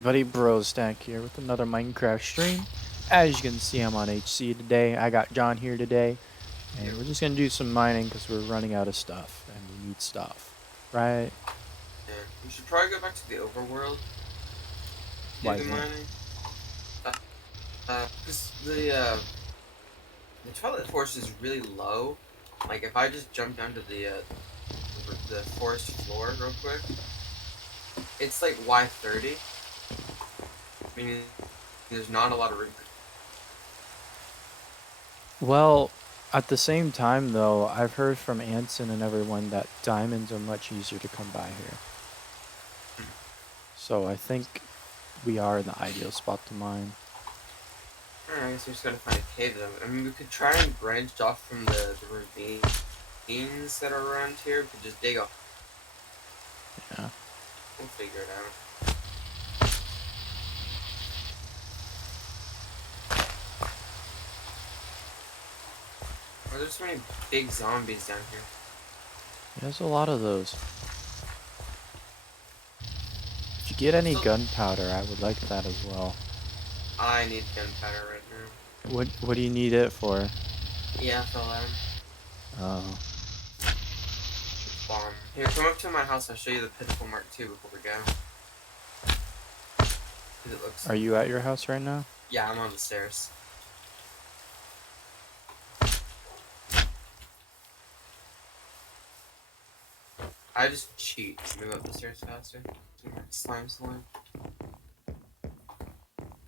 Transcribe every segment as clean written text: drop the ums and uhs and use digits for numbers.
Buddy Brostack here with another Minecraft stream. As you can see, I'm on HC today. I got John here today, and we're just gonna do some mining because we're running out of stuff and we need stuff, right? Yeah, we should probably go back to the overworld. Why Do the is that? mining. Because the Twilight Forest is really low. Like if I just jump down to the forest floor real quick, it's like Y30. Meaning there's not a lot of room. Well, at the same time though, I've heard from Anson and everyone that diamonds are much easier to come by here. So I think we are in the ideal spot to mine. Alright, I guess we just gotta find a cave then. I mean, we could try and branch off from the ravines that are around here. We could just dig off. Yeah. We'll figure it out. Oh, there's so many big zombies down here. There's a lot of those. If you get any gunpowder, I would like that as well. I need gunpowder right now. What do you need it for? Yeah, FLM. Oh. Bomb. Here, come up to my house. I'll show you the Pitiful Mark II before we go. It looks. Are you at your house right now? Yeah, I'm on the stairs. I just cheat to move up the stairs faster. Slime.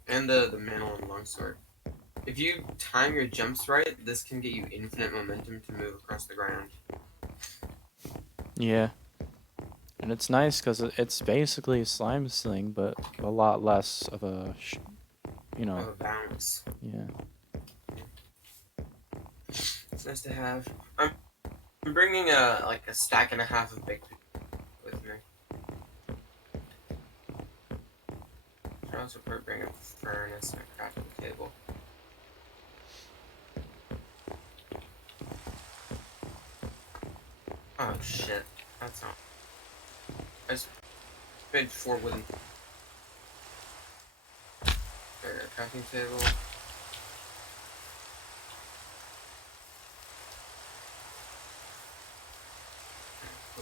And the mantle and longsword. If you time your jumps right, this can get you infinite momentum to move across the ground. Yeah. And it's nice because it's basically a slime sling, but a lot less of a, Oh, bounce. Yeah. It's nice to have. I'm bringing like a stack and a half of big with me. I also bring up the furnace and a crafting table. Oh shit, that's not. I just made 4 wooden. There, crafting table.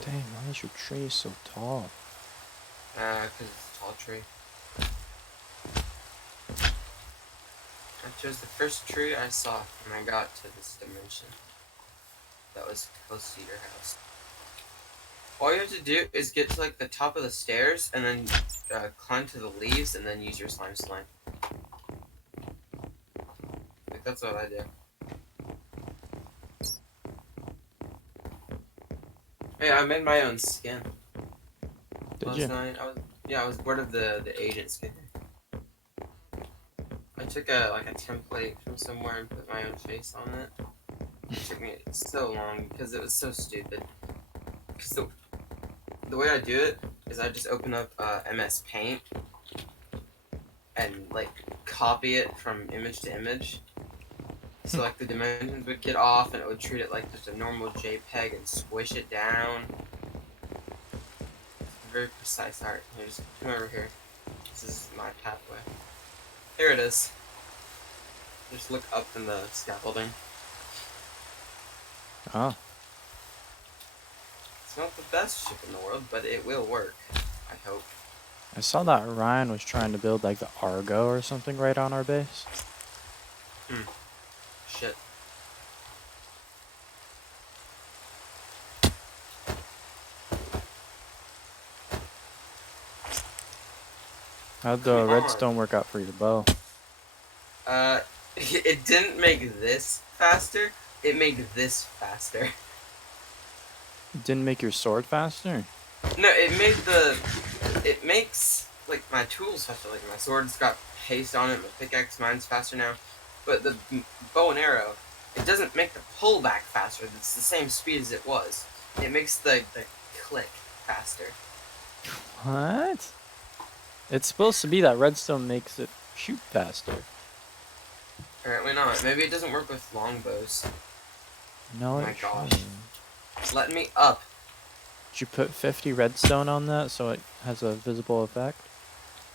Dang, why is your tree so tall? Because it's a tall tree. I chose the first tree I saw when I got to this dimension. That was close to your house. All you have to do is get to like the top of the stairs and then climb to the leaves and then use your slime. Like that's what I do. Hey, I made my own skin. Did Last you? night. I was bored of the agent skin. I took a template from somewhere and put my own face on it. It took me so long because it was so stupid. Because the way I do it is I just open up MS Paint and like copy it from image to image. So like the dimensions would get off and it would treat it like just a normal JPEG and squish it down. Very precise art. Here, just come over here. This is my pathway. Here it is. Just look up in the scaffolding. Oh. It's not the best ship in the world, but it will work. I hope. I saw that Ryan was trying to build like the Argo or something right on our base. Shit. How'd the redstone work out for your bow? It didn't make this faster. It made this faster. It didn't make your sword faster? No, it makes like my tools faster. Like my sword's got haste on it. My pickaxe, mine's faster now. But the bow and arrow, it doesn't make the pullback faster. It's the same speed as it was. It makes the click faster. What? It's supposed to be that redstone makes it shoot faster. Apparently not. Maybe it doesn't work with longbows. No, Oh my gosh. Let me up. Did you put 50 redstone on that so it has a visible effect?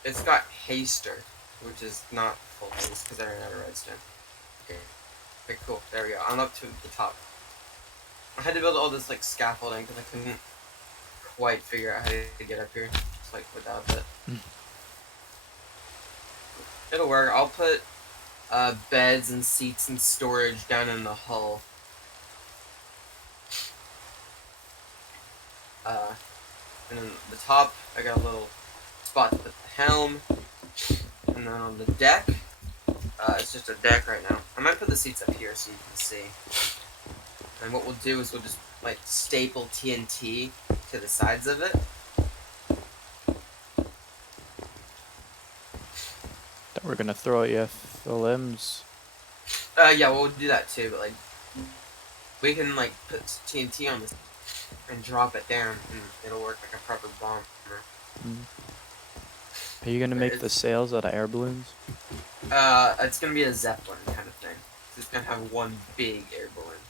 It's got haster, which is not full haste because I ran out of redstone. Okay. Okay, cool. There we go. I'm up to the top. I had to build all this like scaffolding because I couldn't quite figure out how to get up here. Just like without it. It'll work. I'll put beds and seats and storage down in the hull. And then the top, I got a little spot to put the helm. And then on the deck, it's just a deck right now. I might put the seats up here so you can see. And what we'll do is we'll just like staple TNT to the sides of it. That we're gonna throw at you, Philims. Yeah, well, we'll do that too, but like we can like put TNT on this and drop it down, and it'll work like a proper bomber. Are you gonna make the sails out of air balloons? It's gonna be a Zeppelin kind of thing. It's gonna have one big air balloon.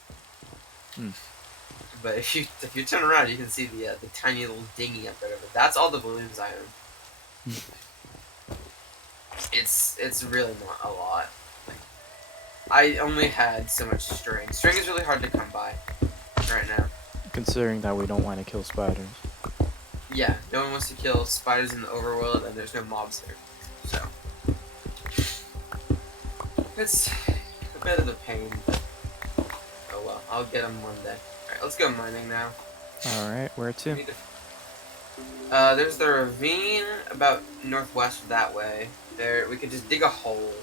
But if you turn around, you can see the tiny little dinghy up there. But that's all the balloons I own. It's really not a lot. Like, I only had so much string. String is really hard to come by right now. Considering that we don't want to kill spiders. Yeah, no one wants to kill spiders in the overworld, and there's no mobs there. So it's a bit of a pain, but oh well. I'll get them one day. Alright, let's go mining now. Alright, where to? There's the ravine about northwest that way. There, we could just dig a hole.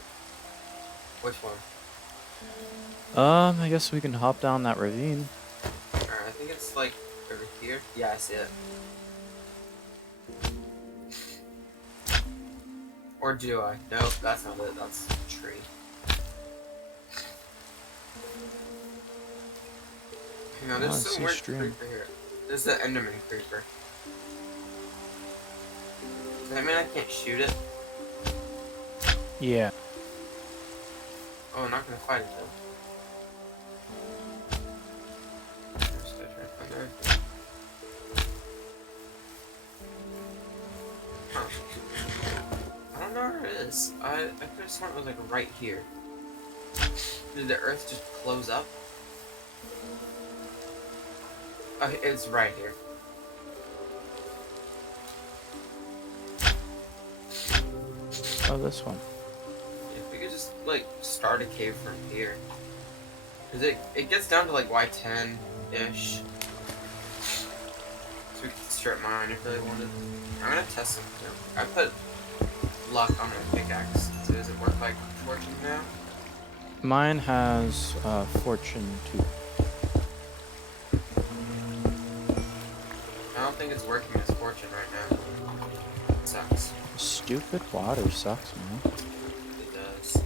Which one? I guess we can hop down that ravine. Alright, I think it's like over here. Yeah, I see it. Or do I? Nope, that's not it. That's a tree. Hang on, there's some weird creeper here. There's the Enderman creeper. Does that mean I can't shoot it? Yeah. Oh, I'm not gonna fight it though. Huh. I don't know where it is. I could have sworn it was like right here. Did the earth just close up? Oh, it's right here. Oh, this one. If we could just like start a cave from here. Cause it gets down to like Y10-ish. So we could strip mine if we really wanted. I'm gonna test something. I put luck on my pickaxe. So does it work like fortune now? Mine has fortune too. I don't think it's working as fortune right now. It sucks. Stupid water sucks, man. It does.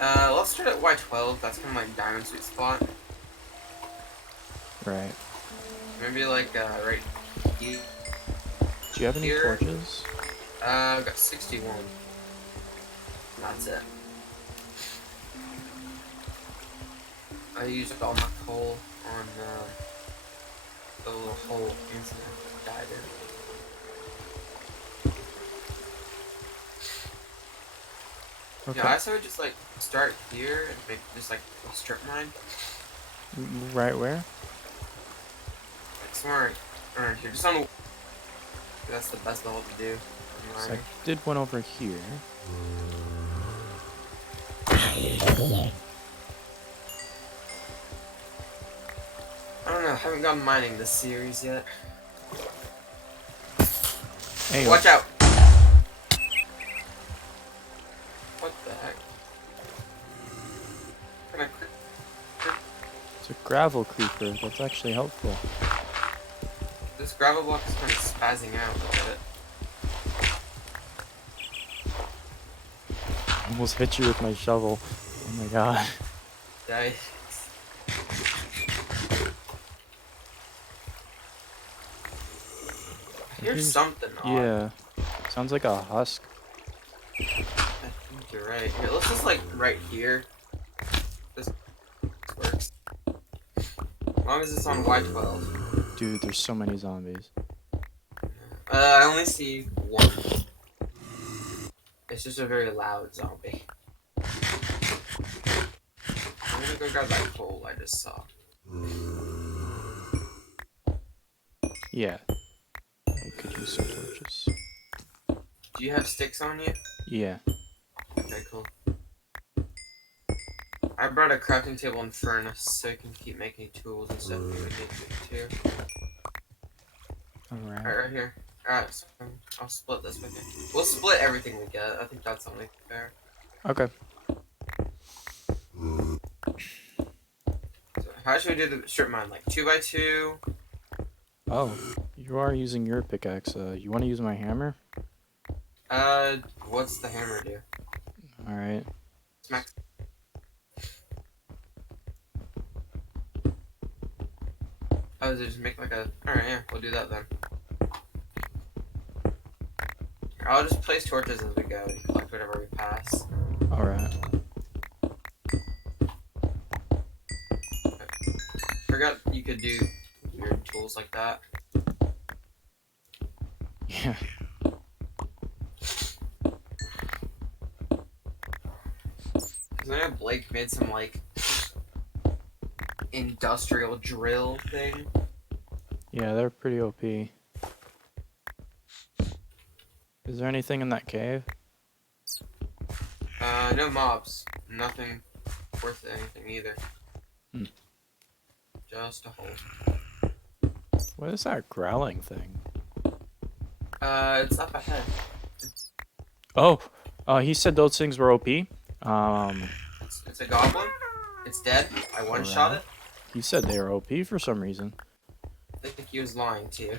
Let's start at Y12. That's kind of like diamond sweet spot. Right. Maybe like right here. Do you have any torches? I've got 61. That's it. I used all my coal on the little hole incident that died in. Okay. Yeah, I say we just like start here and make just like a strip mine. Right where? Like somewhere around here. Just on the. That's the best level to do. So I did one over here. I don't know, I haven't gone mining this series yet. Hey, watch out! What the heck? Can I it's a gravel creeper. That's actually helpful. This gravel block is kind of spazzing out. Look at it. Almost hit you with my shovel. Oh my god. Yikes. Here's something odd. Yeah. Sounds like a husk. I think you're right. Here, let's just like right here. This works. As long as it's on Y12. Dude, there's so many zombies. I only see one. It's just a very loud zombie. I'm gonna go grab that coal I just saw. Yeah. We could use some torches. Do you have sticks on you? Yeah. Okay, cool. I brought a crafting table and furnace so you can keep making tools and stuff if you need to too. Alright. Alright, right here. Alright, so I'll split this with you. We'll split everything we get. I think that's only fair. Okay. So how should we do the strip mine? Like 2x2? Oh, you are using your pickaxe. You want to use my hammer? What's the hammer do? Alright. Smack. Oh, does it just make like a... Alright, yeah, we'll do that then. I'll just place torches as we go and collect whatever we pass. Alright. Forgot you could do weird tools like that. Yeah. Cause I know Blake made some like industrial drill thing. Yeah, they're pretty OP. Is there anything in that cave? No mobs. Nothing worth anything either. Hmm. Just a hole. What is that growling thing? It's up ahead. Oh, he said those things were OP. It's a goblin. It's dead. I one-shot it. He said they were OP for some reason. I think he was lying to you.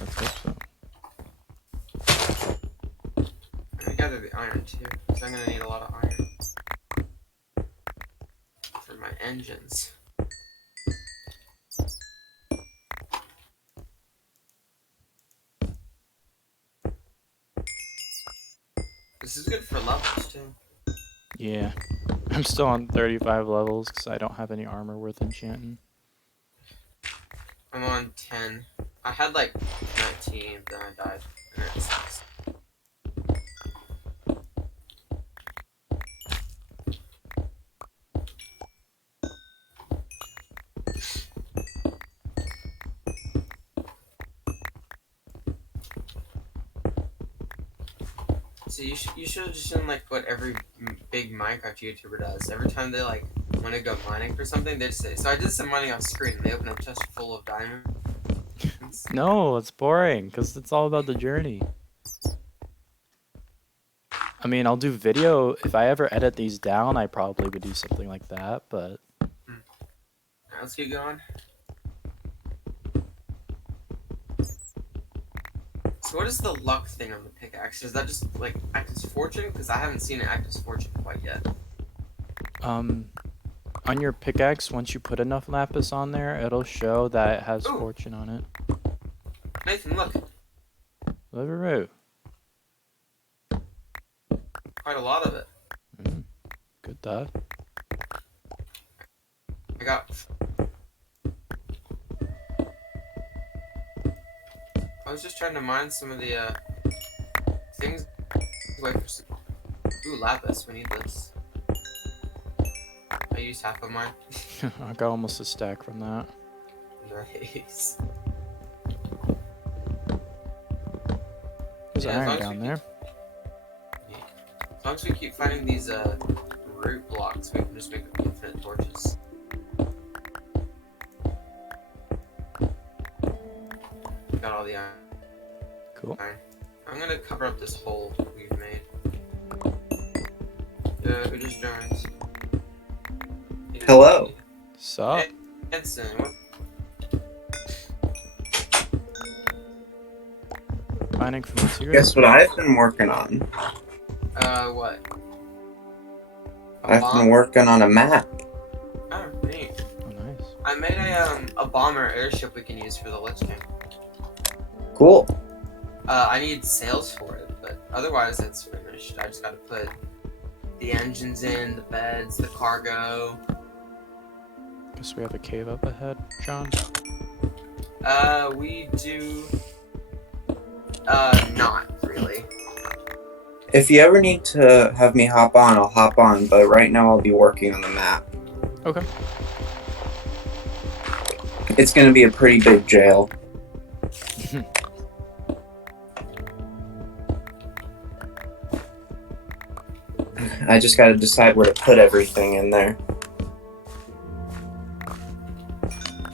Let's hope so. I'm gonna gather the iron too, because I'm gonna need a lot of iron for my engines. This is good for levels too. Yeah. I'm still on 35 levels because I don't have any armor worth enchanting. I'm on 10. I had like 19, then I died. And it sucks. So you should have just done like what every big Minecraft YouTuber does. Every time they like want to go mining for something, they just say, "So I did some mining off screen." And they open a chest full of diamonds. No, it's boring because it's all about the journey. I mean, I'll do video. If I ever edit these down, I probably would do something like that, but... Alright, let's keep going. So what is the luck thing on the pickaxe? Is that just like act as fortune? Because I haven't seen it act as fortune quite yet. On your pickaxe, once you put enough lapis on there, it'll show that it has Ooh. fortune on it. Nathan, look. Liveroo. Quite a lot of it. Good thought. I got... I was just trying to mine some of the, things away from some... Ooh, lapis, we need this. I used half of mine. I got almost a stack from that. Nice. There's Yeah, as long iron as down we there. As long as we keep finding these, root blocks, we can just make infinite torches. Got all the iron. Cool. I'm gonna cover up this hole we've made. Who just joined? Hello. Sup? Hey, Henson, what? Mining for material. Guess what I've been working on? What? A I've bomb? been working on a map. Oh, neat. Oh, nice. I made a bomber airship we can use for the Lich King. Cool. I need sails for it, but otherwise it's finished. I just gotta put the engines in, the beds, the cargo. Guess we have a cave up ahead, John. We do... not really. If you ever need to have me hop on, I'll hop on, but right now I'll be working on the map. Okay. It's gonna be a pretty big jail. I just gotta decide where to put everything in there.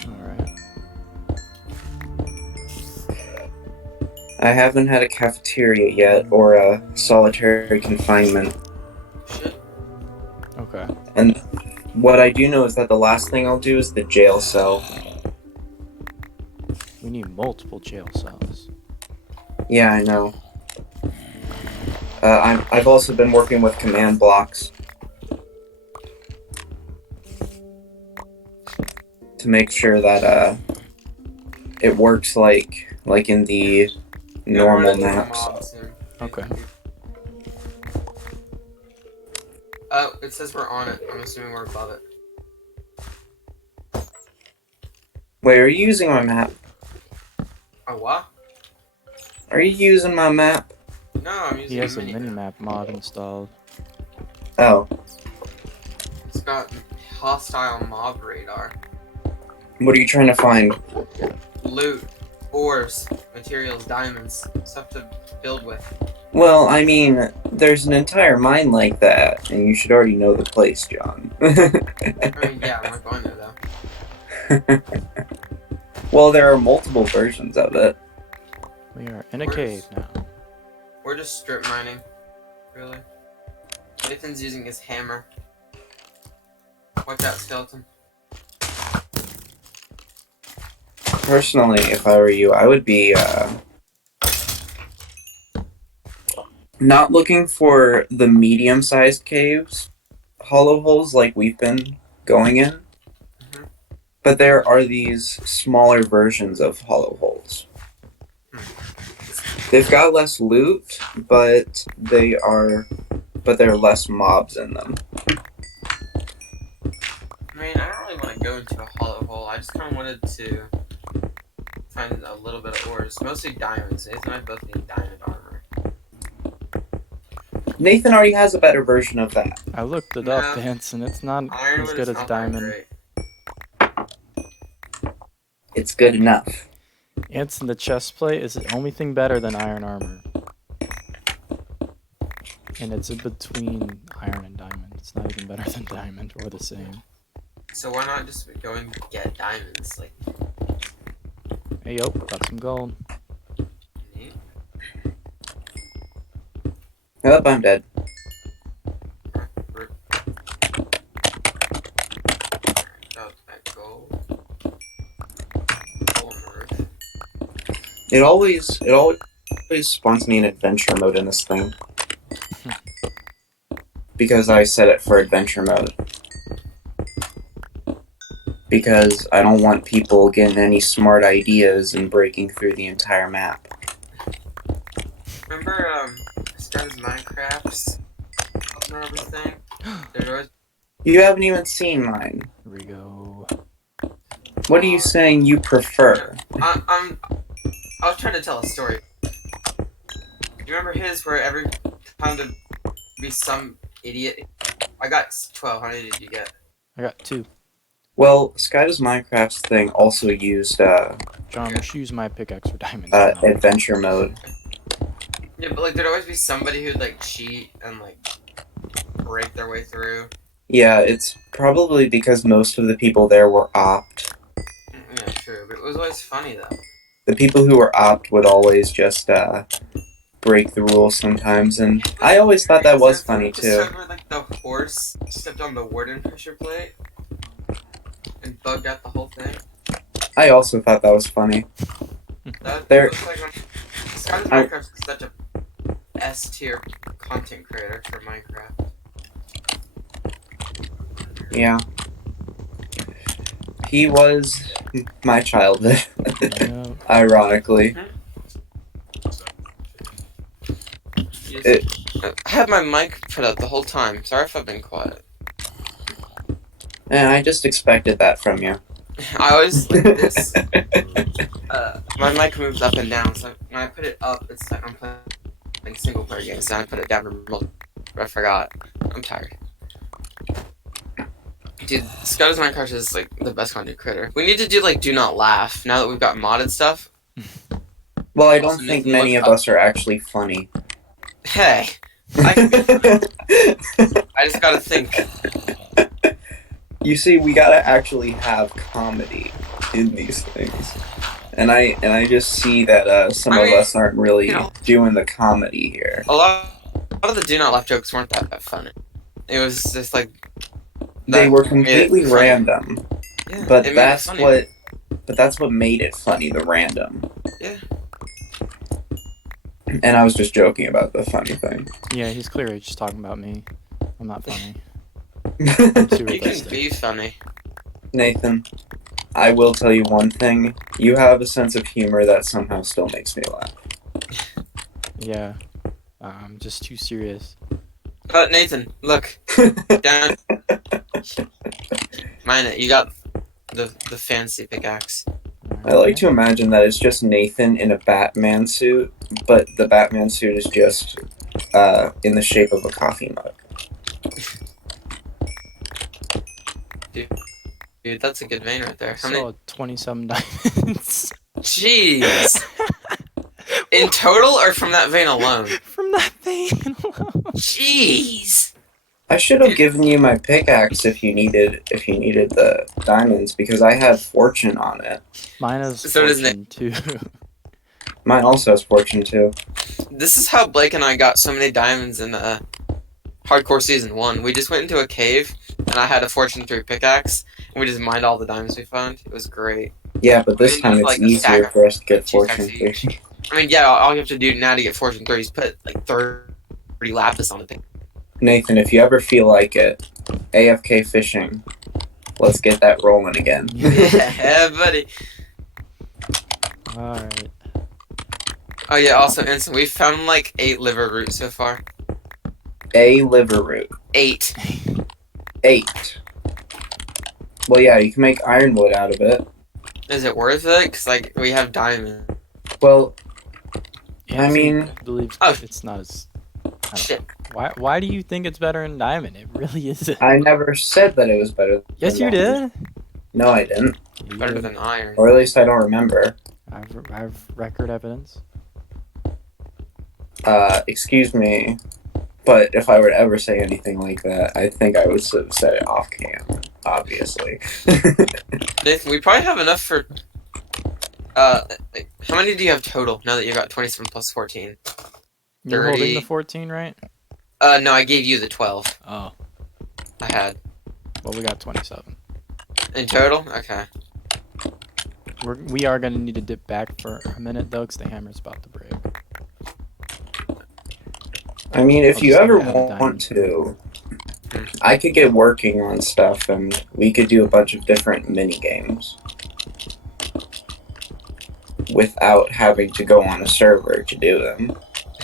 Alright. I haven't had a cafeteria yet, or a solitary confinement. Shit. Okay. And what I do know is that the last thing I'll do is the jail cell. We need multiple jail cells. Yeah, I know. I've also been working with command blocks to make sure that it works like in the normal maps. Okay. Oh, it says we're on it. I'm assuming we're above it. Wait, are you using my map? Oh, what? Are you using my map? No, I'm using He has a mini. minimap mod installed. Oh, It's got hostile mob radar. what are you trying to find? Loot, ores, materials, diamonds, stuff to build with. Well, I mean, there's an entire mine like that, and you should already know the place, John. I mean, yeah, I'm not going there though. Well, there are multiple versions of it. We are in a Where's- cave now. We're just strip mining, really. Nathan's using his hammer. Watch out, skeleton. Personally, if I were you, I would be not looking for the medium-sized caves, hollow holes like we've been going in, Mhm. but there are these smaller versions of hollow holes. They've got less loot, but there are less mobs in them. I mean, I don't really want to go into a hollow hole. I just kind of wanted to find a little bit of ores, mostly diamonds. Nathan and I both need diamond armor. Nathan already has a better version of that. I looked it No. up, Vance, and it's not as Ironwood good is as not that diamond. great. It's good enough. Ants in the chest plate is the only thing better than iron armor. And it's in between iron and diamond. It's not even better than diamond or the same. So why not just go and get diamonds? Like, Hey, yo, got some gold. neat. Yep, I'm dead. Rip. Got that gold. Gold on the roof. It always spawns me in adventure mode in this thing. Because I set it for adventure mode. Because I don't want people getting any smart ideas and breaking through the entire map. Remember, Sky's Minecrafts and everything? There's always You haven't even seen mine. Here we go. What are you saying you prefer? I was trying to tell a story. You remember his where every time to be some idiot? I got 12. How many did you get? I got 2. Well, Sky's Minecraft's thing also used John, we should use my pickaxe for diamonds. now. adventure mode. Yeah, but like there'd always be somebody who'd like cheat and like break their way through. Yeah, it's probably because most of the people there were opt. Yeah, true. But it was always funny though. The people who were opt would always just break the rules sometimes, and I always thought that was funny too. Where, like the horse stepped on the warden pressure plate and bugged out the whole thing. I also thought that was funny. That There- looks like when Sky's Minecraft is such a S tier content creator for Minecraft. Yeah. He was my childhood, Yeah. ironically. Yes. I had my mic put up the whole time. Sorry if I've been quiet. And I just expected that from you. I always like this. My mic moves up and down, so when I put it up, it's like I'm playing like single player games, and I put it down to multiplayer. I forgot. I'm tired. Dude, Scott Minecraft is like the best content creator. We need to do like Do Not Laugh now that we've got modded stuff. Well, I Also, don't think Nathan, many look of up. us are actually funny. Hey, I just gotta think. You see, we gotta actually have comedy in these things, and I just see that some I of mean, us aren't really you know- doing the comedy here. A lot of the Do Not Laugh jokes weren't that funny. It was just like They that were made it completely funny. random, Yeah, but it made it that's funny. what made it funny, the random. Yeah. And I was just joking about the funny thing. Yeah, he's clearly just talking about me. I'm not funny. You can Realistic. be funny. Nathan, I will tell you one thing. You have a sense of humor that somehow still makes me laugh. Yeah. I'm just too serious. But Nathan, look down. Mine it. You got the fancy pickaxe. I like to imagine that it's just Nathan in a Batman suit, but the Batman suit is just in the shape of a coffee mug. Dude, that's a good vein right there. How many? So 27 diamonds. Jeez. In total, or from that vein alone? From that vein alone. Jeez. I should have given you my pickaxe if you needed the diamonds because I had fortune on it. Mine is So does fortune too. Mine also has fortune too. This is how Blake and I got so many diamonds in Hardcore Season 1. We just went into a cave, and I had a Fortune 3 pickaxe, and we just mined all the diamonds we found. It was great. Yeah, but this I mean, time there's it's like a stack easier of for us to get 2 fortune stacks 3. I mean, yeah, all you have to do now to get Fortune 3 is put like 30 lapis on the thing. Nathan, if you ever feel like it, AFK fishing. Let's get that rolling again. Yeah, buddy. Alright. Oh yeah, also, Ensign, we've found like 8 liver root so far. A liver root. 8. 8. Well, yeah, you can make ironwood out of it. Is it worth it? Because like we have diamond. Well, Yeah, I so mean- I believe Oh. it's not as. I don't Shit. know. Why do you think it's better than diamond? It really isn't. I never said that it was better. Yes, than you diamond. did. No, I didn't. You Better did. than iron. Or at least I don't remember. I've record evidence. Excuse me. But if I were to ever say anything like that, I think I would have said it off cam, obviously. Nathan, we probably have enough for. Like, how many do you have total now that you got 27 plus 14? You're holding 30. the 14, right? No, I gave you the 12. Oh, I had well, we got 27. in total. Okay. We are gonna need to dip back for a minute though, because the hammer's about to break. I mean, if I'll you just ever leave it at a want to, I could get working on stuff and we could do a bunch of different mini games without having to go on a server to do them.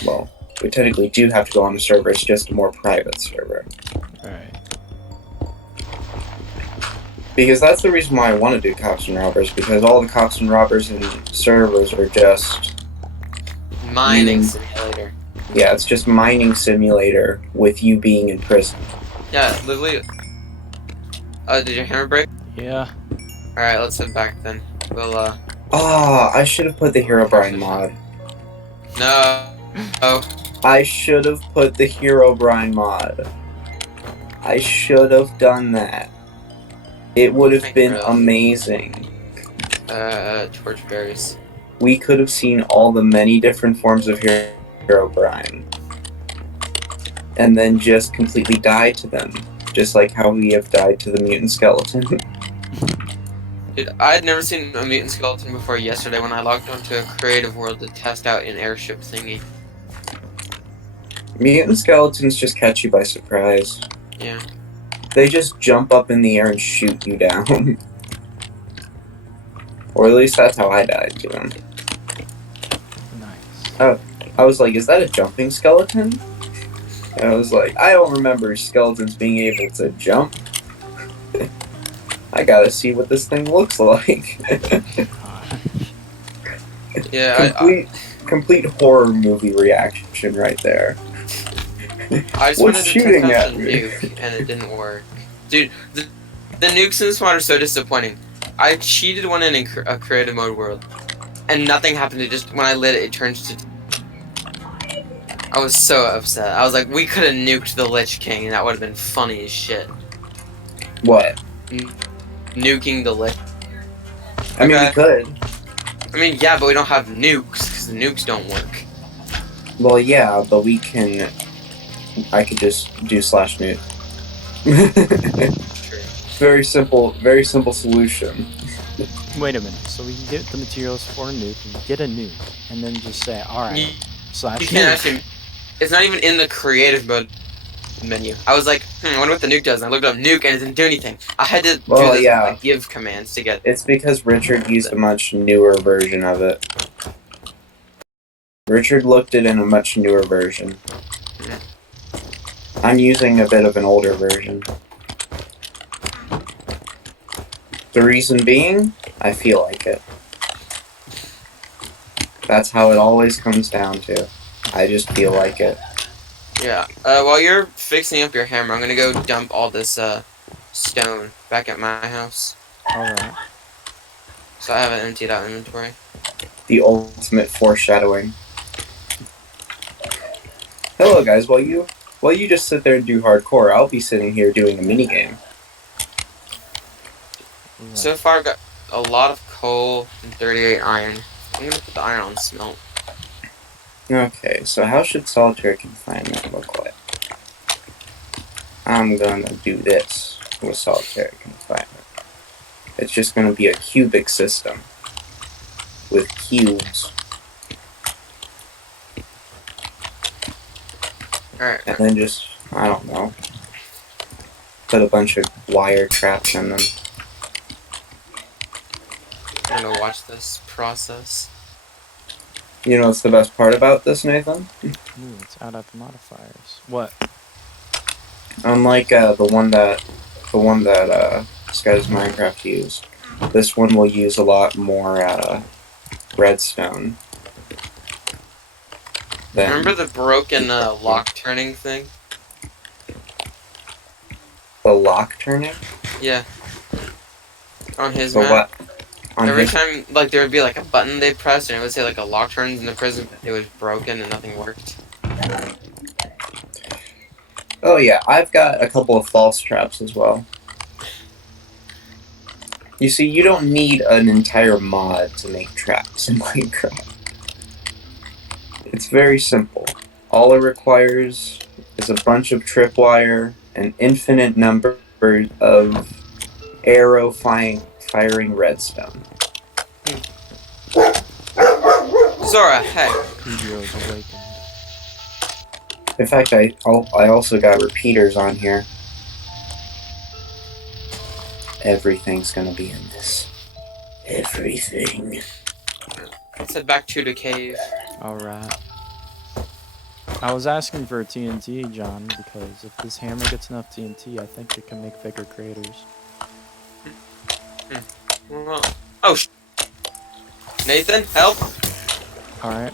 Well, we technically do have to go on a server, it's just a more private server. Right. Because that's the reason why I want to do Cops and Robbers, because all the Cops and Robbers in servers are just, Mining Mm. simulator. yeah, it's just mining simulator with you being in prison. Yeah, literally. Did your hammer break? Yeah. All right, let's head back then. We'll Ah, I should have put the Herobrine mod. No. Oh. I should have put the Herobrine mod. I should have done that. It would have been amazing. Torchberries. We could have seen all the many different forms of Herobrine. And then just completely died to them. Just like how we have died to the mutant skeleton. Dude, I had never seen a mutant skeleton before yesterday when I logged onto a creative world to test out an airship thingy. Mutant skeletons just catch you by surprise. Yeah. They just jump up in the air and shoot you down. Or at least that's how I died to them. Nice. I was like, is that a jumping skeleton? And I was like, I don't remember skeletons being able to jump. I gotta see what this thing looks like. Yeah, complete horror movie reaction right there. I just What's wanted to shooting test out at the me? nuke, and it didn't work. Dude, the nukes in this one are so disappointing. I cheated one in a creative mode world, and nothing happened. It just, when I lit it, it turned to... I was so upset. I was like, we could have nuked the Lich King, and that would have been funny as shit. What? Nuking the Lich. I mean, we Okay. could. I mean, yeah, but we don't have nukes, because the nukes don't work. Well, yeah, but we can. I could just do /nuke. True. Very simple solution. Wait a minute. So we can get the materials for a nuke and get a nuke, and then just say, all right, You /nuke. can't actually... It's not even in the creative mode menu. I was like, I wonder what the nuke does, and I looked up nuke, and it didn't do anything. I had to Well, do this yeah. with, like, give commands to get... It's because Richard used a much newer version of it. Richard looked it in a much newer version. I'm using a bit of an older version. The reason being, I feel like it. That's how it always comes down to. I just feel like it. Yeah. While you're fixing up your hammer, I'm gonna go dump all this, stone back at my house. All right. So I haven't emptied out inventory. The ultimate foreshadowing. Hello guys, while you just sit there and do hardcore, I'll be sitting here doing a minigame. Right. So far, I've got a lot of coal and 38 iron. I'm gonna put the iron on smelt. Okay, so how should solitary confinement look like? I'm gonna do this with solitary confinement. It's just gonna be a cubic system with cubes, Alright. and then just, I don't know, put a bunch of wire traps in them. I'm gonna watch this process. You know what's the best part about this, Nathan? Ooh, it's out of the modifiers. What? Unlike the one that Skies Minecraft used, this one will use a lot more redstone. Than Remember the broken lock turning thing? the lock turning? Yeah. On his The map. what? On Every his- time, like, there would be like a button they'd press, and it would say like a lock turns in the prison. It was broken and nothing worked. Oh yeah, I've got a couple of false traps as well. You see, you don't need an entire mod to make traps in Minecraft. It's very simple. All it requires is a bunch of tripwire, an infinite number of arrow firing redstone. Zora, hey. Pedro's awakened. In fact, I also got repeaters on here. Everything's gonna be in this. Everything. Let's head back to the cave. All right. I was asking for a TNT, John, because if this hammer gets enough TNT, I think it can make bigger craters. Well, oh, Nathan, help! All right.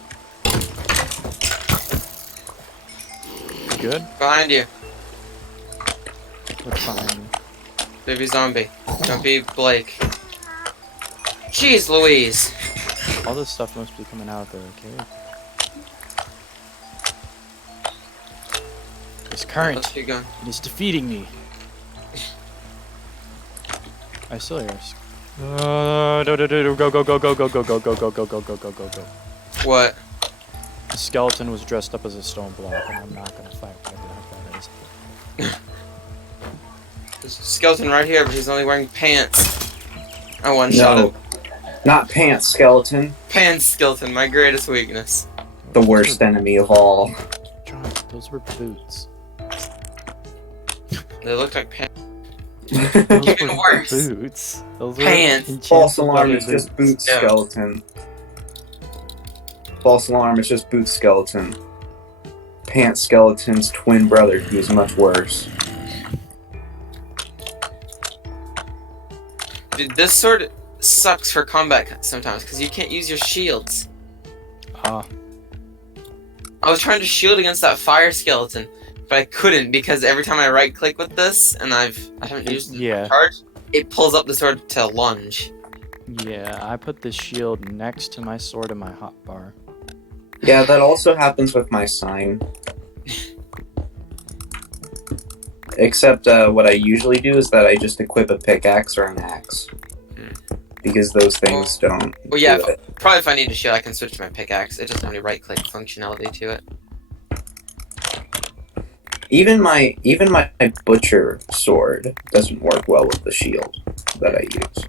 Good. Behind you, What's behind me? baby zombie. Don't be Blake. Jeez Louise! All this stuff must be coming out of the cave. This current, Let's keep going. it is defeating me. I still hear us. Go, go, go, go, go, go, go, go, go, go, go, go, go, go, go, go, go. What? The skeleton was dressed up as a stone block, and I'm not gonna fight whatever the heck that is. There's a skeleton right here, but he's only wearing pants. I one-shot him. No, not pants, skeleton. Pants skeleton, my greatest weakness. The worst enemy of all. John, those were boots. They look like pants. Those Even were worse. boots. Those were Pants. enchanted False alarm, leather it's just boots. boot Yeah. skeleton. False alarm, it's just boot skeleton. Pants skeleton's twin brother, who's much worse. Dude, this sword sucks for combat sometimes, because you can't use your shields. Ah, I was trying to shield against that fire skeleton, but I couldn't because every time I right click with this, and I haven't used Yeah. the charge, it pulls up the sword to lunge. Yeah, I put the shield next to my sword and my hotbar. Yeah, that also happens with my sign. Except what I usually do is that I just equip a pickaxe or an axe. Because those things don't Well, yeah, do it. probably if I need to shield, I can switch to my pickaxe. It doesn't have any right click functionality to it. Even my butcher sword doesn't work well with the shield that I use.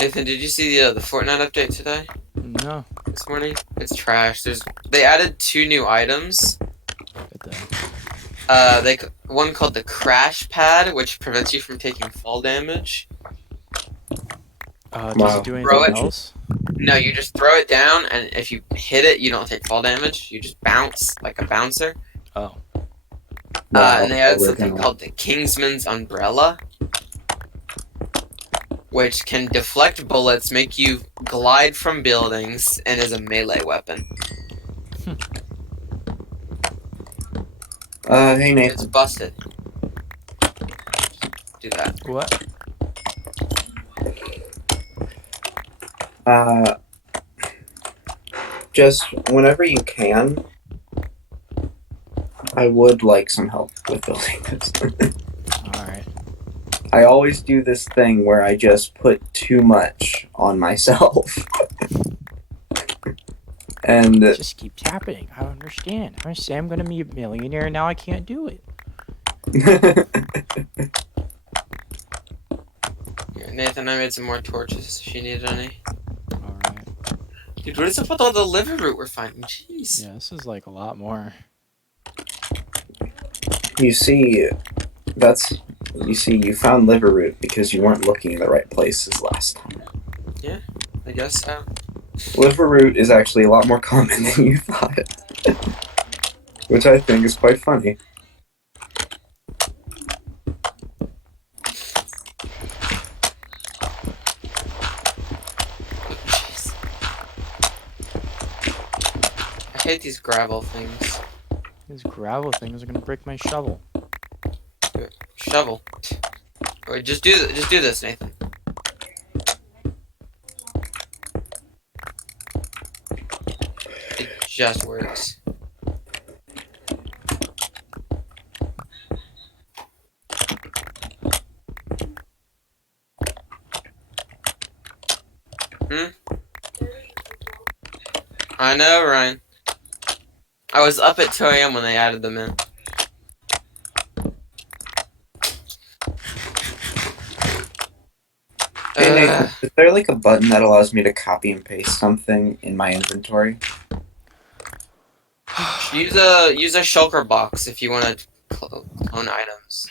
Nathan, did you see the Fortnite update today? No. This morning? It's trash. They added 2 new items. But then, One called the Crash Pad, which prevents you from taking fall damage. does Wow. it do Throw anything it. else? No, you just throw it down, and if you hit it, you don't take fall damage. You just bounce like a bouncer. Oh. Wow, And they added something original. called the Kingsman's Umbrella, which can deflect bullets, make you glide from buildings, and is a melee weapon. Hey Nathan. It's busted. Do that. What? Just whenever you can, I would like some help with building this. Alright. I always do this thing where I just put too much on myself. And It just keeps happening. I don't understand. I say I'm gonna be a millionaire and now I can't do it. Here, Nathan, I made some more torches if you need any. Alright. Dude, what is up with all the liver root we're finding? Jeez. Yeah, this is like a lot more. you see, you found liver root because you weren't looking in the right places last time. I guess so. Liver root is actually a lot more common than you thought. Which I think is quite funny. Jeez. I hate these gravel things. These gravel things are gonna break my shovel. Shovel. Wait, just do this, Nathan. It just works. I know, Ryan. I was up at 2 a.m. when they added them in. Hey Nathan, is there like a button that allows me to copy and paste something in my inventory? Use a shulker box if you want to clone items.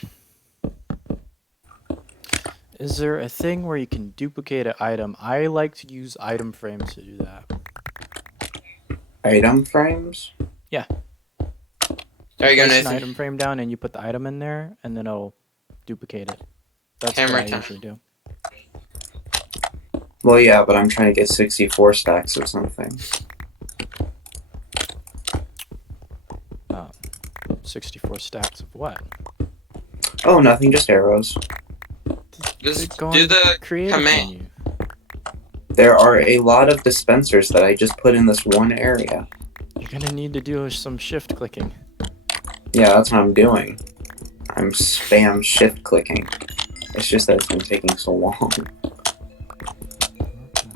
Is there a thing where you can duplicate an item? I like to use item frames to do that. Item frames? There you go, Place an Nathan. item frame down and you put the item in there and then it'll duplicate it. That's Camera what I time. usually do. Well, yeah, but I'm trying to get 64 stacks or something. 64 stacks of what? Oh, nothing, just arrows. Just Go do on the creative command. menu. There are a lot of dispensers that I just put in this one area. You're gonna need to do some shift clicking. Yeah, that's what I'm doing. I'm spam shift clicking. It's just that it's been taking so long.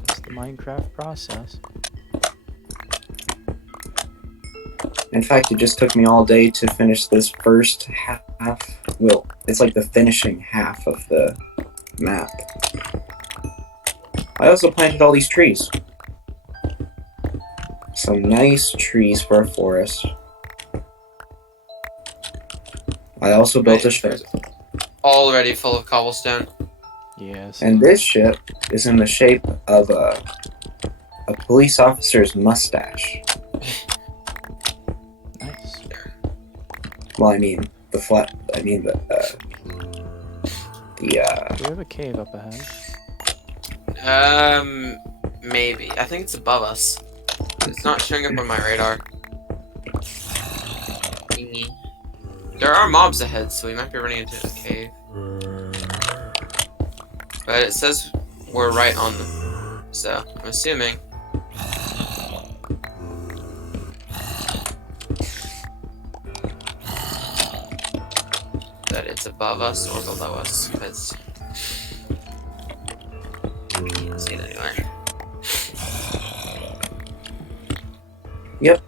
That's the Minecraft process. In fact, it just took me all day to finish this first half. Well, it's like the finishing half of the map. I also planted all these trees. Some nice trees for a forest. I also built a ship. Already full of cobblestone. Yes. And this ship is in the shape of a police officer's mustache. Nice. Well, I mean the Do we have a cave up ahead? Maybe. I think it's above us. It's not showing up on my radar. There are mobs ahead, so we might be running into a cave. But it says we're right on them, so I'm assuming. That it's above us or below us, because we can't see it anywhere. Yep.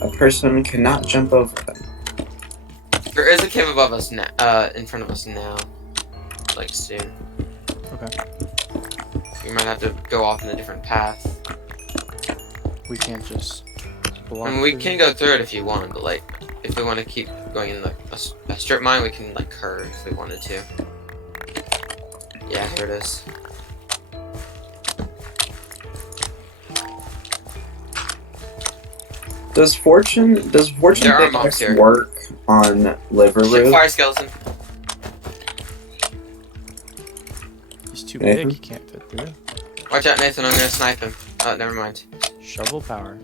A person cannot jump over them. There is a cave above us now, in front of us now. Like soon. Okay. We might have to go off in a different path. We can't just block I mean, we through can it. go through it if you want, but like, if we want to keep going in like a strip mine, we can like curve if we wanted to. Yeah, here it is. Does fortune There are mobs pickaxe here. work on liver Shit, root? fire skeleton. He's too Nathan? big, he can't fit through. Watch out, Nathan. I'm gonna snipe him. Oh, never mind. Shovel power.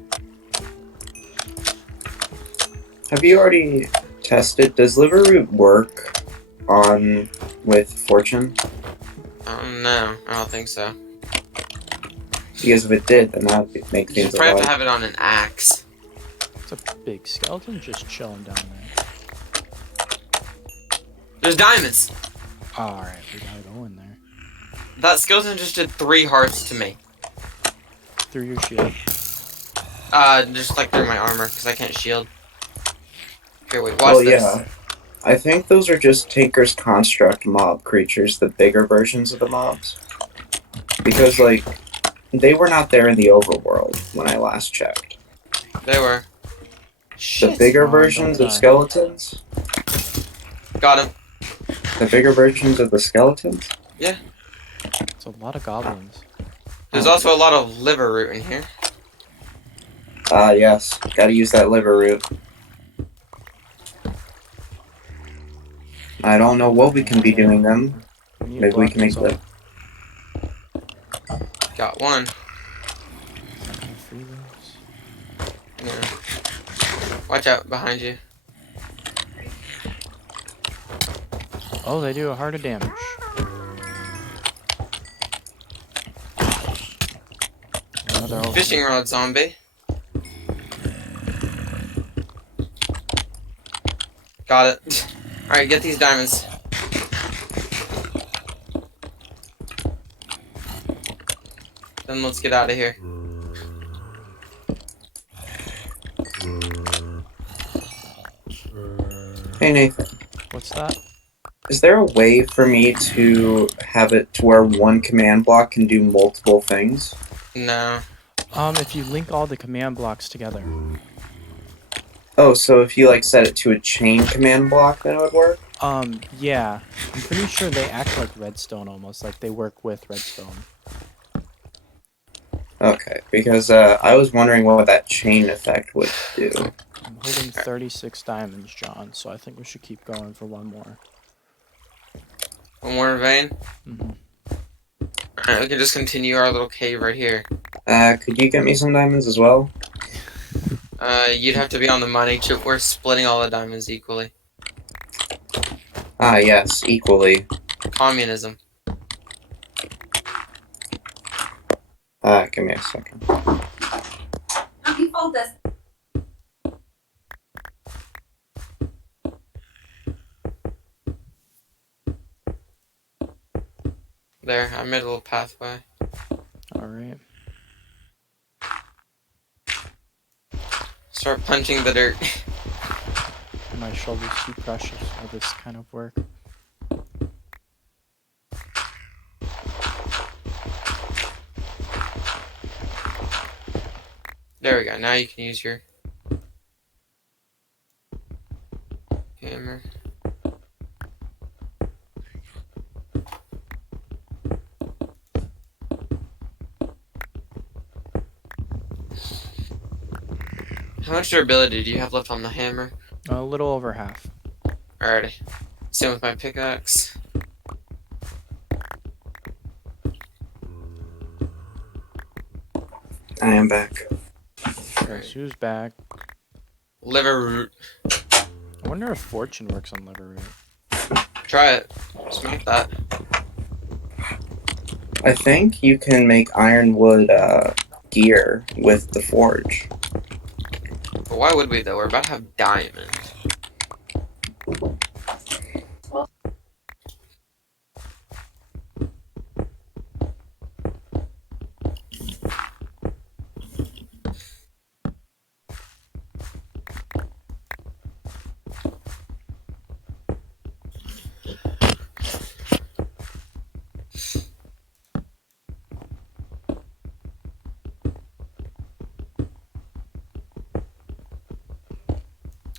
Have you already tested? Does liver root work on with fortune? No, I don't think so. Because if it did, then that would make You things should a probably have lot. to have it on an axe. It's a big skeleton just chilling down there. There's diamonds. Alright, we gotta go in there. That skeleton just did 3 hearts to me. Through your shield. Just like through my armor, because I can't shield. Here, wait, watch Well, this. yeah. I think those are just Tinker's Construct mob creatures, the bigger versions of the mobs. Because, like, they were not there in the overworld when I last checked. They were. The Shit. bigger Come on, versions don't of die. skeletons? Got him. The bigger versions of the skeletons? It's a lot of goblins. There's also a lot of liver root in here. Ah, yes. Gotta use that liver root. I don't know what we can be doing then. need Maybe we can make block the... Got one. Free those. Yeah. Watch out behind you. Oh, they do a heart of damage. Another Fishing rod zombie. Got it. Alright, get these diamonds. Then let's get out of here. Hey, Nathan. What's that? Is there a way for me to have it to where one command block can do multiple things? No. If you link all the command blocks together. Oh, so if you, like, set it to a chain command block, then it would work? Yeah. I'm pretty sure they act like redstone almost, like they work with redstone. Okay, because I was wondering what that chain effect would do. I'm holding 36 diamonds, John, so I think we should keep going for one more. One more vein. Mm-hmm. Alright, we can just continue our little cave right here. Could you get me some diamonds as well? You'd have to be on the money chip. We're splitting all the diamonds equally. Ah, yes, equally. Communism. Give me a second. There, I made a little pathway. Alright. Start punching the dirt. My shoulder's too precious for this kind of work. There we go. Now you can use your hammer. How much durability do you have left on the hammer? A little over half. Alrighty. Same with my pickaxe. I am back. Guess who's back? Liver root. I wonder if fortune works on Liverroot. Try it. Smack that. I think you can make ironwood gear with the forge. But why would we though? We're about to have diamond.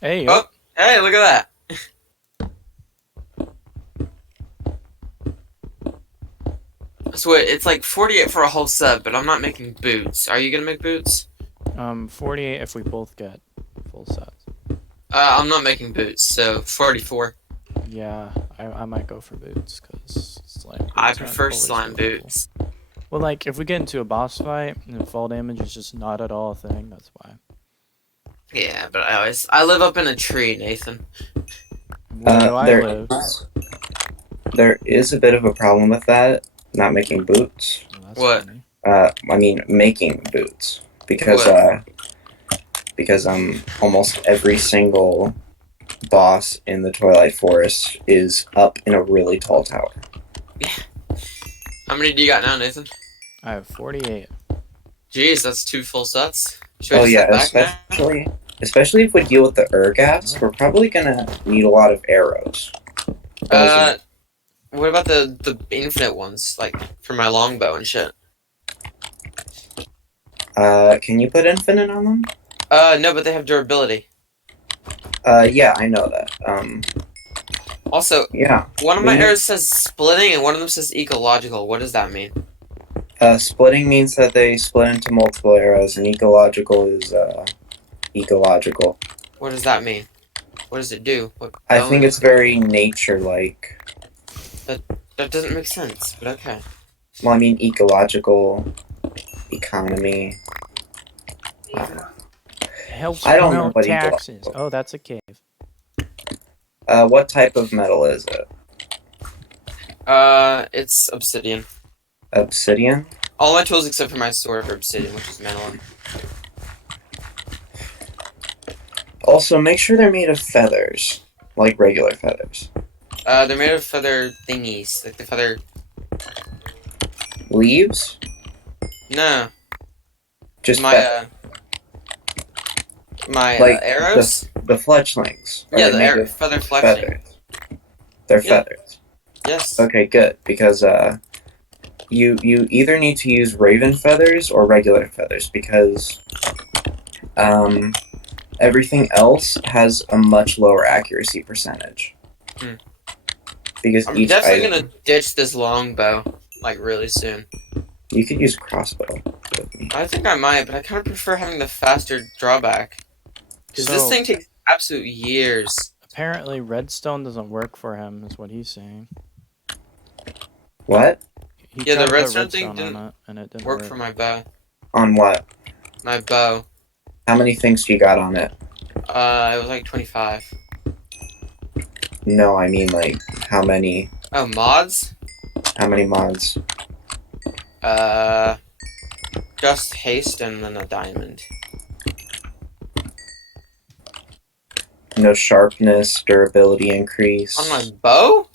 Hey, Oh, hey, look at that. So wait, it's like 48 for a whole set, but I'm not making boots. Are you gonna make boots? 48 if we both get full sets. I'm not making boots, so 44. Yeah, I might go for boots because slime boots I aren't prefer always slime really cool. boots. Well, like if we get into a boss fight and fall damage is just not at all a thing, that's why. Yeah, but I live up in a tree, Nathan. Where do I live? There is a bit of a problem with that. Not making boots. Well, that's What? funny. I mean making boots because almost every single boss in the Twilight Forest is up in a really tall tower. How many do you got now, Nathan? I have 48. Jeez, that's 2 full sets. Should we Oh just yeah, head back now? especially if we deal with the Urgats, we're probably gonna need a lot of arrows. What about the infinite ones, like for my longbow and shit? Can you put infinite on them? No, but they have durability. Yeah, I know that. Also, Yeah. one of my Mhm. arrows says splitting, and one of them says ecological. What does that mean? Splitting means that they split into multiple arrows, and ecological is ecological. What does that mean? What does it do? What I think it's very nature-like. that doesn't make sense, but okay. Well, I mean ecological, economy. Helps I don't know promote what taxes. ecological. Oh, that's a cave. What type of metal is it? It's obsidian. Obsidian? All my tools except for my sword are obsidian, which is metal. Also, make sure they're made of feathers, like regular feathers. They're made of feather thingies, like the feather. Leaves? No, Just my Like arrows. the fletchlings. Are Yeah, they the made of feather flexing. feathers? They're Yeah. feathers. Yes. Okay, good. Because you either need to use raven feathers or regular feathers because everything else has a much lower accuracy percentage. Hmm. Because I'm each definitely item, gonna ditch this longbow, like really soon. you could use crossbow with me. I think I might, but I kind of prefer having the faster drawback. Because this So- thing takes absolute years. Apparently, redstone doesn't work for him, is what he's saying. What? He Yeah, tried the to put redstone thing on didn't it, and it didn't Work for my bow. On what? My bow. How many things do you got on it? It was like 25. No, I mean like how many Oh, mods? mods? Just haste and then a diamond. No sharpness, durability increase. On my bow?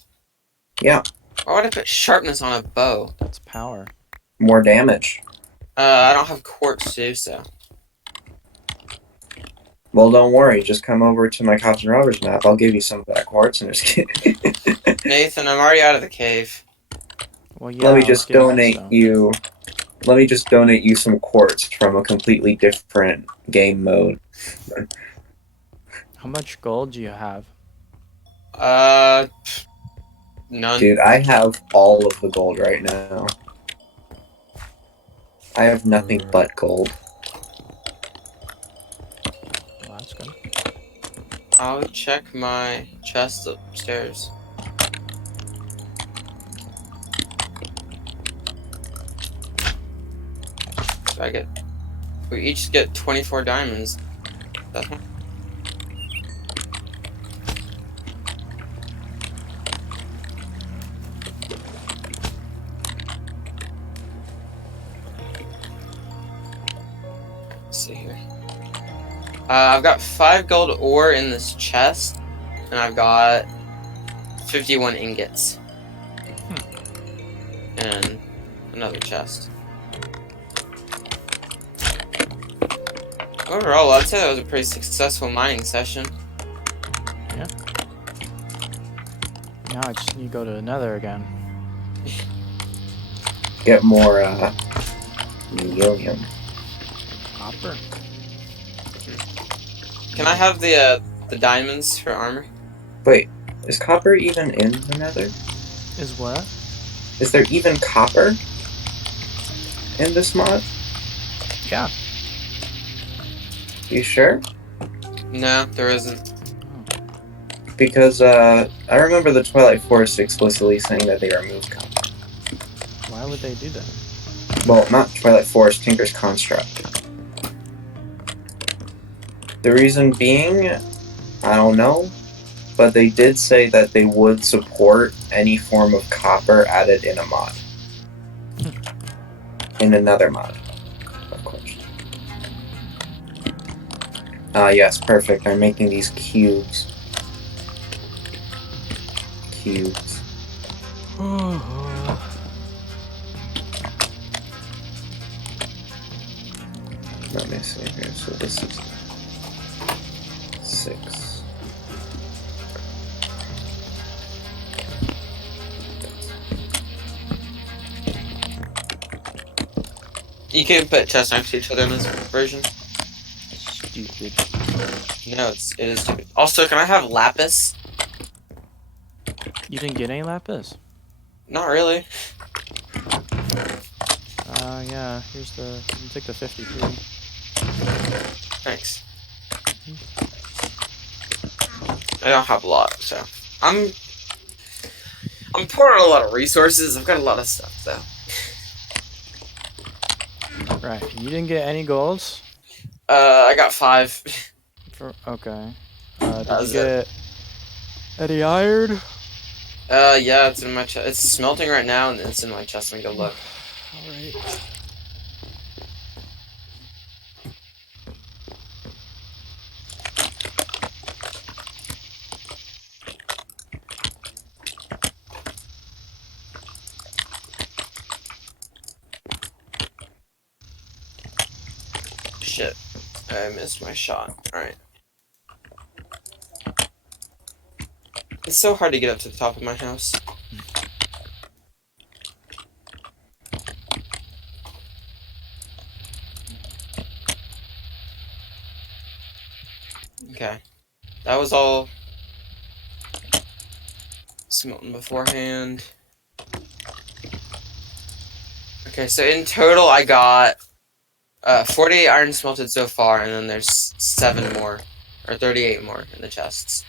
Yeah. Why would I put sharpness on a bow? That's power. More damage. I don't have quartz to do so. Well, don't worry. Just come over to my Cops and Robbers map. I'll give you some of that quartz and just Nathan, I'm already out of the cave. Well, yeah. Let me I'll just give donate redstone. you. Let me just donate you some quartz from a completely different game mode. How much gold do you have? None. Dude, I have all of the gold right now. I have nothing but gold. Well, that's good. I'll check my chest upstairs. So we each get 24 diamonds. That's one. I've got 5 gold ore in this chest, and I've got 51 ingots. And another chest. Overall, I'd say that was a pretty successful mining session. Now I just need to go to Nether again. Get more helium. Copper. Can I have the diamonds for armor? Wait, is copper even in the Nether? Is what? Is there even copper in this mod? Yeah. You sure? No, there isn't. Because I remember the Twilight Forest explicitly saying that they removed copper. Why would they do that? Well, not Twilight Forest, Tinker's Construct. The reason being, I don't know, but they did say that they would support any form of copper added in a mod. In another mod, of course. Yes, perfect. I'm making these cubes. Cubes. Let me see here. So this is 6. You can put chests next to each other in this version. Stupid. No, it is stupid. Also, can I have lapis? You didn't get any lapis? Not really. Yeah. Here's the. You can take the 53. Thanks. I don't have a lot, so I'm pouring a lot of resources. I've got a lot of stuff though. Right. You didn't get any golds? I got 5. Okay. That Did you was get any iron? Yeah, it's in my chest. It's smelting right now, and it's in my chest. Let me go look. Alright. Shit, I missed my shot. Alright. It's so hard to get up to the top of my house. Okay. That was all smelting beforehand. Okay, so in total I got 48 iron smelted so far, and then there's 7 more, or 38 more in the chests,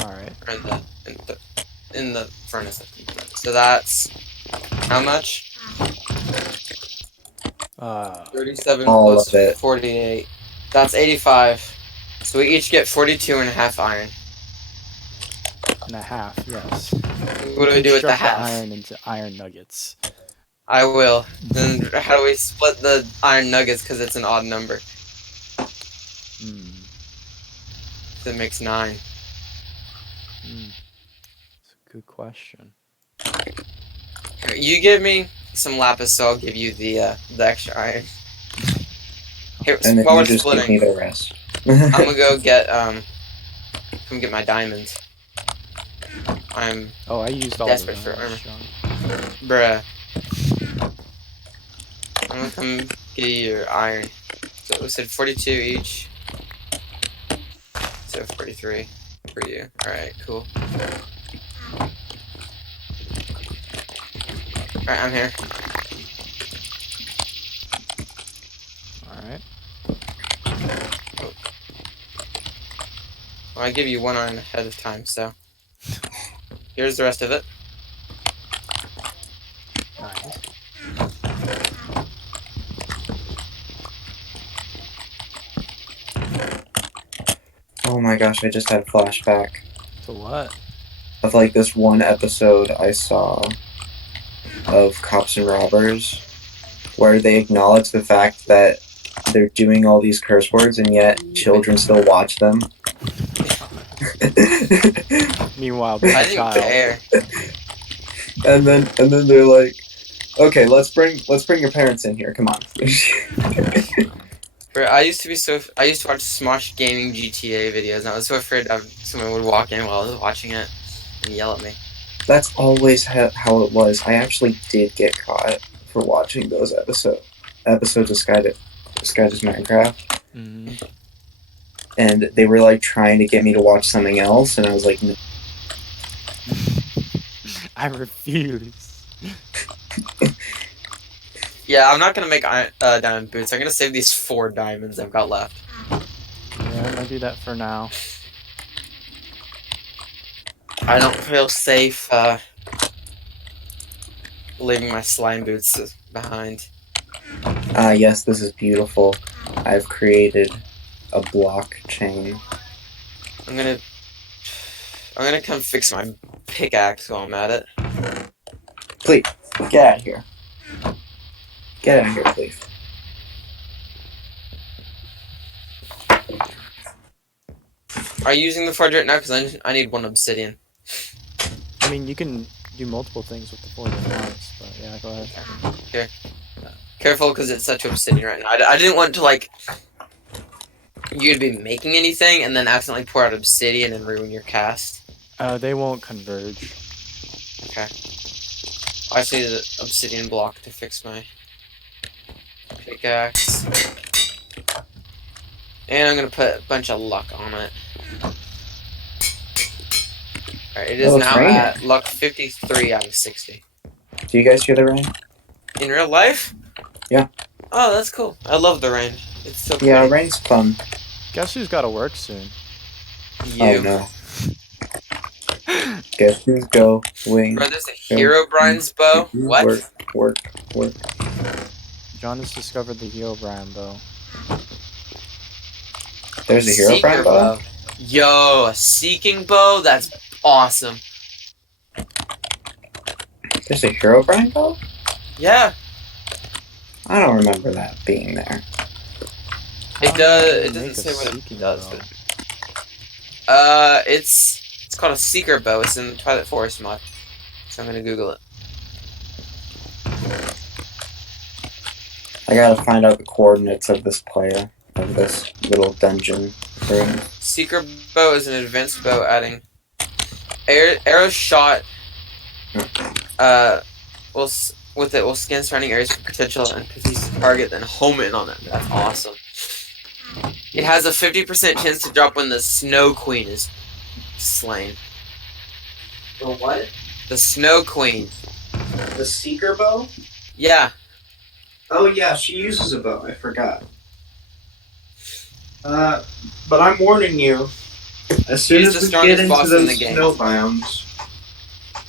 Alright. or in the furnace. So that's how much? 37 All plus of it. 48. That's 85. So we each get 42 and a half iron. And a half, yes. What do we do with the Construct half? iron into iron nuggets. I will. Then how do we split the iron nuggets because it's an odd number? That makes 9. That's a good question. You give me some lapis, so I'll give you the extra iron. Here, And then while you we're just give me splitting, the rest. I'm gonna go get come get my diamonds. I'm Oh, I used all desperate of for them. armor. Sean. Bruh. I'm gonna come get you your iron. So we said 42 each. So 43 for you. Alright, cool. Alright, I'm here. Alright. Well, I give you 1 iron ahead of time, so. Here's the rest of it. Nice. Oh my gosh, I just had a flashback So what? of like this one episode I saw of Cops and Robbers where they acknowledge the fact that they're doing all these curse words, and yet children still watch them. Meanwhile, being I a didn't child. care. and then they're like, okay, let's bring your parents in here. Come on. Bro, I used to watch Smosh Gaming GTA videos, and I was so afraid that someone would walk in while I was watching it and yell at me. That's always how it was. I actually did get caught for watching those episodes of Sky Does Minecraft, Mhm. and they were like trying to get me to watch something else, and I was like, no. I refuse. Yeah, I'm not gonna make diamond boots. I'm gonna save these 4 diamonds I've got left. Yeah, I'm gonna do that for now. I don't feel safe leaving my slime boots behind. Yes, this is beautiful. I've created a blockchain. I'm gonna come fix my pickaxe while I'm at it. Please, get out of here. Get out of here, please. Are you using the forge right now? Because I need 1 obsidian. I mean, you can do multiple things with the forge at once, but yeah, go ahead. Careful, because it's such obsidian right now. I didn't want to, like, you to be making anything and then accidentally pour out obsidian and ruin your cast. They won't converge. Okay. I just need an obsidian block to fix my pickaxe. And I'm gonna put a bunch of luck on it. Alright, it is Oh, it's now raining. at luck 53 out of 60. Do you guys hear the rain? In real life? Yeah. Oh, that's cool. I love the rain. It's so pretty. Yeah, rain's fun. Guess who's gotta work soon? You. Oh no. Guess who's going? Bro, there's a Hero Brian's bow. What? Work. John has discovered the Herobrine bow. There's a hero Seeker brand bow? Yo, a seeking bow? That's awesome. There's a hero brand bow? Yeah, I don't remember that being there. it does. It doesn't say what it does, but it's called a seeker bow. It's in the Twilight Forest mod. So I'm gonna Google it. I gotta find out the coordinates of this player, of this little dungeon room. Seeker bow is an advanced bow adding arrow shot. Will scan surrounding areas for potential and confuse the target, then home in on it. That's awesome. It has a 50% chance to drop when the Snow Queen is slain. The what? The Snow Queen. The seeker bow? Yeah. Oh yeah, she uses a bow, I forgot. But I'm warning you, as soon She's as the we strongest get into boss in those the game. snow biomes...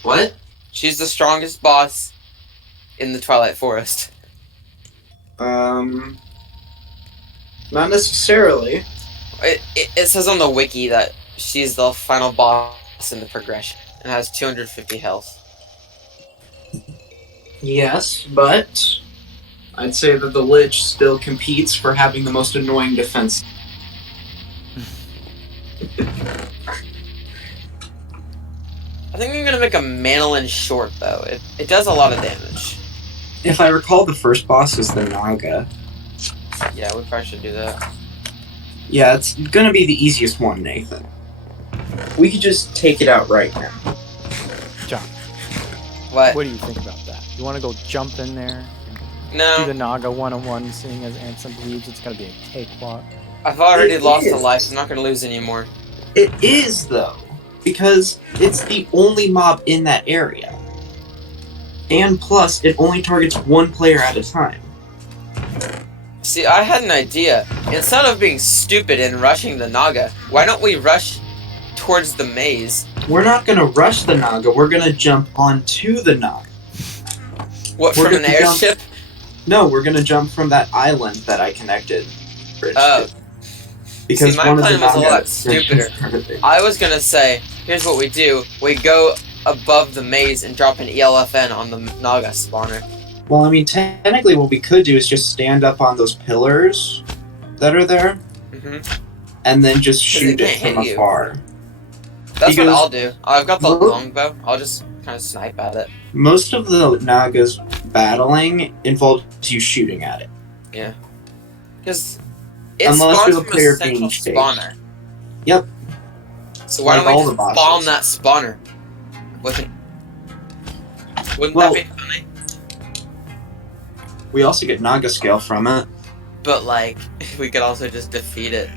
What? She's the strongest boss in the Twilight Forest. Not necessarily. It says on the wiki that she's the final boss in the progression and has 250 health. Yes, but I'd say that the Lich still competes for having the most annoying defense. I think I'm gonna make a Manolin short though. It does a lot of damage. If I recall, the first boss is the Naga. Yeah, we probably should do that. Yeah, it's gonna be the easiest one, Nathan. We could just take it out right now. John, What? what do you think about that? You want to go jump in there, do No, the Naga one-on-one, seeing as Ansem believes it's gonna be a cakewalk? I've already It lost a is. life. I'm not gonna lose anymore. It is, though, because it's the only mob in that area. And plus, it only targets one player at a time. See, I had an idea. Instead of being stupid and rushing the Naga, why don't we rush towards the maze? We're not gonna rush the Naga, we're gonna jump onto the Naga. What, We're from an gonna jump- airship? No, we're gonna jump from that island that I connected Bridge Oh. to. Because See, my one of plan the was a Naga lot stupider. everything. I was gonna say, here's what we do. We go above the maze and drop an ELFN on the Naga spawner. Well, I mean, technically, what we could do is just stand up on those pillars that are there, Mm-hmm. and then just it shoot it can't from hit you. afar. That's what Because I'll do. I've got the mo- longbow. I'll just kind of snipe at it. Most of the Nagas battling involves you shooting at it. Yeah. Because it Unless spawns you're the from a player central being chased. spawner. Yep. So why Like don't we all just the bosses. spawn that spawner? Wouldn't Well- that be funny? We also get Naga scale from it. But like, we could also just defeat it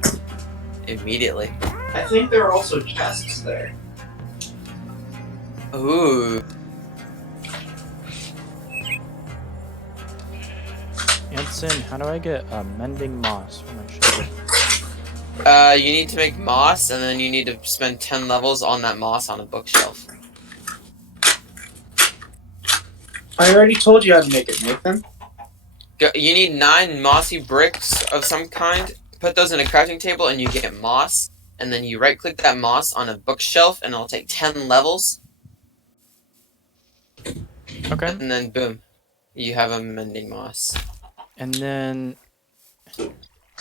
immediately. I think there are also chests there. Ooh. Anson, how do I get mending moss for my shovel? You need to make moss, and then you need to spend 10 levels on that moss on a bookshelf. I already told you how to make it, Nathan. You need 9 mossy bricks of some kind. Put those in a crafting table, and you get moss. And then you right-click that moss on a bookshelf, and it'll take 10 levels. Okay. And then boom, you have a mending moss. And then,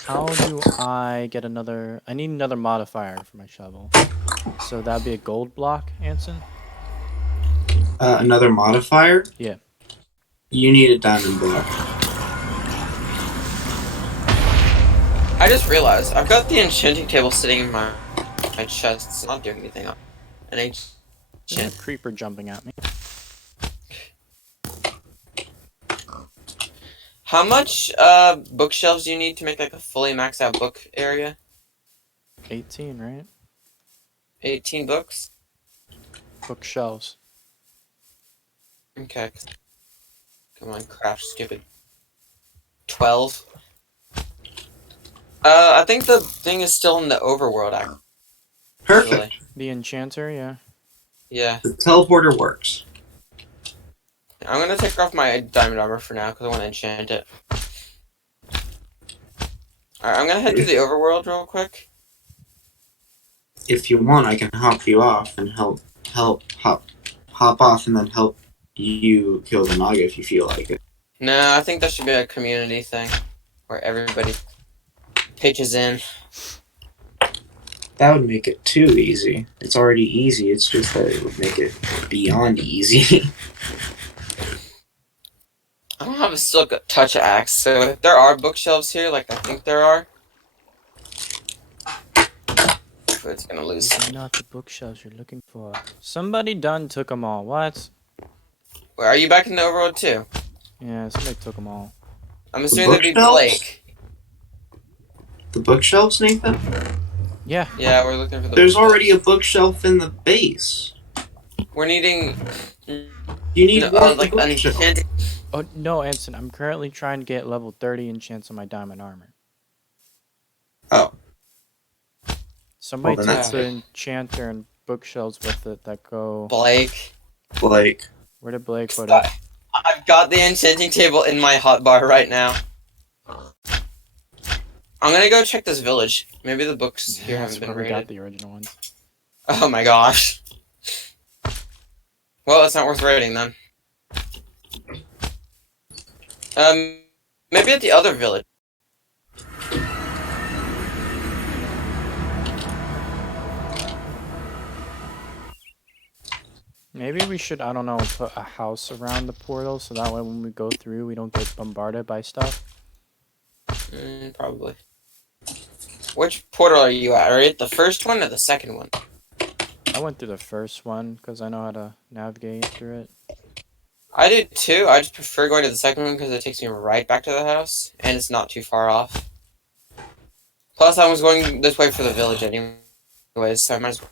how do I get another? I need another modifier for my shovel. So that'd be a gold block, Anson. Another modifier? Yeah. You need a diamond block. I just realized I've got the enchanting table sitting in my chest. It's not doing anything. An There's enchant. a creeper jumping at me. How much bookshelves do you need to make like a fully maxed out book area? 18, right? 18 books? Bookshelves. Okay. Come on, craft, stupid. 12. I think the thing is still in the overworld, actually. Perfect. The enchanter, yeah. Yeah. The teleporter works. I'm gonna take off my diamond armor for now, because I want to enchant it. Alright, I'm gonna head to the overworld real quick. If you want, I can hop you off and hop off and then help you kill the Naga if you feel like it. No, I think that should be a community thing, where everybody pitches in. That would make it too easy. It's already easy, it's just that it would make it beyond easy. I don't have a silk touch axe, so if there are bookshelves here, like I think there are, it's gonna lose. These are not the bookshelves you're looking for. Somebody done took them all. What? Where are you back in the overworld too? Yeah, somebody took them all. I'm assuming that'd be bookshelves? Blake. The bookshelves, Nathan? Yeah. Yeah, we're looking for the. There's bookshelves. already a bookshelf in the base. We're needing. You need No, one like an bookshelf. enchanted. Oh, no, Anson. I'm currently trying to get level 30 enchants on my diamond armor. Oh. Somebody Well, took then the enchanter and bookshelves with it that go... Blake. Blake. Where did Blake put it? Stop. I've got the enchanting table in my hotbar right now. I'm gonna go check this village. Maybe the books here That's haven't been where we got raided. the original ones. Oh my gosh. Well, it's not worth raiding then. Maybe at the other village. Maybe we should, I don't know, put a house around the portal so that way when we go through we don't get bombarded by stuff. Probably. Which portal are you at? Are you at the first one or the second one? I went through the first one because I know how to navigate through it. I did too. I just prefer going to the second one because it takes me right back to the house, and it's not too far off. Plus, I was going this way for the village anyways, so I might as well.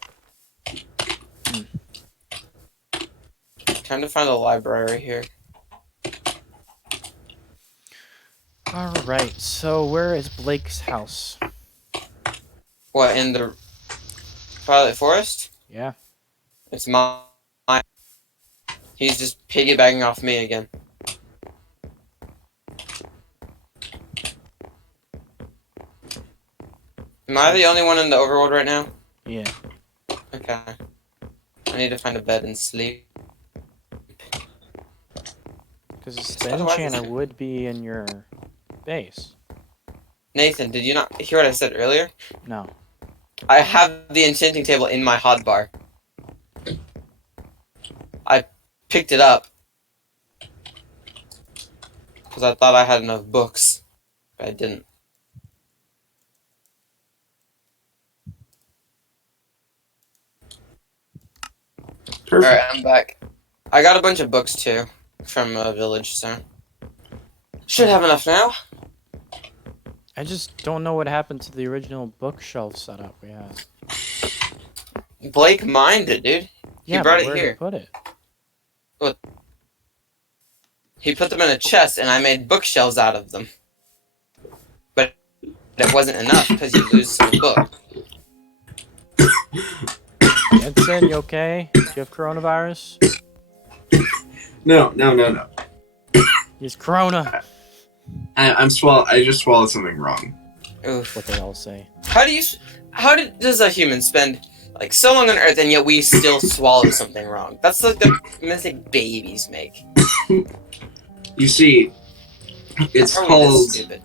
Time to find a library here. Alright, so where is Blake's house? What, in the Twilight Forest? Yeah. It's mine. He's just piggybacking off me again. Am I the only one in the overworld right now? Yeah. Okay. I need to find a bed and sleep. Because It's the otherwise enchanter it's- would be in your base. Nathan, did you not hear what I said earlier? No. I have the enchanting table in my hotbar. I picked it up because I thought I had enough books, but I didn't. Perfect. Alright, I'm back. I got a bunch of books too from a village, so should have enough now. I just don't know what happened to the original bookshelf setup we had. Blake mined it, dude. Yeah, brought but it where'd here. he put it? He put them in a chest, and I made bookshelves out of them. But it wasn't enough because you lose the book. Jensen, you okay? Do you have coronavirus? No. He's corona. I just swallowed something wrong. Oof. What they all say. Does a human spend like so long on Earth and yet we still swallow something wrong? That's like the mistake babies make. You see, it's How are we this called stupid?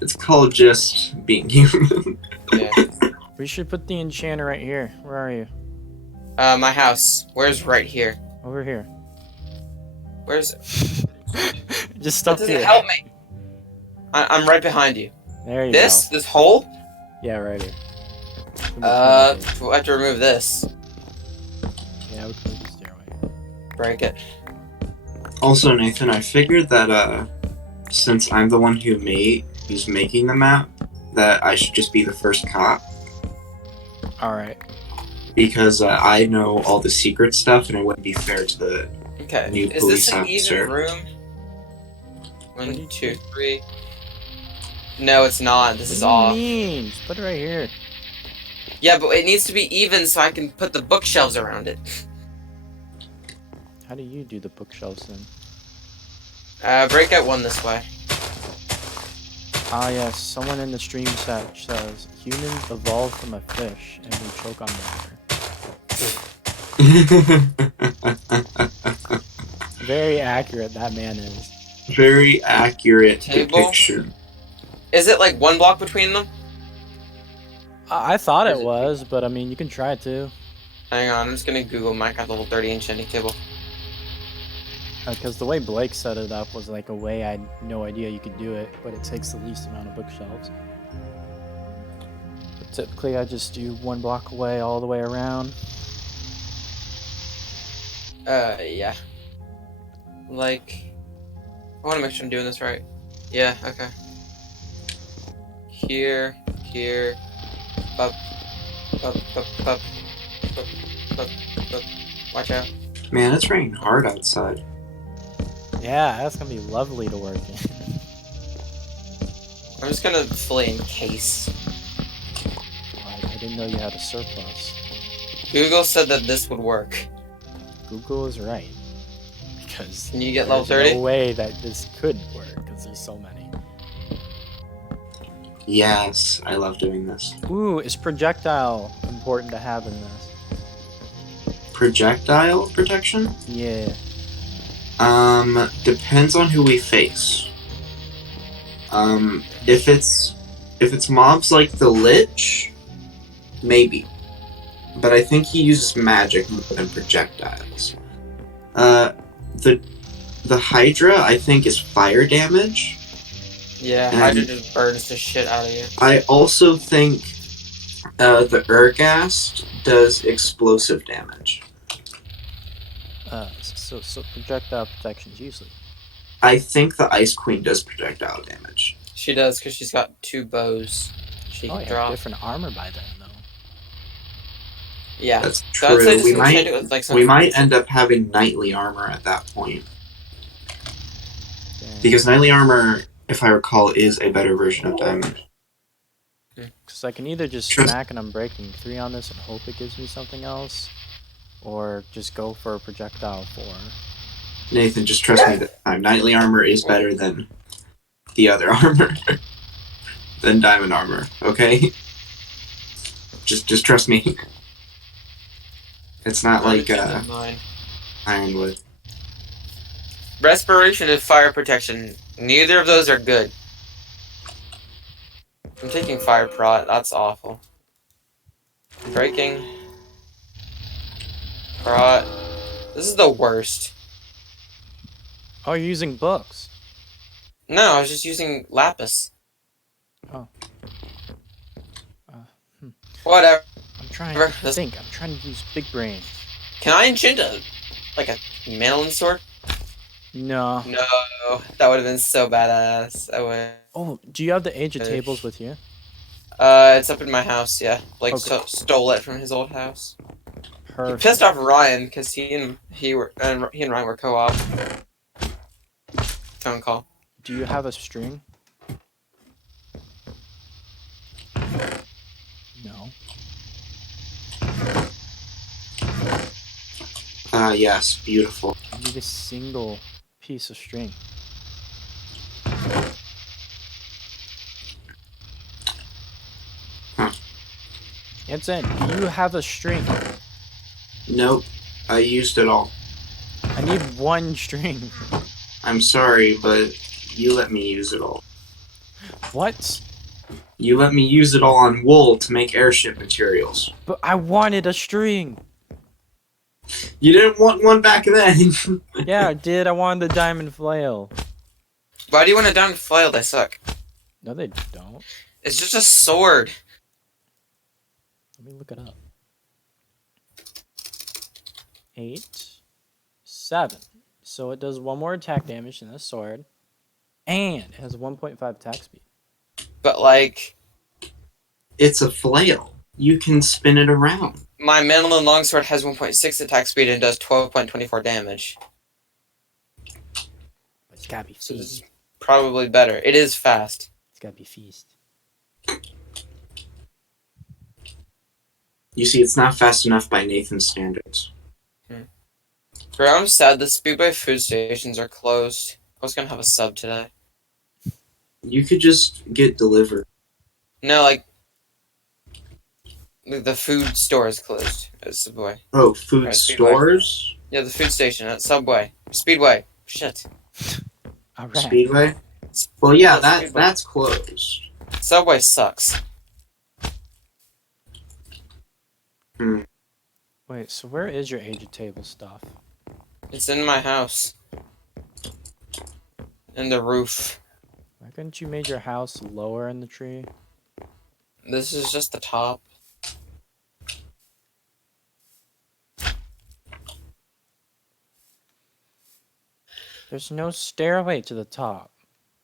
it's called just being human. Yeah. We should put the enchanter right here. Where are you? My house. Where's right here? Over here. Where's? Just That stuff doesn't here. help me. I'm right behind you. There you This go. hole. Yeah, right here. We'll have to remove this. Yeah, we can move the stairway. Break it. Also, Nathan, I figured that since I'm the one who's making the map, that I should just be the first cop Alright. because I know all the secret stuff, and it wouldn't be fair to the Okay. New Is police this an officer. even room? What do you 1, 2, do? 3. No, it's not. This What is do you off. mean? Just put it right here. Yeah, but it needs to be even so I can put the bookshelves around it. How do you do the bookshelves then? Break out one this way. Ah yes, someone in the stream chat says, humans evolved from a fish and we choke on water. Very accurate, that man is. Very accurate Table? depiction. Is it like one block between them? I thought Is it it- was, but I mean, you can try it too. Hang on, I'm just gonna Google Minecraft level 30 enchanting table. Because the way Blake set it up was like a way I had no idea you could do it, but it takes the least amount of bookshelves. But typically, I just do one block away all the way around. Yeah. Like, I want to make sure I'm doing this right. Yeah, okay. Here, up, up, up, up, up, up, up. Watch out. Man, it's raining hard outside. Yeah, that's gonna be lovely to work in. I'm just gonna fully encase. I didn't know you had a surplus. Google said that this would work. Google is right. Because Can you get level there's 30? no way that this could work, because there's so many. Yes, I love doing this. Ooh, is projectile important to have in this? Projectile protection? Yeah. Depends on who we face. If it's mobs like the Lich, maybe. But I think he uses magic more than projectiles. The Hydra, I think, is fire damage. Yeah, And- Hydra just burns the shit out of you. I also think the Urghast does explosive damage. So projectile protection is usually. I think the Ice Queen does projectile damage. She does, because she's got 2 bows she Oh, can you drop. have different armor by then, though. Yeah. That's So I'd say true. just We enchant might it with, like, some we might end up having knightly armor at that point. Because knightly armor, if I recall, is a better version of diamond. Because I can either just Trust- smack and I'm breaking 3 on this and hope it gives me something else, or just go for a projectile 4. Nathan, just trust me this time. Knightly armor is better than the other armor. Than diamond armor, okay? Just trust me. It's not like mine. Ironwood. Respiration and fire protection. Neither of those are good. I'm taking fire prot. That's awful. Breaking. Prot. This is the worst. Oh, you're using books. No, I was just using lapis. Oh. Whatever. I'm trying Remember, to this- think. I'm trying to use big brain. Can I enchant a Manolin sword? No. No, that would have been so badass. I would. Oh, do you have the Age of Tables with you? It's up in my house. Yeah, like Okay. stole it from his old house. He Perfect. pissed off Ryan because he and Ryan were co-op. Phone call. Do you have a string? No. Yes, beautiful. I need a single piece of string. Huh. Anson, do you have a string? Nope, I used it all. I need one string. I'm sorry, but you let me use it all. What? You let me use it all on wool to make airship materials. But I wanted a string. You didn't want one back then. Yeah, I did. I wanted the diamond flail. Why do you want a diamond flail? They suck. No, they don't. It's just a sword. Let me look it up. 8, 7. So it does 1 more attack damage than a sword. And it has 1.5 attack speed. But like, It's a flail. You can spin it around. my Manolin longsword has 1.6 attack speed and does 12.24 damage. It's gotta be So this is feast. probably better. It is fast. It's gotta be feast. You see, it's not fast enough by Nathan's standards. Bro, I'm sad the Speedway food stations are closed. I was gonna have a sub today. You could just get delivered. No, like the food store is closed at Subway. Oh, food Right, Speedway. stores? Yeah, the food station at Subway. Speedway. Shit. Alright. Speedway? Well, yeah, Speedway. that's closed. Subway sucks. Wait, so where is your Age of Table stuff? It's in my house. In the roof. Why couldn't you made your house lower in the tree? This is just the top. There's no stairway to the top.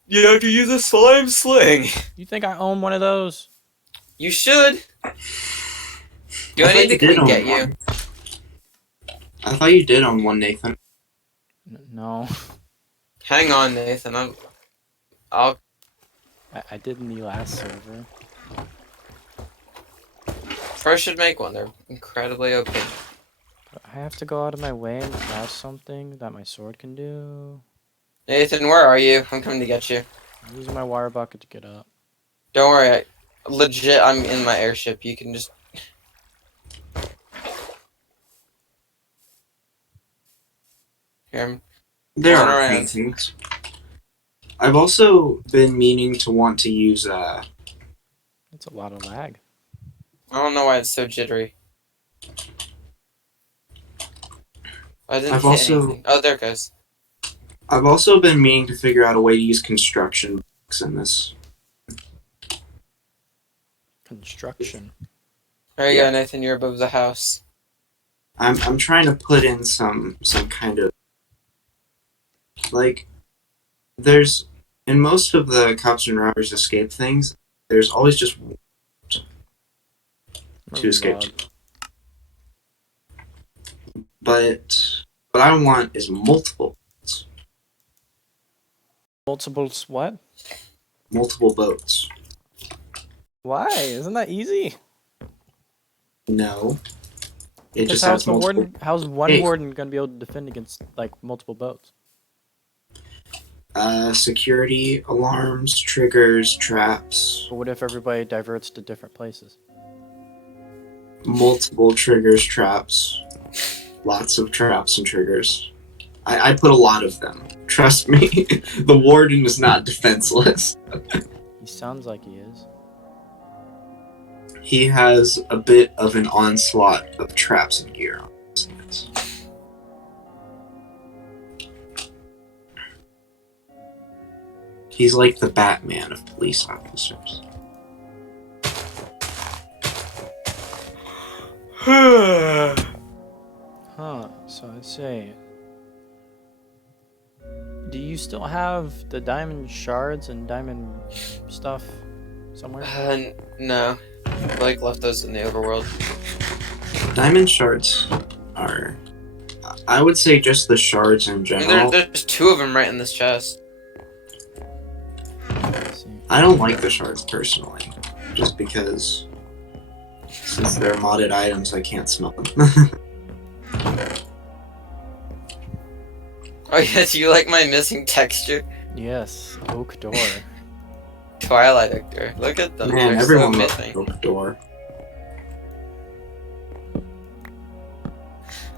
You have to use a slime sling. You think I own one of those? You should. Do I thought need to you did come own get you? one. I thought you did on one, Nathan. No. Hang on, Nathan. I'll. I did in the last server. First should make one. They're incredibly OP. But I have to go out of my way and craft something that my sword can do. Nathan, where are you? I'm coming to get you. I'm using my water bucket to get up. Don't worry. Legit, I'm in my airship. You can just. Here, There Going are around. things. I've also been meaning to want to use That's a lot of lag. I don't know why it's so jittery. I didn't I've hit also- anything. Oh, there it goes. I've also been meaning to figure out a way to use construction blocks in this. Construction. There you Yeah. go, Nathan. You're above the house. I'm trying to put in some kind of like there's in most of the cops and robbers escape things, there's always just to escape. Log. But what I want is multiple Multiples what? boats. Why? Isn't that easy? No. It Because just has multiple. how's one Hey. warden gonna be able to defend against like multiple boats? Security alarms, triggers, traps, But what if everybody diverts to different places? multiple triggers, traps, lots of traps and triggers. I put a lot of them. Trust me, the warden is not defenseless. He sounds like he is. He has a bit of an onslaught of traps and gear on his hands. He's like the Batman of police officers. Huh, so I'd say. Do you still have the diamond shards and diamond stuff somewhere? No. Blake left those in the overworld. Diamond shards are, I would say, just the shards in I mean, general. there's 2 of them right in this chest. Let's see. I don't like the shards personally, just because since they're modded items, I can't smell them. Oh yeah, do you like my missing texture? Yes, oak door. Twilight Victor. Look at them. Man, They're everyone so loves missing. oak door.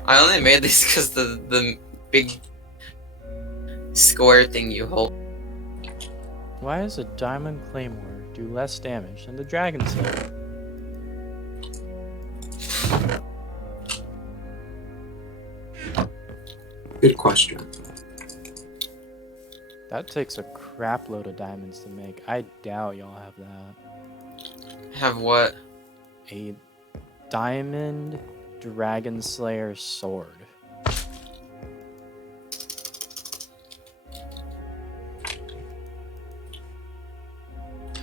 I only made these because the big square thing you hold. Why does a diamond claymore do less damage than the dragon slayer? Good question. That takes a crap load of diamonds to make. I doubt y'all have that. Have what? A diamond dragon slayer sword.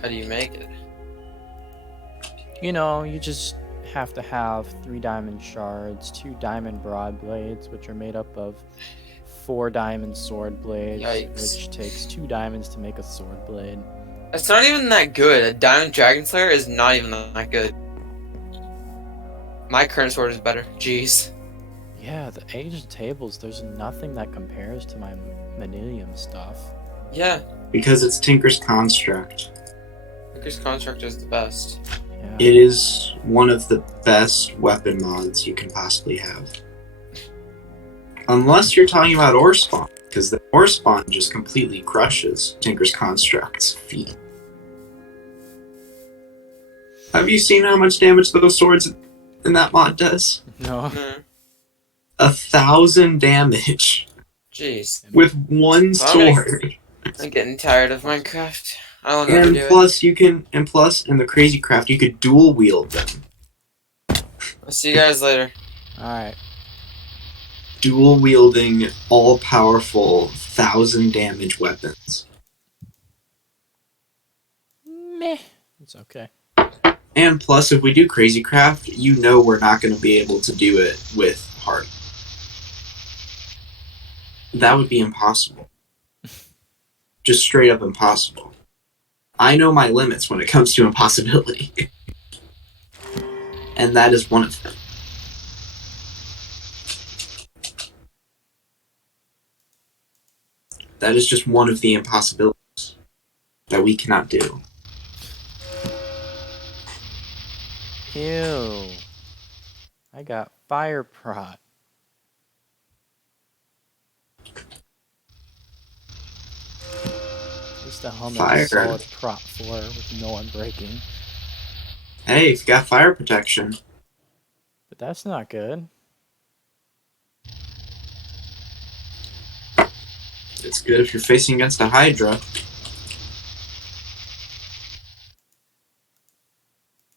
How do you make it? You know, you just have to have 3 diamond shards, 2 diamond broad blades, which are made up of 4 diamond sword blades, Yikes. which takes 2 diamonds to make a sword blade. It's not even that good. A Diamond Dragon Slayer is not even that good. My current sword is better. Jeez. Yeah, the Age of Tables, there's nothing that compares to my Manilium stuff. Yeah. Because it's Tinker's Construct. Tinker's Construct is the best. Yeah. It is one of the best weapon mods you can possibly have. Unless you're talking about Ore Spawn, because the Ore Spawn just completely crushes Tinker's Construct's feat. Have you seen how much damage those swords in that mod does? No. 1,000 damage Jeez. with one Okay. sword. I'm getting tired of Minecraft. I don't know how to And do plus, in the Crazy Craft, you could dual wield them. it. I'll see you guys later. Alright. Dual wielding, all powerful, 1,000 damage weapons. Meh. It's okay. And plus, if we do Crazy Craft, you know we're not going to be able to do it with Heart. That would be impossible. Just straight up impossible. I know my limits when it comes to impossibility. And that is one of them. That is just one of the impossibilities that we cannot do. Ew. I got fire prot. At least the helmet Fire. is solid prot 4 with no unbreaking. Hey, if you got fire protection, But that's not good. it's good if you're facing against a Hydra.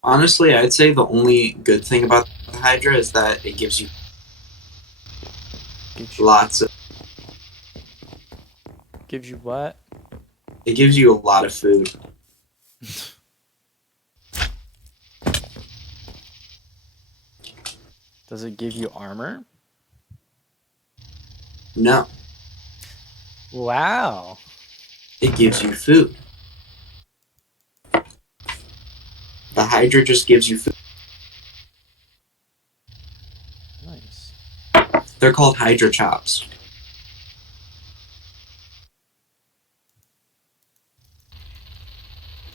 Honestly, I'd say the only good thing about the Hydra is that it gives you Gives you, lots of. gives you what? It gives you a lot of food. Does it give you armor? No, Wow. it gives you food. The Hydra just gives you food. Nice. They're called Hydra chops.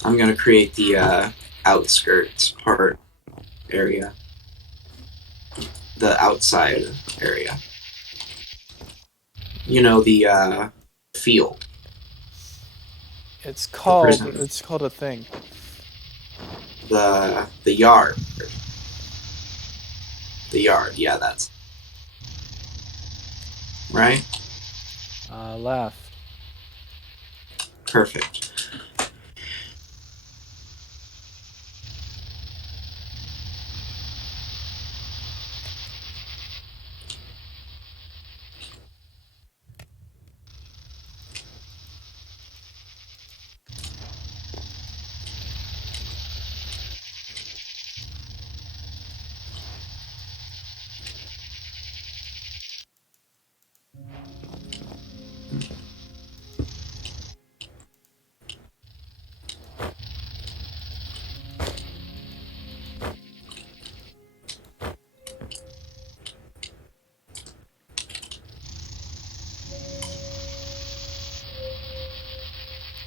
I'm gonna create the outskirts part area. The outside area. the field. It's called prison. a thing. The yard. The yard, yeah, that's right. Left. Perfect.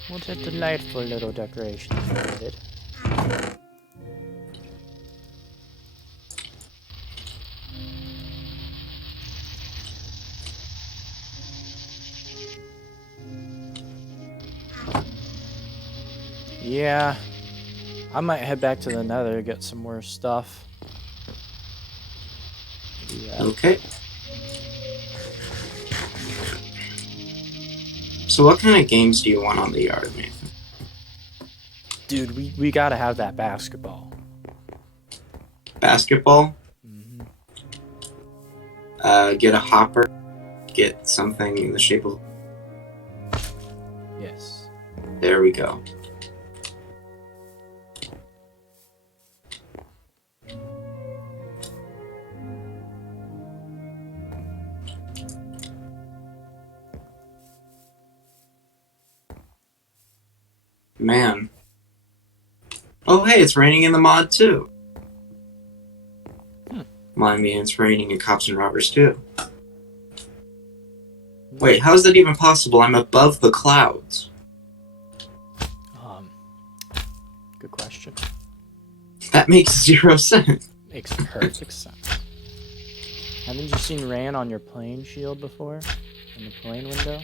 What a delightful little decoration you did. Yeah, I might head back to the Nether, get some more stuff. Yeah. Okay. So what kind of games do you want on the yard, Nathan? Dude, we gotta have that basketball. Basketball? Hmm. Get a hopper. Get something in the shape of... Yes. There we go. Man. Oh, hey, it's raining in the mod, too. Mind me, it's raining in Cops and Robbers, too. Wait, how is that even possible? I'm above the clouds. Good question. That makes 0 sense. Makes perfect sense. Haven't you seen rain on your plane shield before? In the plane window?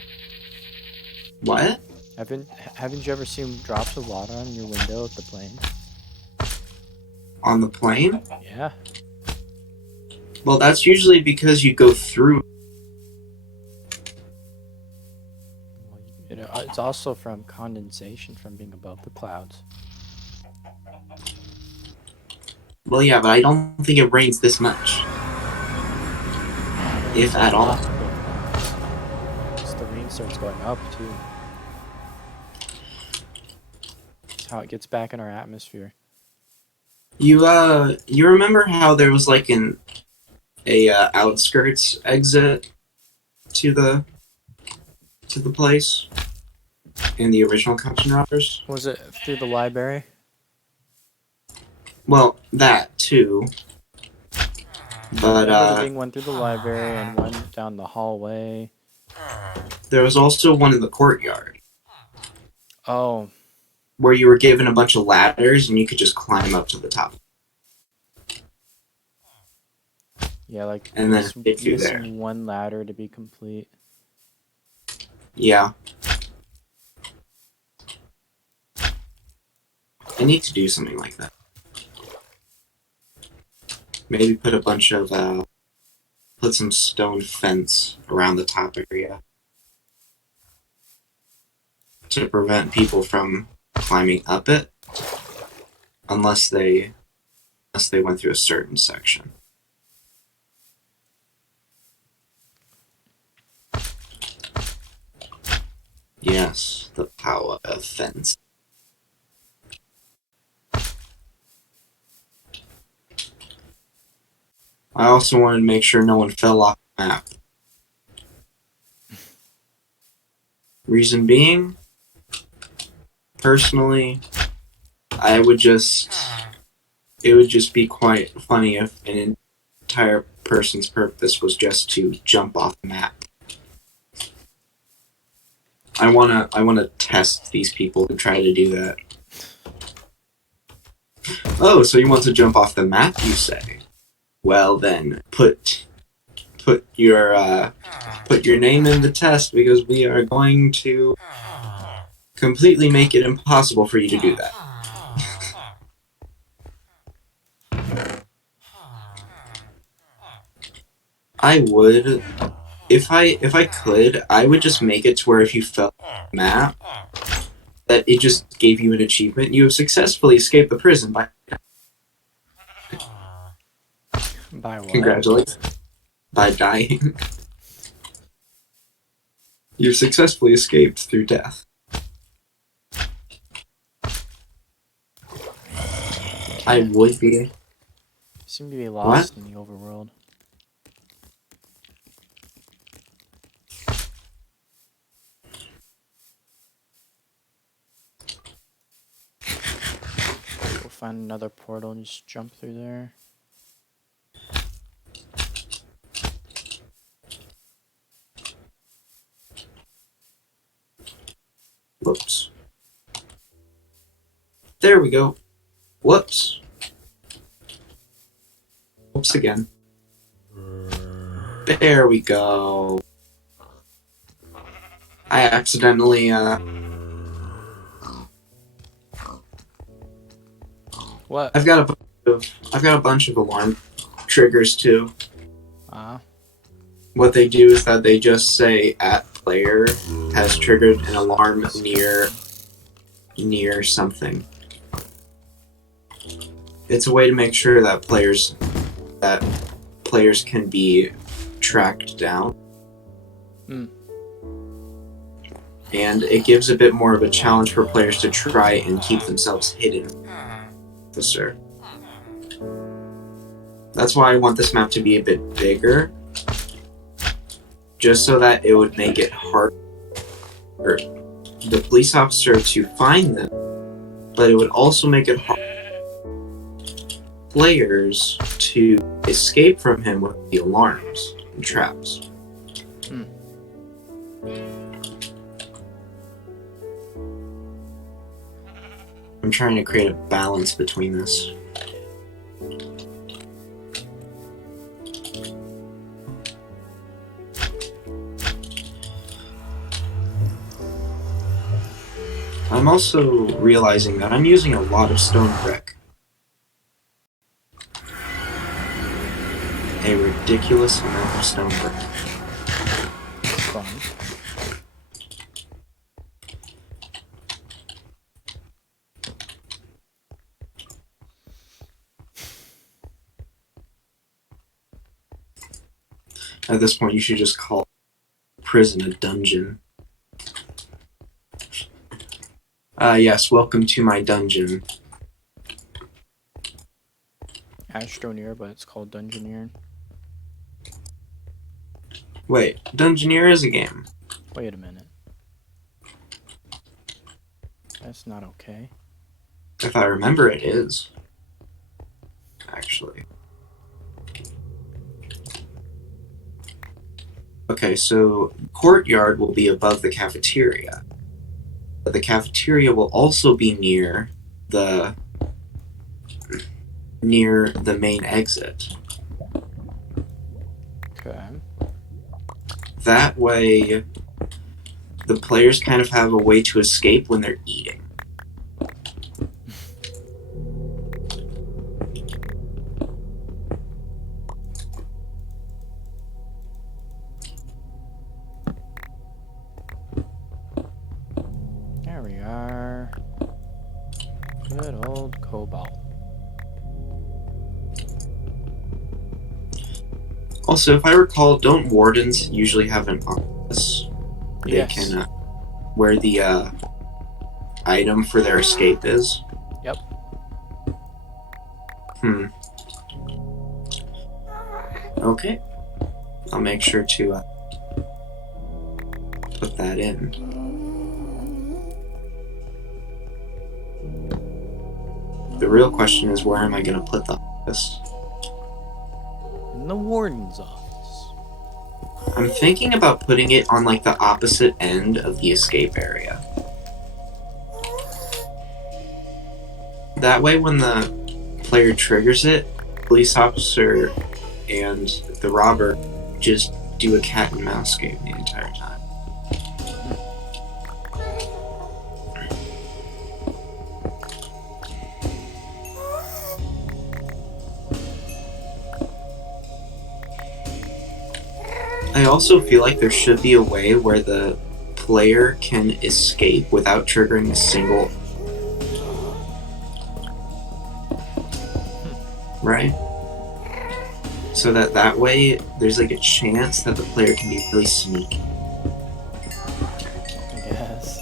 What? Haven't you ever seen drops of water on your window of the plane? On the plane? Yeah. Well, that's usually because you go through. Well, it's also from condensation from being above the clouds. Well, yeah, but I don't think it rains this much. If at all. Because the rain starts going up too. That's how it gets back in our atmosphere. You remember how there was like a outskirts exit to the place in the original Cops and Robbers? Was it through the library? Well, that too. But There was one through the library and one down the hallway. there was also one in the courtyard Oh, where you were given a bunch of ladders and you could just climb up to the top. yeah, like And then missing get you there. one ladder to be complete. Yeah. I need to do something like that. Maybe put a bunch of, put some stone fence around the top area to prevent people from climbing up it unless they went through a certain section. Yes, the power of fence. I also wanted to make sure no one fell off the map. Reason being, personally, it would just be quite funny if an entire person's purpose was just to jump off the map. I wanna test these people who try to do that. Oh, so you want to jump off the map, you say? Well then, put your put your name in the test because we are going to completely make it impossible for you to do that. I would, if I could, I would just make it to where if you fell off the map, that it just gave you an achievement. You have successfully escaped the prison by By what? congratulations by dying. You've successfully escaped through death. I would be. You seem to be lost in the overworld. We'll find another portal and just jump through there. Whoops. There we go. Whoops. Whoops again. There we go. I accidentally, What? I've got a bunch of alarm triggers too. What they do is that they just say @player has triggered an alarm near something. It's a way to make sure that players can be tracked down. Hmm. And it gives a bit more of a challenge for players to try and keep themselves hidden. Officer. That's why I want this map to be a bit bigger. Just so that it would make it hard for the police officer to find them. But it would also make it hard for players to escape from him with the alarms and traps. I'm trying to create a balance between this. I'm also realizing that I'm using a lot of stone brick. A ridiculous amount of stone brick. Fun. At this point, you should just call prison a dungeon. Yes, welcome to my dungeon. Astroneer, but it's called Dungeoneer. Wait, Dungeoneer is a game. Wait a minute. That's not okay. If I remember, it is. Actually. Okay, so courtyard will be above the cafeteria. But the cafeteria will also be near the main exit. Okay. That way, the players kind of have a way to escape when they're eating. There we are. Good old Cobalt. Also, if I recall, don't wardens usually have an office? They Yes. can, where the item for their escape is? Yep. Okay. I'll make sure to put that in. The real question is, where am I going to put the office? In the warden's office. I'm thinking about putting it on like the opposite end of the escape area. That way when the player triggers it, police officer and the robber just do a cat and mouse game the entire time. I also feel like there should be a way where the player can escape without triggering a single. Right? So that way there's like a chance that the player can be really sneaky. I guess.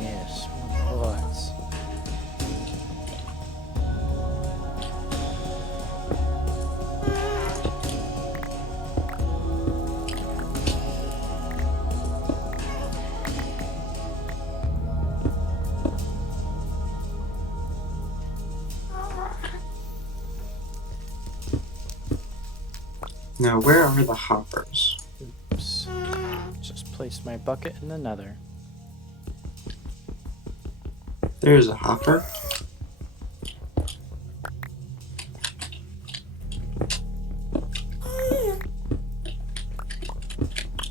Yes, more bullets. Now, where are the hoppers? Oops. Just placed my bucket in the nether. There's a hopper.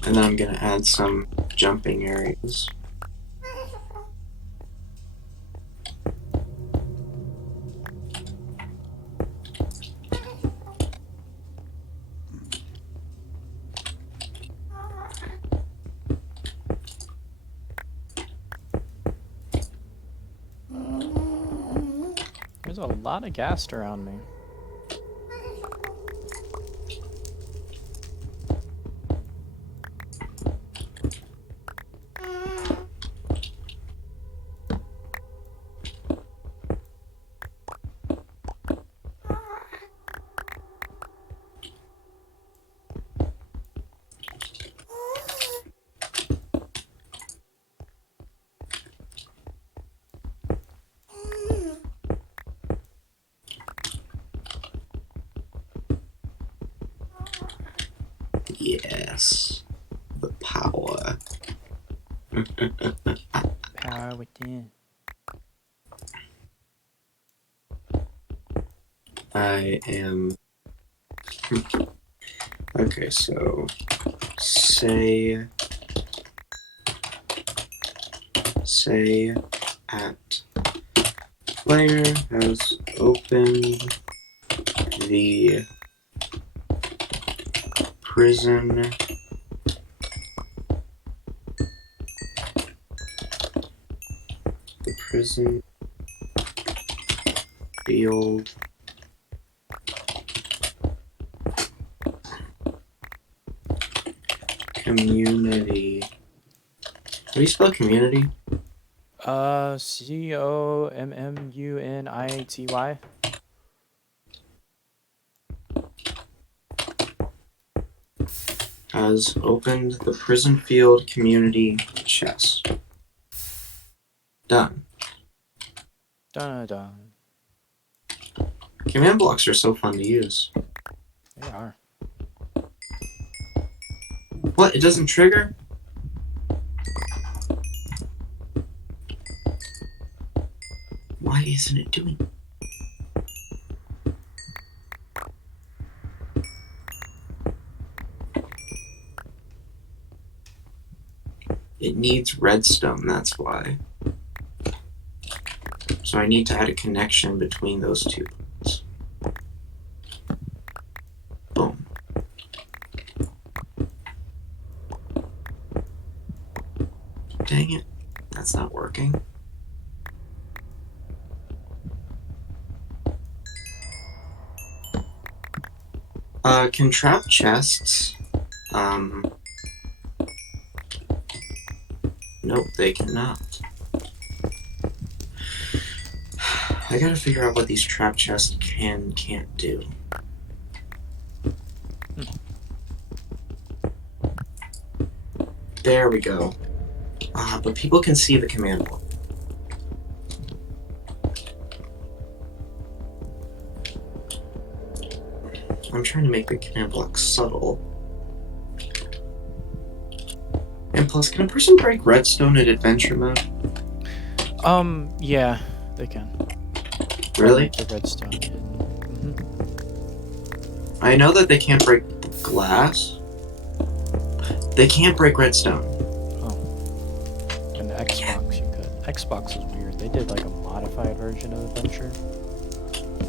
And then I'm gonna add some jumping areas. There's a lot of ghast around me. Yes. The power. Power within. I am. Okay, so say at player has opened the prison field community. How do you spell community? COMMUNITY. Has opened the prison field community chest. Done. Dun dun. Command blocks are so fun to use. They are. What? It doesn't trigger? Why isn't it doing it? It needs redstone, that's why. So I need to add a connection between those two points. Boom. Dang it. That's not working. Can trap chests? Nope, they cannot. I gotta figure out what these trap chests can and can't do. There we go. But people can see the command block. I'm trying to make the command block subtle. And plus, can a person break redstone in adventure mode? Yeah, they can. Really? The redstone. Mm-hmm. I know that they can't break glass. They can't break redstone. And the Xbox, you could. Xbox is weird. They did like a modified version of Adventure.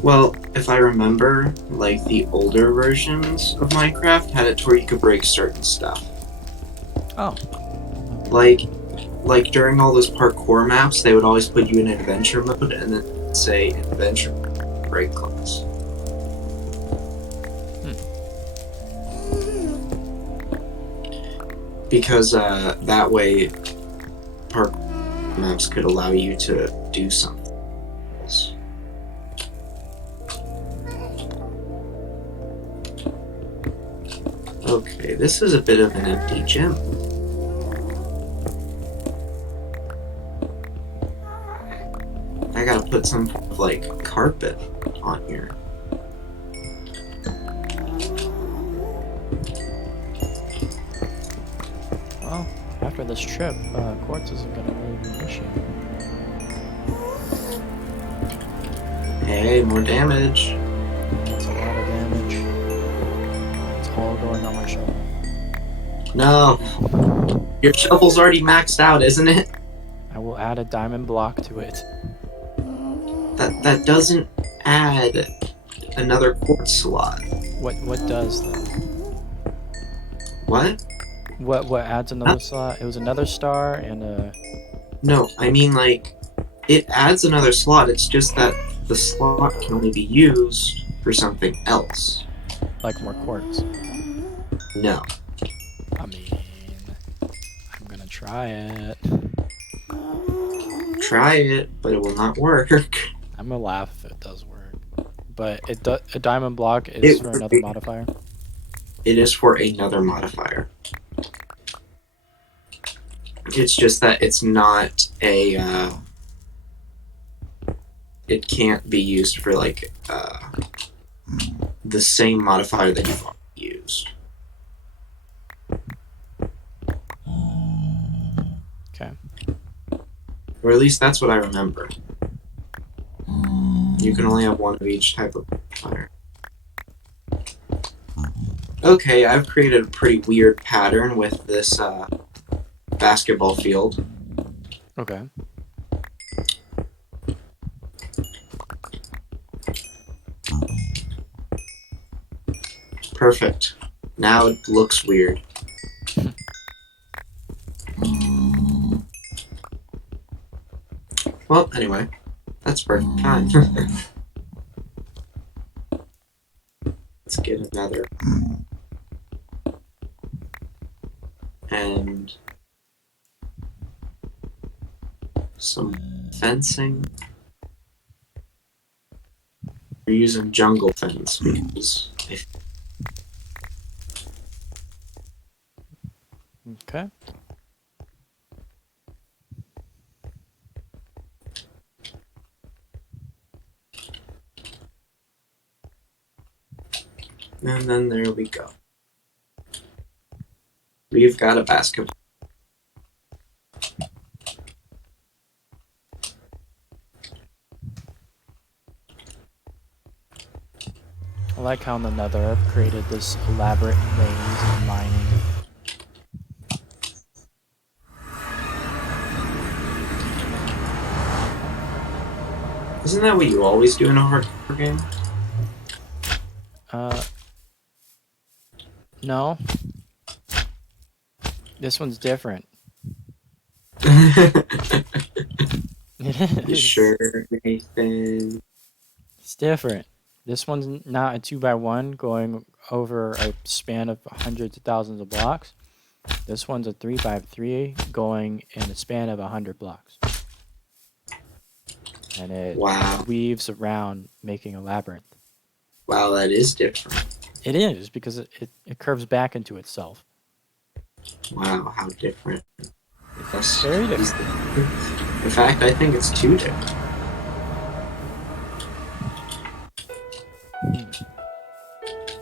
Well, if I remember, like the older versions of Minecraft had it to where you could break certain stuff. Oh. Like during all those parkour maps, they would always put you in adventure mode and then say adventure break class. Because that way, parkour maps could allow you to do something else. Okay, this is a bit of an empty gym. I gotta put some like carpet on here. Well, after this trip, quartz isn't gonna really be an issue. Hey, more damage. That's a lot of damage. It's all going on my shovel. No. Your shovel's already maxed out, isn't it? I will add a diamond block to it. That doesn't add another quartz slot. What does though? What? What adds another slot? It was another star and a. No, I mean like it adds another slot. It's just that the slot can only be used for something else. Like more quartz. No. I mean, I'm gonna try it. Try it, but it will not work. I'm gonna laugh if it does work. But a diamond block is for another modifier. It is for another modifier. It's just that it's not a. It can't be used for like the same modifier that you've already used. Okay. Or at least that's what I remember. You can only have one of each type of modifier. Okay, I've created a pretty weird pattern with this basketball field. Okay. Perfect. Now it looks weird. Well, anyway, that's perfect time. Let's get another. And some fencing. We're using jungle fence because if Okay. and then there we go. We've got a basketball. I like how in the Nether I've created this elaborate maze of mining. Isn't that what you always do in a hardcore game? No. This one's different. It You is. sure, Nathan? It's different. This one's not a 2x1 going over a span of hundreds of thousands of blocks. This one's a 3x3 going in a span of 100 blocks. And it Wow. weaves around, making a labyrinth. Wow, that is different. It is, because it curves back into itself. Wow, how different. That's Very different. In fact, I think it's too different.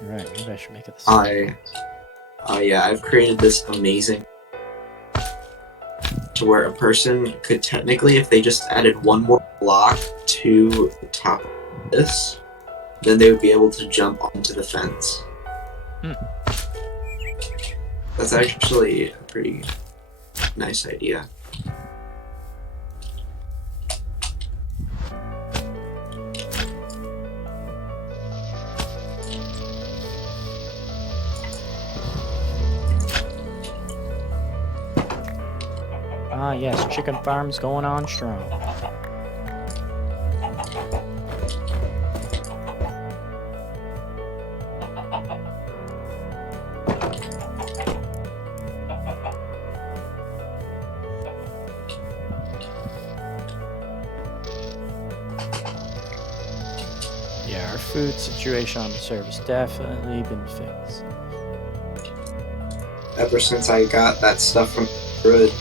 You're right, maybe I should make it the same. Yeah, I've created this amazing to where a person could technically, if they just added one more block to the top of this, then they would be able to jump onto the fence. Hmm. That's actually a pretty nice idea. Ah, yes, chicken farms going on strong. Yeah, our food situation on the server's definitely been fixed. Ever since I got that stuff from Druid,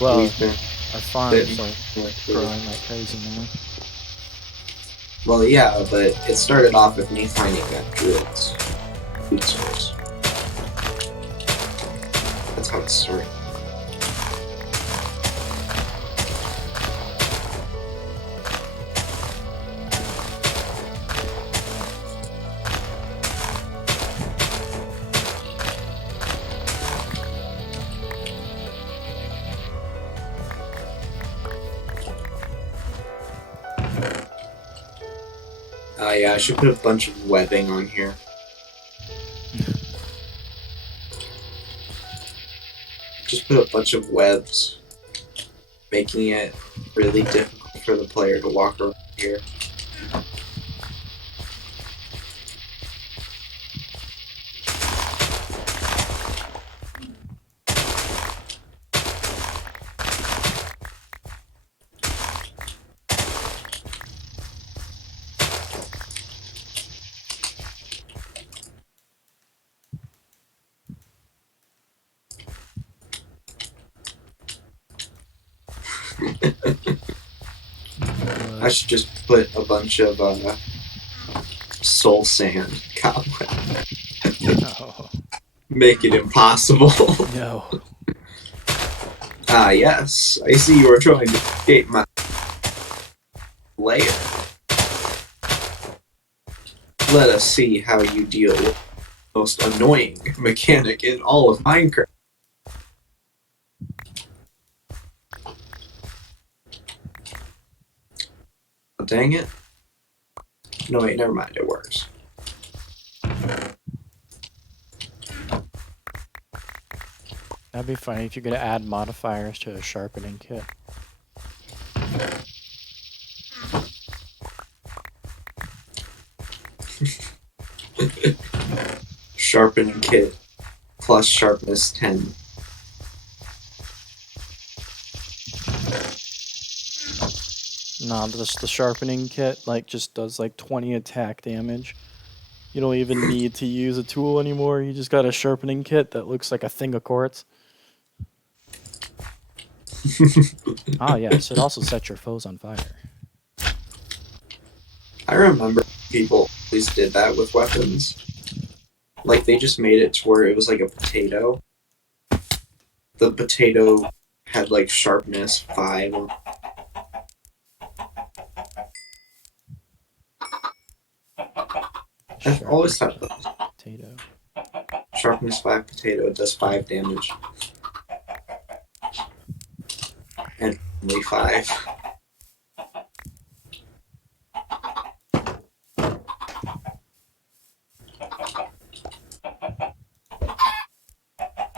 Well, we've been our farms are growing like crazy now. Well, yeah, but it started off with me finding that Druid's food source. That's how it started. Yeah, I should put a bunch of webbing on here. Just put a bunch of webs, making it really difficult for the player to walk around here. I should just put a bunch of soul sand cobweb. No. Make it impossible. No. Ah, yes. I see you are trying to escape my lair. Let us see how you deal with the most annoying mechanic in all of Minecraft. Oh, dang it. No, wait, never mind. It works. That'd be funny if you could add modifiers to a sharpening kit. Sharpening kit plus sharpness 10. No, just the sharpening kit just does like 20 attack damage. You don't even need to use a tool anymore. You just got a sharpening kit that looks like a thing of quartz. Ah, yes, it also sets your foes on fire. I remember people always did that with weapons. Like, they just made it to where it was like a potato. The potato had like sharpness 5. I've always thought that Potato. sharpness 5 potato does 5 damage. And only 5.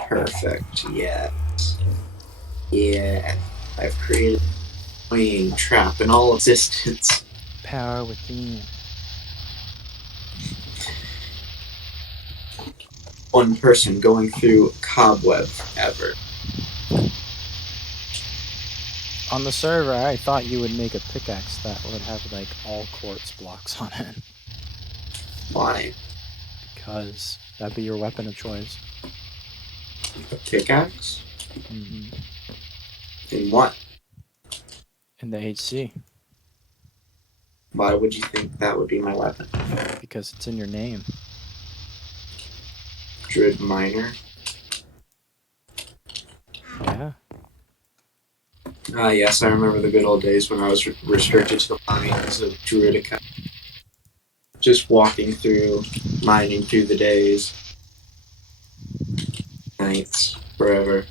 Perfect, yes. Yeah. I've created a annoying trap in all existence. Power within. One person going through cobweb ever. On the server, I thought you would make a pickaxe that would have like all quartz blocks on it. Why? Because that'd be your weapon of choice. A pickaxe? Hmm. In what? In the HC. Why would you think that would be my weapon? Because it's in your name. Druid Miner? Yeah. Ah, yes, I remember the good old days when I was restricted to the mines of Druidica. Just walking through, mining through the days, nights, forever.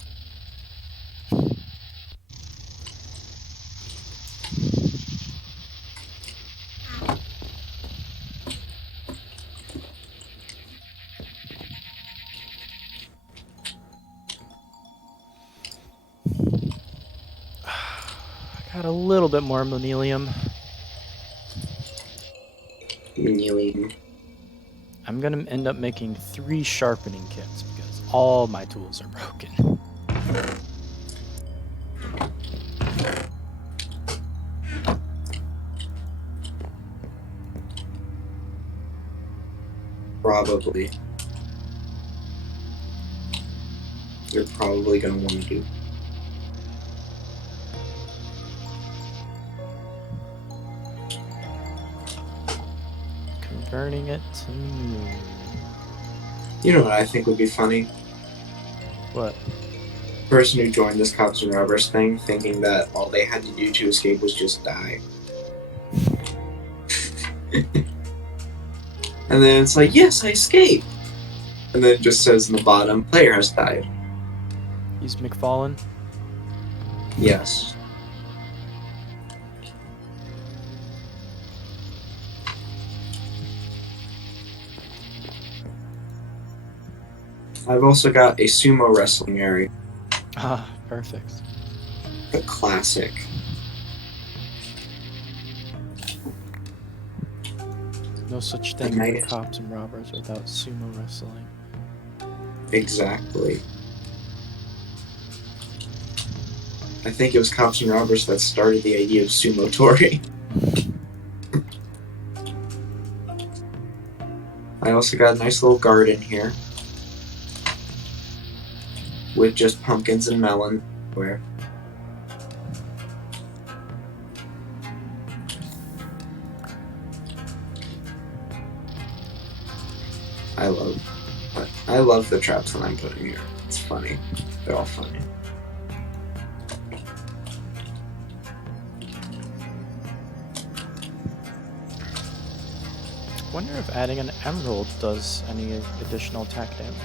I got a little bit more mammalium. Kneeling. I'm gonna end up making 3 sharpening kits because all my tools are broken. Probably. You're probably going to want to do. Converting it to new. You know what I think would be funny? What? Person who joined this cops and robbers thing thinking that all they had to do to escape was just die. And then it's like, yes, I escaped! And then it just says in the bottom, player has died. He's McFallen. Yes. I've also got a sumo wrestling area, Ah, perfect. the classic. No such thing Nice. as cops and robbers without sumo wrestling. Exactly. I think it was cops and robbers that started the idea of sumo tori. I also got a nice little garden here with just pumpkins and melon everywhere. I love the traps that I'm putting here. It's funny. They're all funny. Wonder if adding an emerald does any additional attack damage.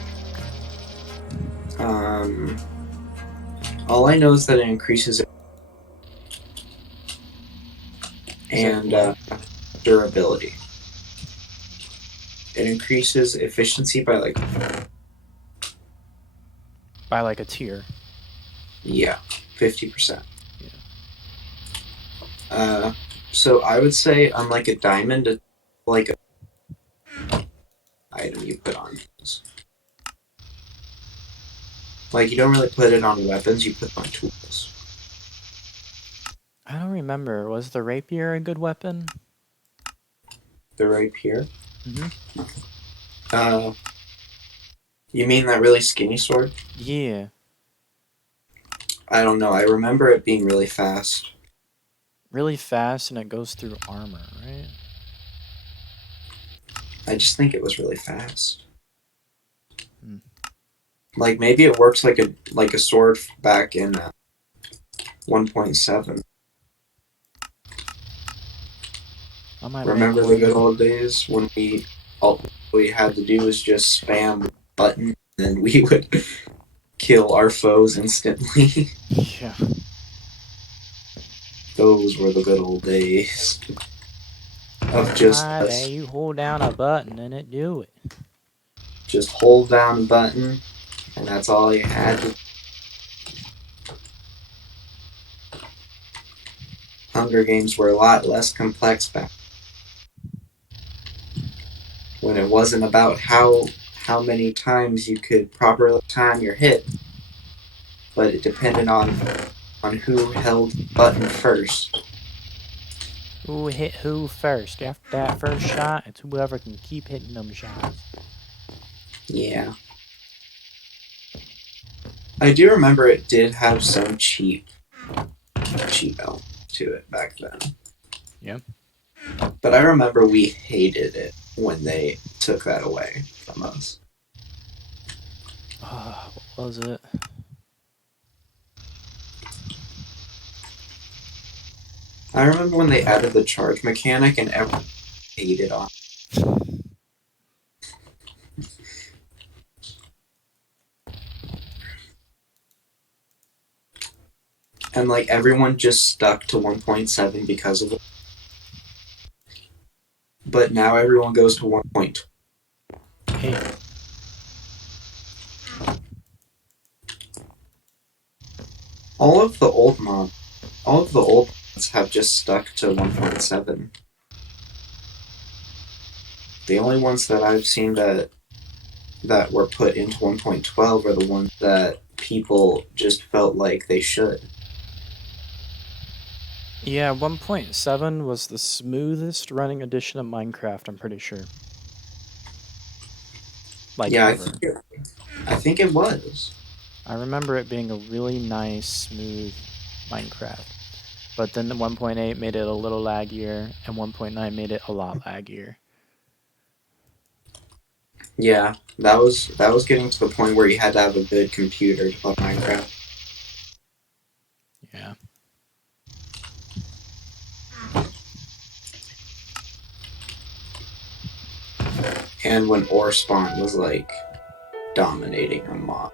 All I know is that it increases and durability. It increases efficiency by like By like a tier. 50%. Yeah. So I would say unlike a diamond, it's like a item you put on things. Like you don't really put it on weapons, you put it on tools. I don't remember. Was the rapier a good weapon? The rapier. Mm-hmm. You mean that really skinny sword? Yeah. I don't know. I remember it being really fast. Really fast and it goes through armor, right? I just think it was really fast. Hmm. Like maybe it works like a sword back in 1.7. I might Remember make the good old days when all we had to do was just spam the button and we would kill our foes instantly. Yeah. Those were the good old days of just us. You hold down a button and it do it. Just hold down a button, and that's all you had to. Hunger Games were a lot less complex back when it wasn't about how many times you could properly time your hit, but it depended on who held the button first. Who hit who first? After that first shot, it's whoever can keep hitting them shots. Yeah. I do remember it did have some cheap element to it back then. Yeah. But I remember we hated it when they took that away from us. What was it? I remember when they added the charge mechanic and everyone hated on it. And like everyone just stuck to 1.7 because of it. But now everyone goes to 1.2. Hey, All of the old mods have just stuck to 1.7. The only ones that I've seen that were put into 1.12 are the ones that people just felt like they should. yeah, 1.7 was the smoothest running edition of Minecraft, I'm pretty sure. Like Yeah, ever. I think it was. I remember it being a really nice, smooth Minecraft. But then the 1.8 made it a little laggier, and 1.9 made it a lot laggier. Yeah, that was getting to the point where you had to have a good computer to play Minecraft. Yeah. And when ore spawn was like dominating a mod,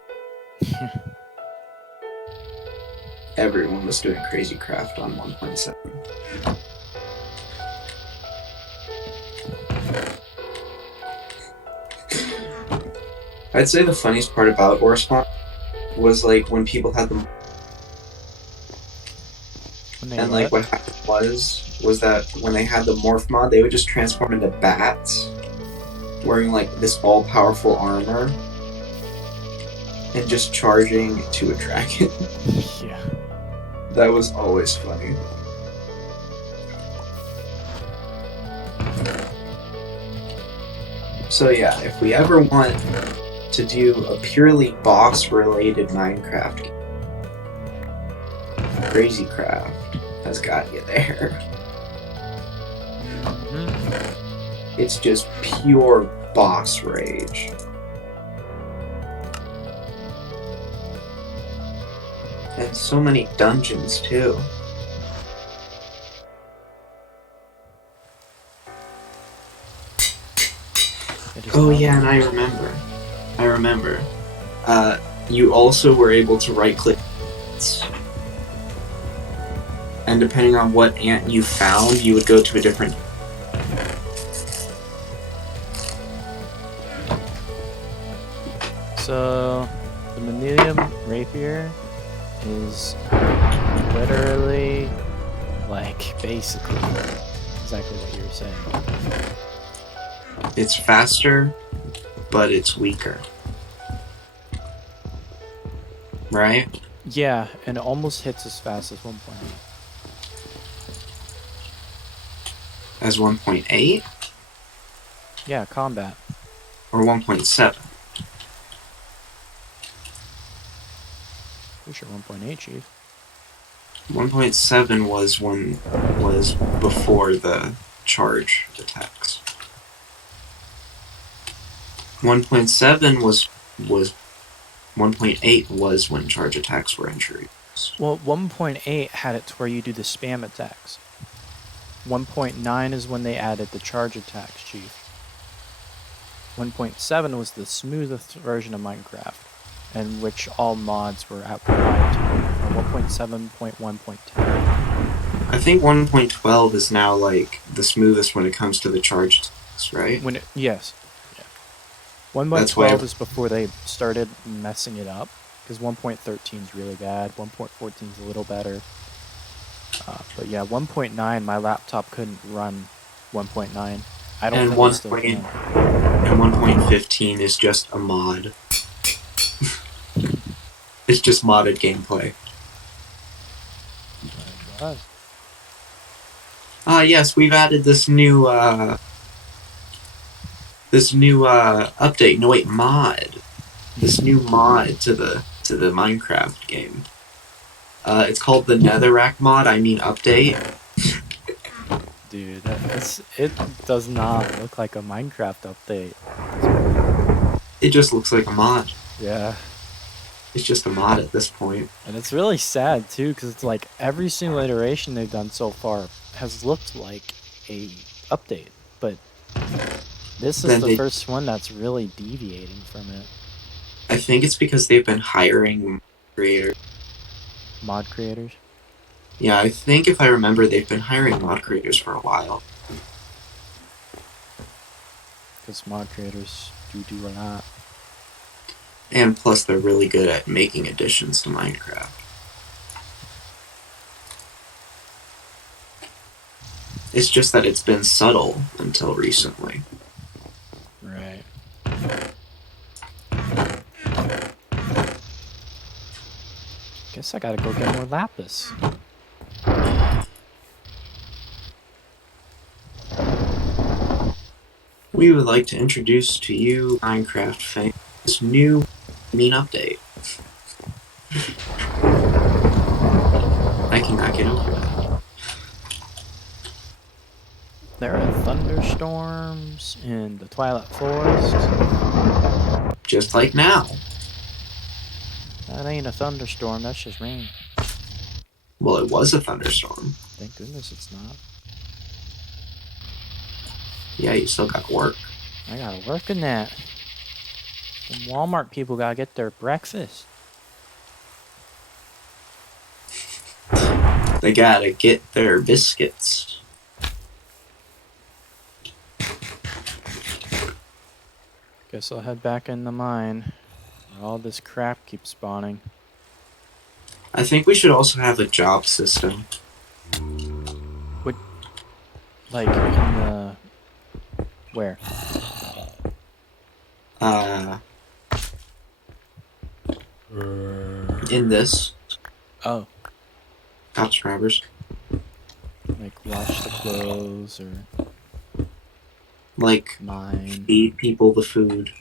everyone was doing crazy craft on 1.7. I'd say the funniest part about ore spawn was like when people had them, When they and like what happened was that when they had the morph mod, they would just transform into bats, wearing like this all-powerful armor, and just charging to a dragon. Yeah. That was always funny. So yeah, if we ever want to do a purely boss-related Minecraft game, Crazy Craft has got you there. Mhm. It's just pure boss rage. And so many dungeons too. It is Oh not- yeah, and I remember. You also were able to right-click, and depending on what ant you found, you would go to a different. So, the Millennium Rapier is literally, like, basically exactly what you were saying. It's faster, but it's weaker. Right? Yeah, and it almost hits as fast as 1.8. As 1.8 Yeah, combat. or 1.7? Pretty sure 1.8, Chief. 1.7 was before the charge attacks. 1.7 was 1.8 was when charge attacks were introduced. Well, 1.8 had it to where you do the spam attacks. 1.9 is when they added the charge attacks, Chief. 1.7 was the smoothest version of Minecraft, in which all mods were applied to. 1.7.1.10. I think 1.12 is now like the smoothest when it comes to the charge attacks, right? Yes. Yeah. That's why 1.12 is before they started messing it up, because 1.13 is really bad. 1.14 is a little better. But yeah, 1.9, my laptop couldn't run 1.9. I don't And think it still can. And 1.15 is just a mod. It's just modded gameplay. Yes, we've added this new update. No wait, mod. This new mod to the Minecraft game. It's called the Netherrack mod. I mean update. Dude, it does not look like a Minecraft update. It just looks like a mod. Yeah. It's just a mod at this point. And it's really sad too, because it's like every single iteration they've done so far has looked like a update, but this is Then the they- first one that's really deviating from it. I think it's because they've been hiring creators. Mod creators. Yeah, I think if I remember, they've been hiring mod creators for a while. Because mod creators do a lot. And plus, they're really good at making additions to Minecraft. It's just that it's been subtle until recently. Right. Guess I gotta go get more lapis. We would like to introduce to you, Minecraft fans, this new mean update. I cannot get over that. There are thunderstorms in the Twilight Forest. Just like now. That ain't a thunderstorm, that's just rain. Well, it was a thunderstorm. Thank goodness it's not. Yeah, you still got work. I gotta work in that. Them Walmart people gotta get their breakfast. They gotta get their biscuits. Guess I'll head back in the mine, where all this crap keeps spawning. I think we should also have a job system. Like, in the... Where? In this, Oh, cops and robbers, like wash the clothes or like mine. feed people the food,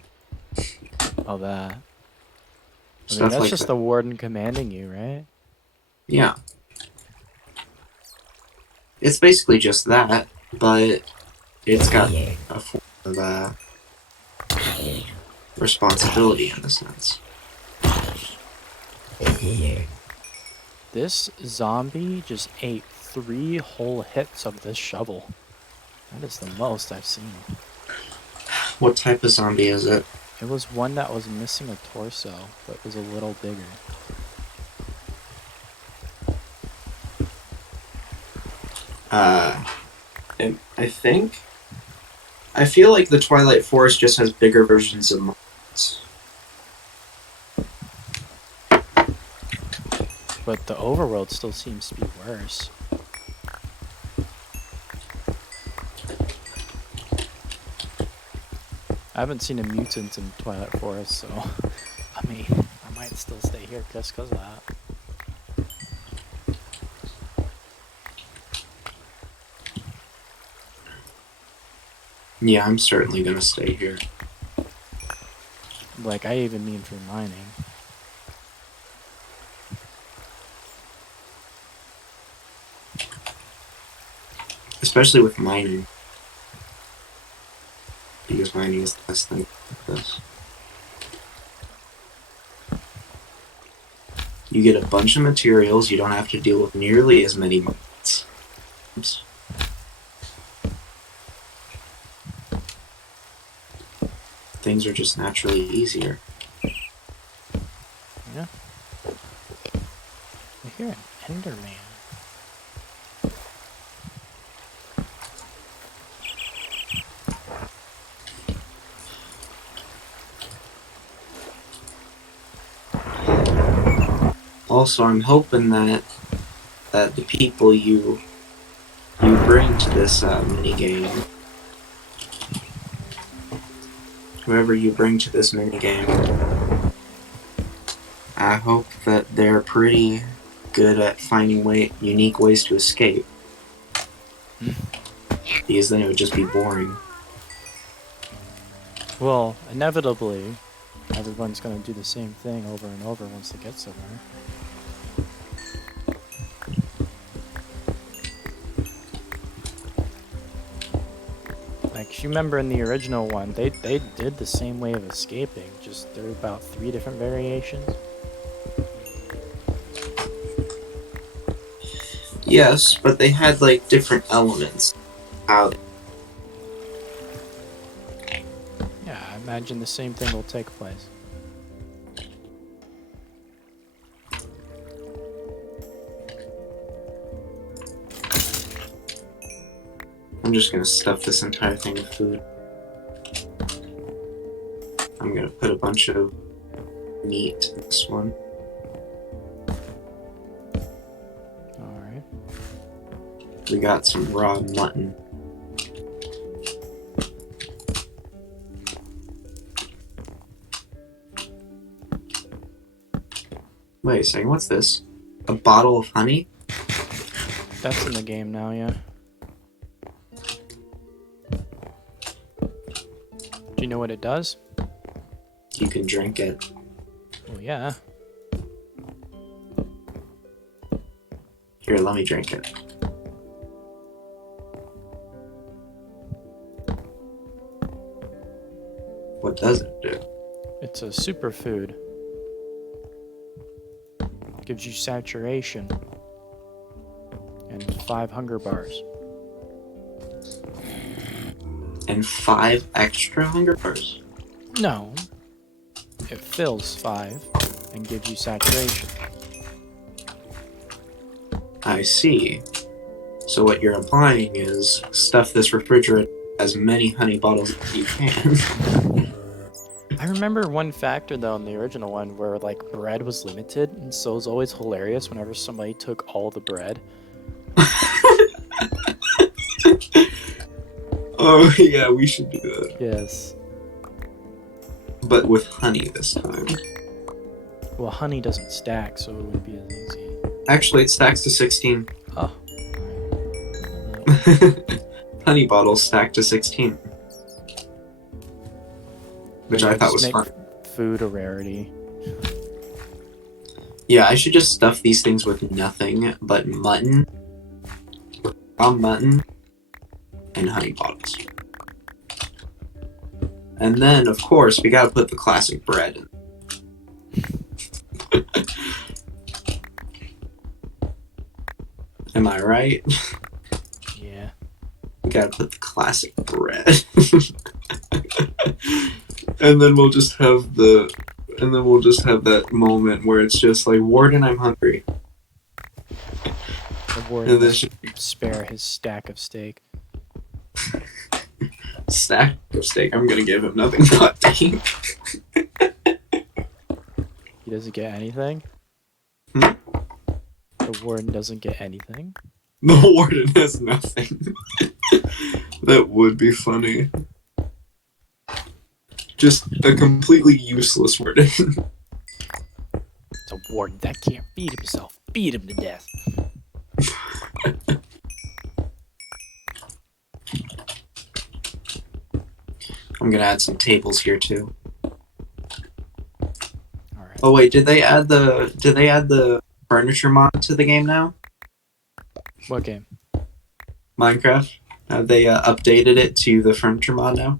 All that. I mean, stuff that's like just that. the warden commanding you, right? Yeah. It's basically just that, but it's got a form of responsibility in a sense. This zombie just ate 3 whole hits of this shovel. That is the most I've seen. What type of zombie is it? It was one that was missing a torso, but was a little bigger. I feel like the Twilight Forest just has bigger versions of mobs. But the overworld still seems to be worse. I haven't seen a mutant in Twilight Forest, so I mean, I might still stay here just because of that. Yeah, I'm certainly gonna stay here. Like, I even mean for mining. Especially with mining. Because mining is the best thing for this. You get a bunch of materials, you don't have to deal with nearly as many mobs. Things are just naturally easier. Yeah. I hear an Enderman. Also, I'm hoping that the people you bring to this mini game, whoever you bring to this mini game, I hope that they're pretty good at finding unique ways to escape. Because then it would just be boring. Well, inevitably, everyone's gonna do the same thing over and over once they get somewhere. Like, if you remember in the original one, they did the same way of escaping, just there were about 3 different variations. Yes, but they had like different elements. How Yeah, I imagine the same thing will take place. I'm just gonna stuff this entire thing with food. I'm gonna put a bunch of meat in this one. Alright. We got some raw mutton. Wait a second, what's this? A bottle of honey? That's in the game now, yeah. Do you know what it does? You can drink it. Well, yeah. Here, let me drink it. What does it do? It's a superfood. Gives you saturation. And 5 hunger bars. And 5 extra hunger bars? No. It fills 5 and gives you saturation. I see. So what you're implying is stuff this refrigerator as many honey bottles as you can. I remember one factor though in the original one where like bread was limited, and so it was always hilarious whenever somebody took all the bread. Oh yeah, we should do that. Yes. But with honey this time. Well, honey doesn't stack, so it wouldn't be as easy. Actually, it stacks to 16. Oh. Honey bottles stack to 16. Which I thought was fun. Food a rarity. Yeah, I should just stuff these things with nothing but mutton, raw mutton, and honey bottles. And then, of course, we gotta put the classic bread in. Am I right? Yeah. We gotta put the classic bread. And then we'll just have that moment where it's just like, Warden, I'm hungry. The warden And then doesn't spare his stack of steak. stack of steak. I'm gonna give him nothing but steak. He doesn't get anything? Hmm? The warden doesn't get anything? The warden has nothing. That would be funny. Just a completely useless warden. It's a warden that can't feed himself. Feed him to death. I'm gonna add some tables here too. Alright. Oh wait, did they add the furniture mod to the game now? What game? Minecraft? Have they updated it to the furniture mod now?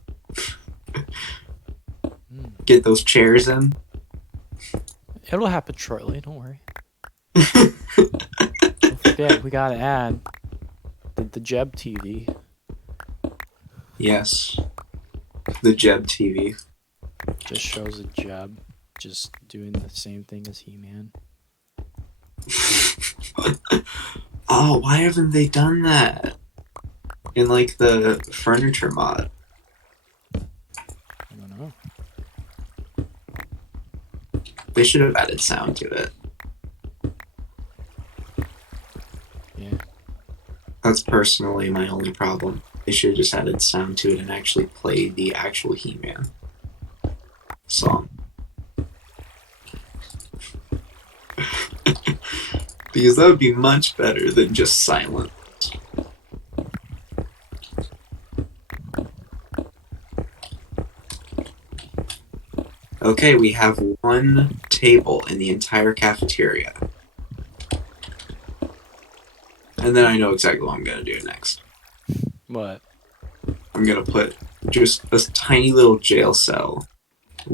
Get those chairs in. It'll happen shortly, don't worry. Don't forget, we gotta add the Jeb TV. Yes. The Jeb TV. Just shows a Jeb just doing the same thing as He-Man. Oh, why haven't they done that? In like the furniture mod. I don't know. They should have added sound to it. Yeah. That's personally my only problem. They should have just added sound to it and actually play the actual He-Man song. Because that would be much better than just silent. Okay, we have one table in the entire cafeteria. And then I know exactly what I'm gonna do next. What? I'm gonna put just a tiny little jail cell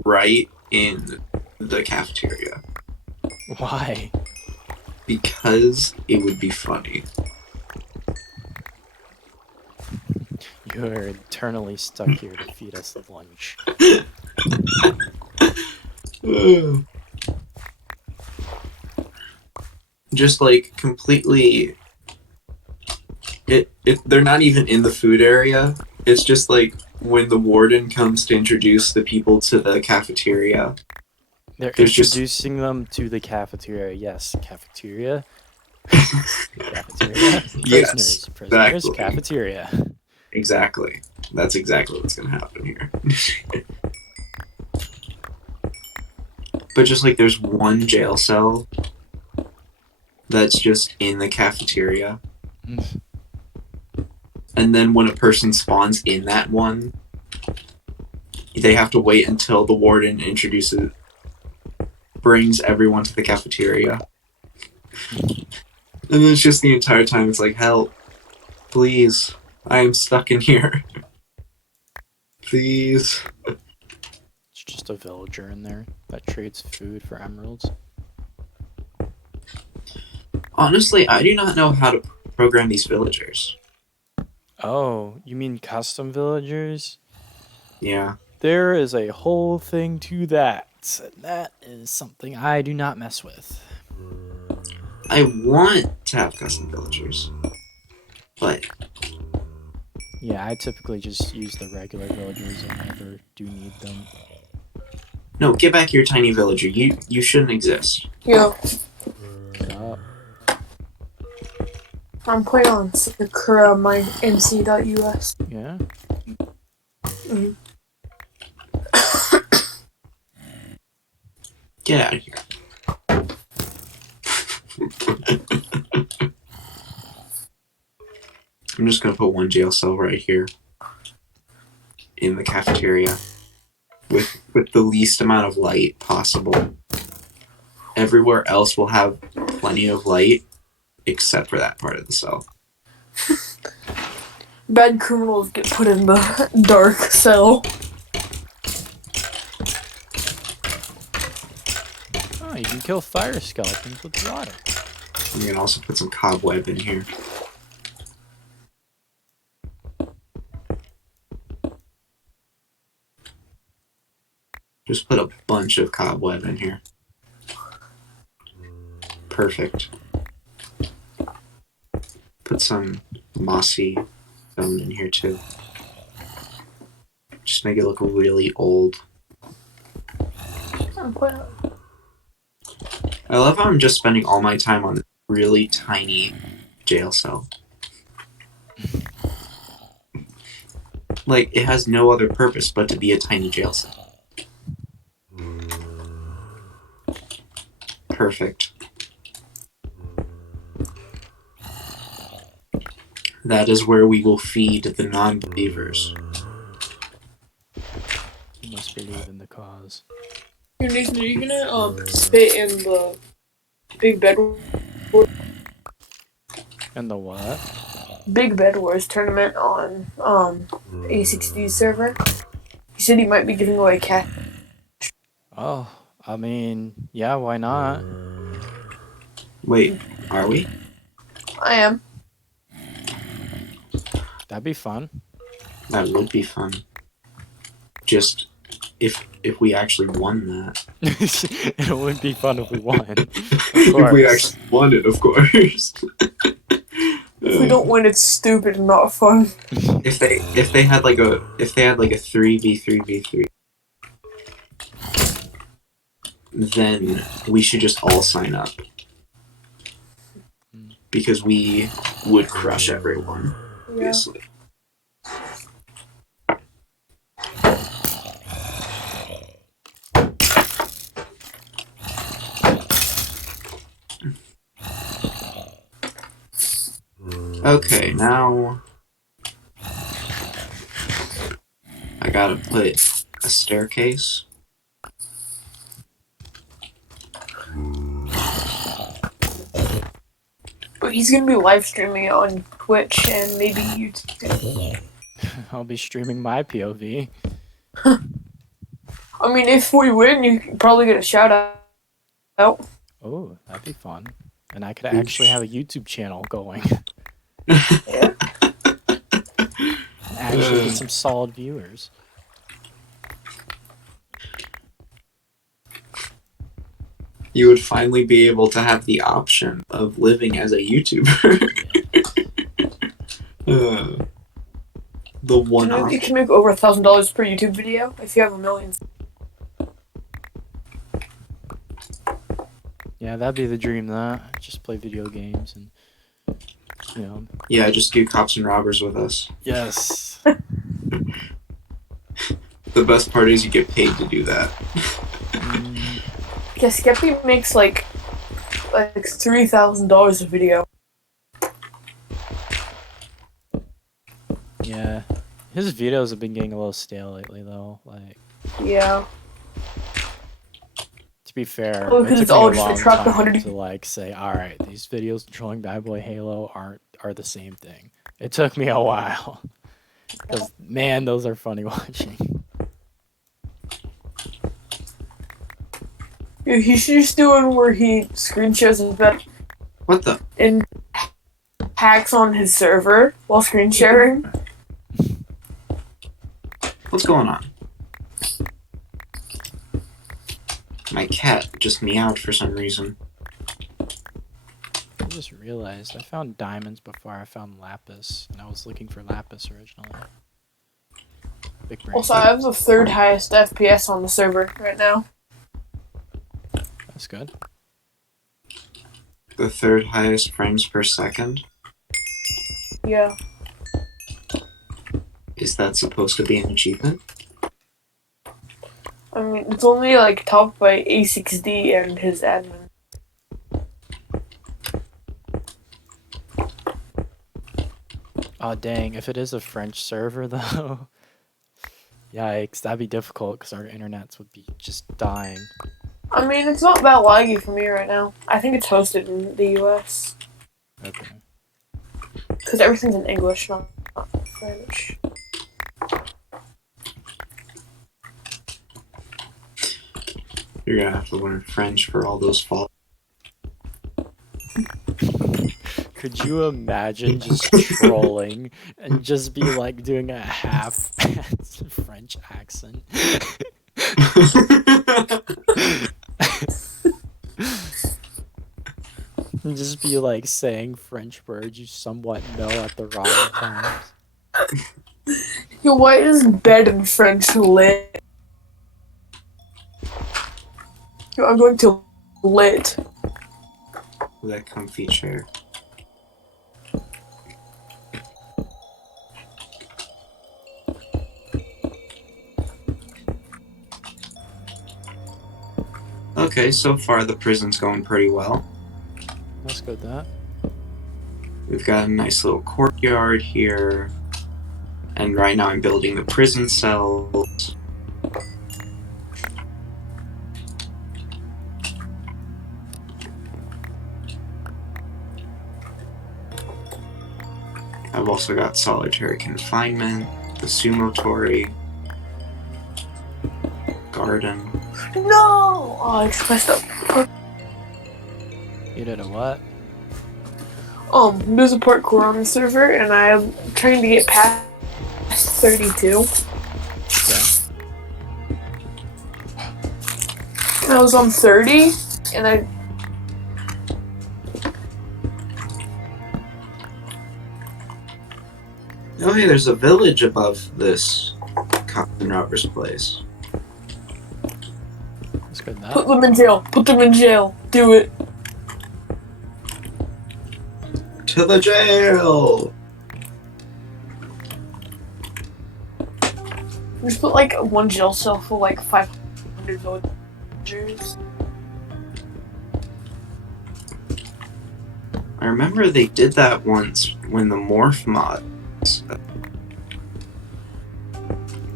right in the cafeteria. Why? Because it would be funny. You are eternally stuck here to feed us lunch. Just like completely they're not even in the food area. It's just like when the warden comes to introduce the people to the cafeteria. They're There's just- introducing them to the cafeteria. Yes, cafeteria. Cafeteria. Yes, Prisoners. Prisoners. exactly. Cafeteria. Exactly. That's exactly what's gonna happen here. But just like there's one jail cell that's just in the cafeteria. And then when a person spawns in that one, they have to wait until the warden brings everyone to the cafeteria. And then it's just the entire time it's like, help, please, I am stuck in here. Please. It's just a villager in there that trades food for emeralds. Honestly, I do not know how to program these villagers. Oh, you mean custom villagers? Yeah. There is a whole thing to that. And that is something I do not mess with. I want to have custom villagers. But Yeah, I typically just use the regular villagers if I ever do need them. no, get back your tiny villager. You shouldn't exist. Yo, Uh, I'm playing on Sakura my MC.us. yeah. Mhm. Get out of here. I'm just gonna put one jail cell right here in the cafeteria with the least amount of light possible. Everywhere else will have plenty of light except for that part of the cell. Bad criminals get put in the dark cell. Oh, you can kill fire skeletons with water. You can also put some cobweb in here. Just put a bunch of cobweb in here. Perfect. Put some mossy stone in here too. Just make it look really old. I'm playing. I love how I'm just spending all my time on this really tiny jail cell. Like, it has no other purpose but to be a tiny jail cell. Perfect. That is where we will feed the non-believers. You must believe in the cause. Yo, Nathan, are you gonna participate in the Big Bed And the what? Big Bed Wars tournament on A60's server? He said he might be giving away cash. Oh, I mean, yeah, why not? Wait, are we? I am. That'd be fun. That would be fun. Just if we actually won that. It would be fun if we won. Of If we course. actually won it, of course. If we don't win, it's stupid and not fun. If they had like a 3v3v3, then we should just all sign up. Because we would crush everyone, Yeah. obviously. Okay, now I gotta put a staircase. But he's gonna be live streaming it on Twitch and maybe YouTube. I'll be streaming my POV. I mean, if we win, you can probably get a shout out. Oh, that'd be fun. And I could actually have a YouTube channel going. Yeah. actually get some solid viewers. You would finally be able to have the option of living as a YouTuber. The one You option. can make over $1,000 per YouTube video if you have 1 million. Yeah, that'd be the dream. That just play video games and you know. Yeah, just do cops and robbers with us. Yes. The best part is you get paid to do that. Yeah, Skeppy makes like $3,000 a video. Yeah, his videos have been getting a little stale lately, though. Like, Yeah. to be fair, Well, it because took it's me all a just long attract time 100 to like say, all right, these videos controlling Bad Boy Halo are the same thing. It took me a while, because man, those are funny watching. Yeah, he's just doing where he screen shares his bed What the? and hacks on his server while screen sharing. What's going on? My cat just meowed for some reason. I just realized I found diamonds before I found lapis, and I was looking for lapis originally. Big brain. Also, I have the 3rd highest FPS on the server right now. That's good. The 3rd highest frames per second? Yeah. Is that supposed to be an achievement? I mean, it's only like topped by A6D and his admin. Oh dang, if it is a French server though, yikes, that'd be difficult because our internets would be just dying. I mean, it's not that laggy for me right now. I think it's hosted in the US. Okay. Because everything's in English, not French. You're gonna have to learn French for all those faults. Could you imagine just trolling and just be like doing a half French accent? And just be like saying French words you somewhat know at the wrong times. Yo, why is bed in French lit? Yo, I'm going to lit. That comfy chair. Okay, so far the prison's going pretty well. That's good, that. We've got a nice little courtyard here. And right now I'm building the prison cells. I've also got solitary confinement, the sumotori, garden. No! Oh, I just messed up. You did a what? There's a parkour on the server, and I'm trying to get past 32. And I was on 30, and I... Oh hey, there's a village above this Cops and Robbers place. That's good, that. Put them in jail. Put them in jail. Do it. To the jail! Just put like one jail cell for like 500 villagers. I remember they did that once when the morph mod.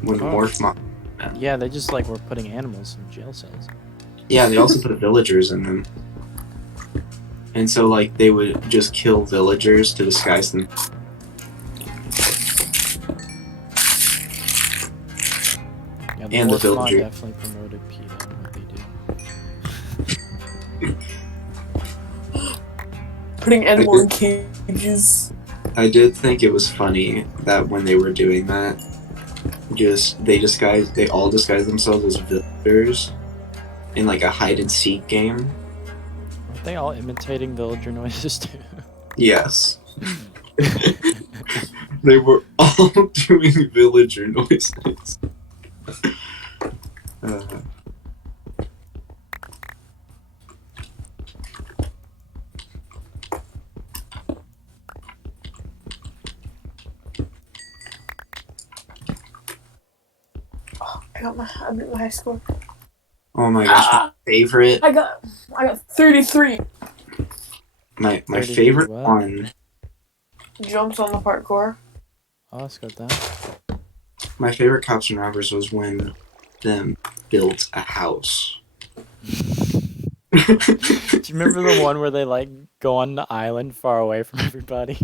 When the Oh. morph mod. Yeah, they just like were putting animals in jail cells. Yeah, they also put villagers in them. And so, like, they would just kill villagers to disguise them. Yeah, And the Morph mod villager. definitely promoted PETA and what they do. Putting animal in cages. I did think it was funny that when they were doing that, they all disguised themselves as villagers in like a hide and seek game. Aren't they all imitating villager noises too? Yes. They were all doing villager noises. Uh, I beat my high score. oh my gosh, my favorite. I got 33. My 33 favorite what? one. Jumps on the parkour. Oh, let's go with that. My favorite Cops and Robbers was when them built a house. Do you remember the one where they like go on the island far away from everybody?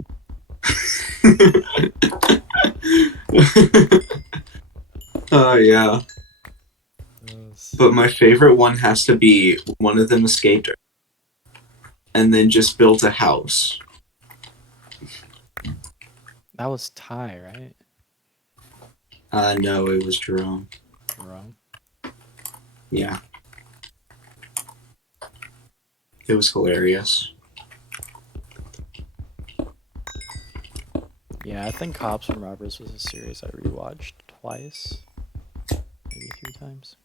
Oh yeah. But my favorite one has to be one of them escaped and then just built a house. That was Ty, right? No, it was Jerome. Jerome. Yeah. It was hilarious. Yeah, I think Cops and Robbers was a series I rewatched twice, maybe 3 times.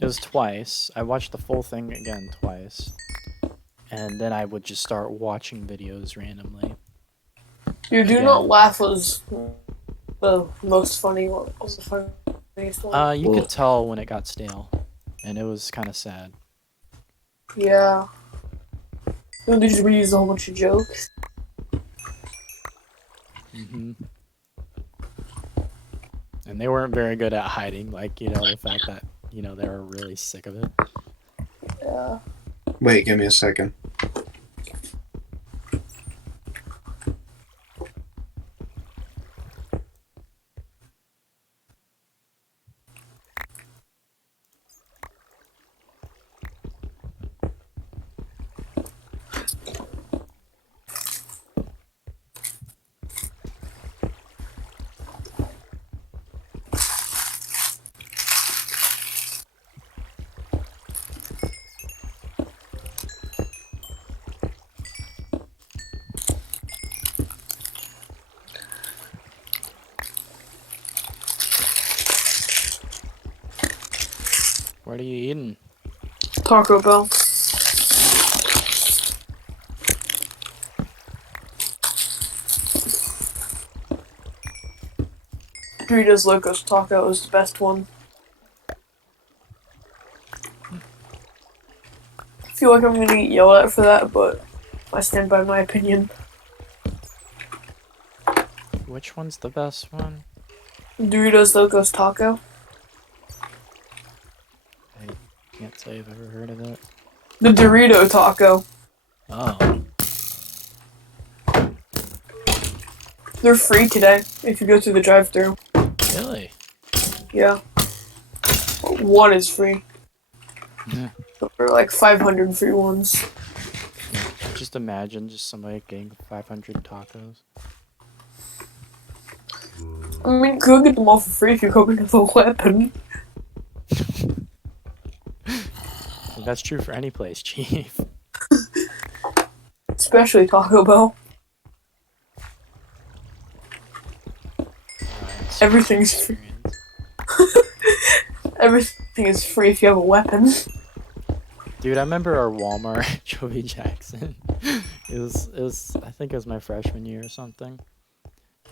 It was twice. I watched the full thing again twice, and then I would just start watching videos randomly. Your Do Yeah. Not Laugh was the most funny one. Was the funniest one. You Well- could tell when it got stale, and it was kind of sad. Yeah. They just reused a whole bunch of jokes. hmm And they weren't very good at hiding, like, you know, the fact that, you know, they were really sick of it. Yeah. Wait, give me a second. What are you eating? Taco Bell. Doritos Locos Taco is the best one. I feel like I'm gonna get yelled at for that, but I stand by my opinion. Which one's the best one? Doritos Locos Taco. Can't say I've ever heard of it. The Dorito Taco. Oh. They're free today if you go through the drive-thru. Really? Yeah. One is free. Yeah. There are like 500 free ones. Just imagine just somebody getting 500 tacos. I mean, you could get them all for free if you go into the weapon. Well, that's true for any place, Chief. Especially Taco Bell. Everything's free. Everything is free if you have a weapon. Dude, I remember our Walmart, Joey Jackson. It was, I think it was my freshman year or something.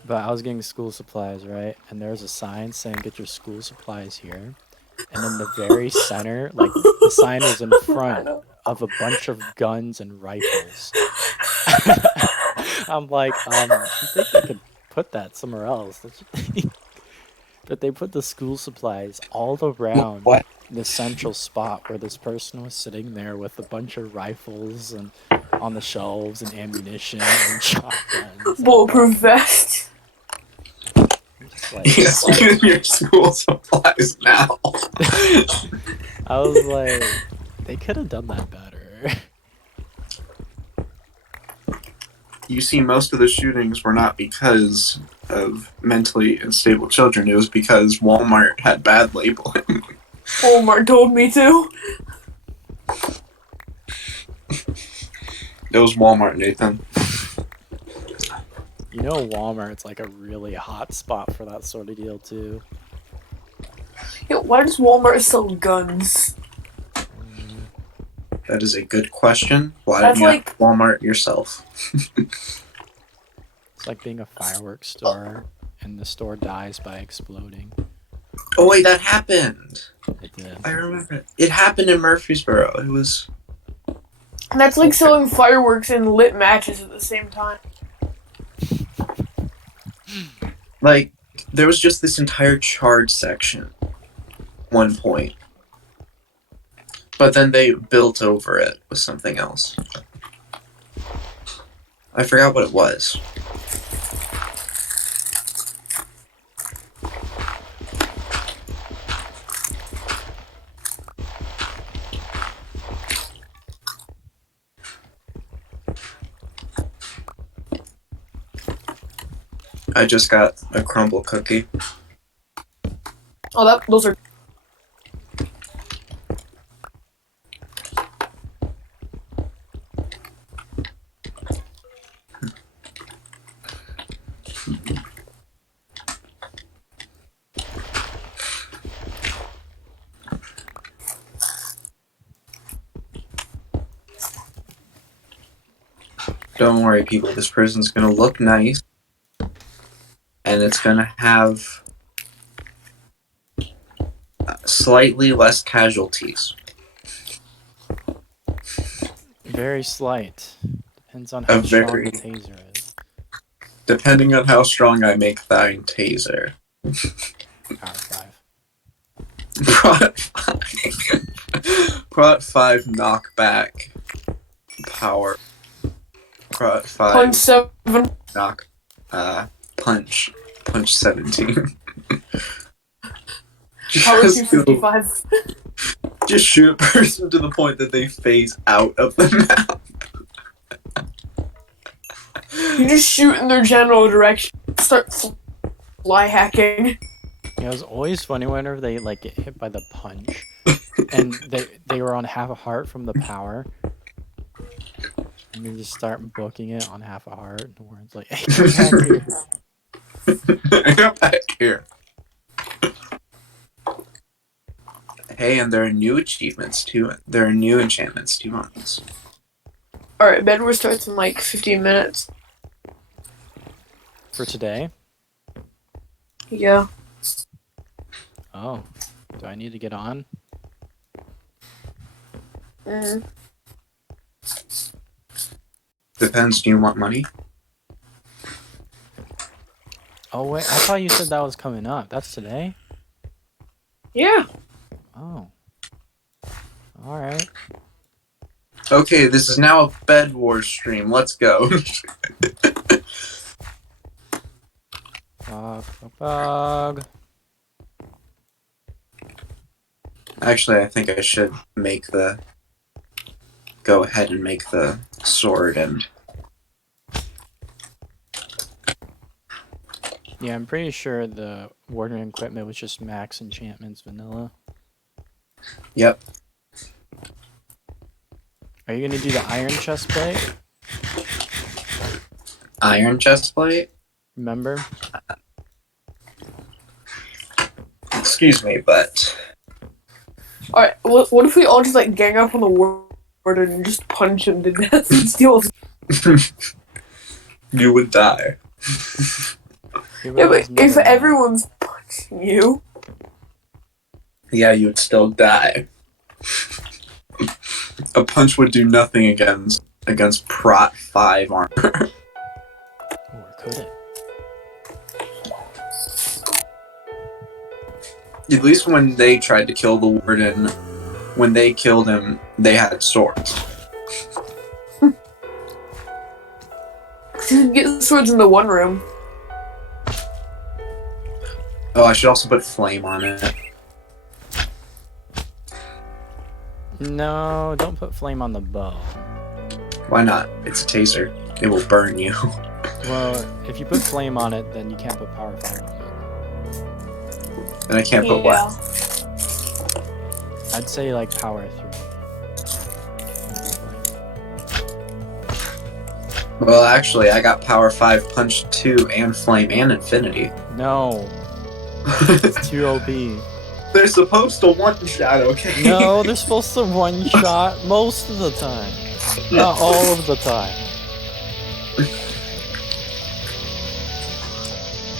But I was getting school supplies, right? And there was a sign saying, "Get your school supplies here." And in the very center, like, the sign was in front of a bunch of guns and rifles. I'm like, you think they could put that somewhere else? But they put the school supplies all around What? the central spot where this person was sitting there with a bunch of rifles and on the shelves and ammunition and shotguns. Bulletproof vest. I'm just like, Yes, give your school supplies now. I was like, they could have done that better. you see, most of the shootings were not because of mentally unstable children. It was because Walmart had bad labeling. Walmart told me to. It was Walmart, Nathan. You know, Walmart's like a really hot spot for that sort of deal too. Yo, why does Walmart sell guns? That is a good question. Why That's don't you like- have Walmart yourself? It's like being a fireworks store, and the store dies by exploding. Oh wait, that happened. It did. I remember it. It happened in Murfreesboro. It was And that's like selling fireworks and lit matches at the same time. like there was just this entire charge section. One point. But then they built over it with something else. I forgot what it was. I just got a crumble cookie. Oh, those are. Don't worry, people. This prison's gonna look nice. And it's gonna have slightly less casualties. Very slight. Depends on A how strong very- the taser is. Depending on how strong I make thine taser. Power 5. Prot 5. Prot 5 knockback. Power. Prot 5 Punch 7. knock. Punch. Punch 17. Power Just to- 255. Just shoot a person to the point that they phase out of the map. You just shoot in their general direction. Start fly hacking. It was always funny whenever they like get hit by the punch, and they were on half a heart from the power, and they just start booking it on half a heart. And the word's like, "Hey, get back here." Get back here. Hey, and there are new achievements too. There are new enchantments too on this. Alright, Bedwars starts in like 15 minutes. For today. Yeah. Oh, do I need to get on? Mm. Depends. Do you want money? Oh wait, I thought you said that was coming up. That's today. Yeah. Oh. All right. Okay, this is now a Bed Wars stream. Let's go. Bug. Actually, I think I should go ahead and make the sword and Yeah, I'm pretty sure the warden equipment was just max enchantments vanilla. yep. Are you gonna do the iron chest plate? Iron chestplate. Remember? Excuse me, but Alright, what if we all just like gang up on the warden and just punch him to death and steal his... you would die. Yeah, but if everyone's punching you... Yeah, you would still die. A punch would do nothing against Prot 5 armor. Or could it? At least when they tried to kill the warden, when they killed him, they had swords. You can get the swords in the one room. Oh, I should also put flame on it. No, don't put flame on the bow. Why not? It's a taser. It will burn you. Well, if you put flame on it, then you can't put power fire on And I can't put Yeah. what? it. I'd say like power 3. Well, actually, I got power 5, punch 2, and flame, and infinity. No, it's too OP. They're supposed to one-shot, okay? No, they're supposed to one shot most of the time. Not all of the time.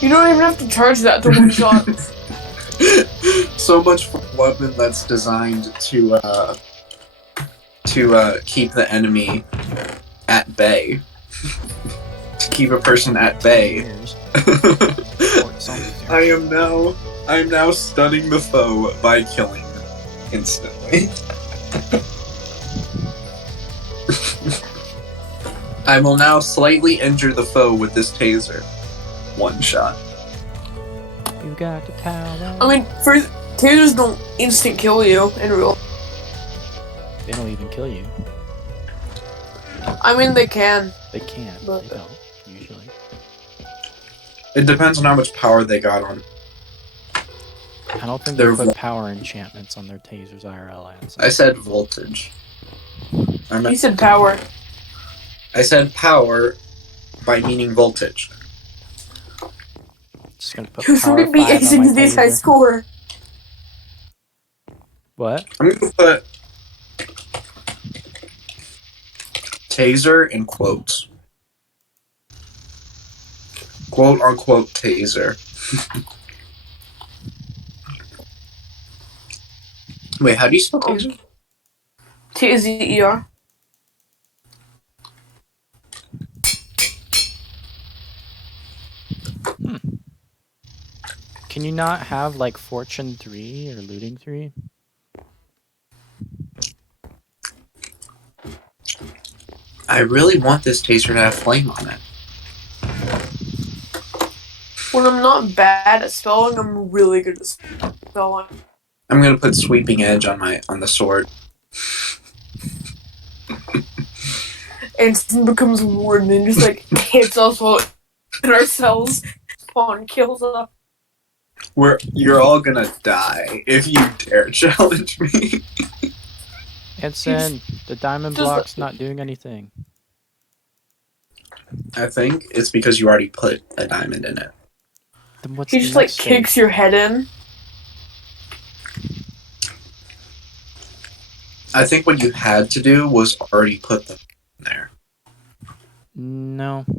You don't even have to charge that to one shot. So much for a weapon that's designed to keep the enemy at bay. To keep a person at bay. Years. Or something. I am now stunning the foe by killing instantly. I will now slightly injure the foe with this taser. One shot. You got the power. I mean, first, tasers don't instant kill you in real. They don't even kill you. I mean, they can. They can't. But- They don't, usually. It depends on how much power they got on. I don't think they They're put vo- power enchantments on their tasers IRL ads. I said voltage. You said power. I said power by meaning voltage. Just gonna put You power shouldn't be 5 on my acing this high taser. score. What? I'm gonna put taser in quotes. Quote unquote taser. Wait, how do you spell taser? T-Z-E-R. Can you not have like Fortune 3 or Looting 3? I really want this taser to have flame on it. When I'm not bad at spelling, I'm really good at spelling. I'm gonna put sweeping edge on the sword. And it becomes warden and just like hits us while in ourselves. Spawn kills us. You're all gonna die if you dare challenge me. Edson, the diamond Just- block's not doing anything. I think it's because you already put a diamond in it. Then what's He the just like next thing? kicks your head in. I think what you had to do was already put them there. No. I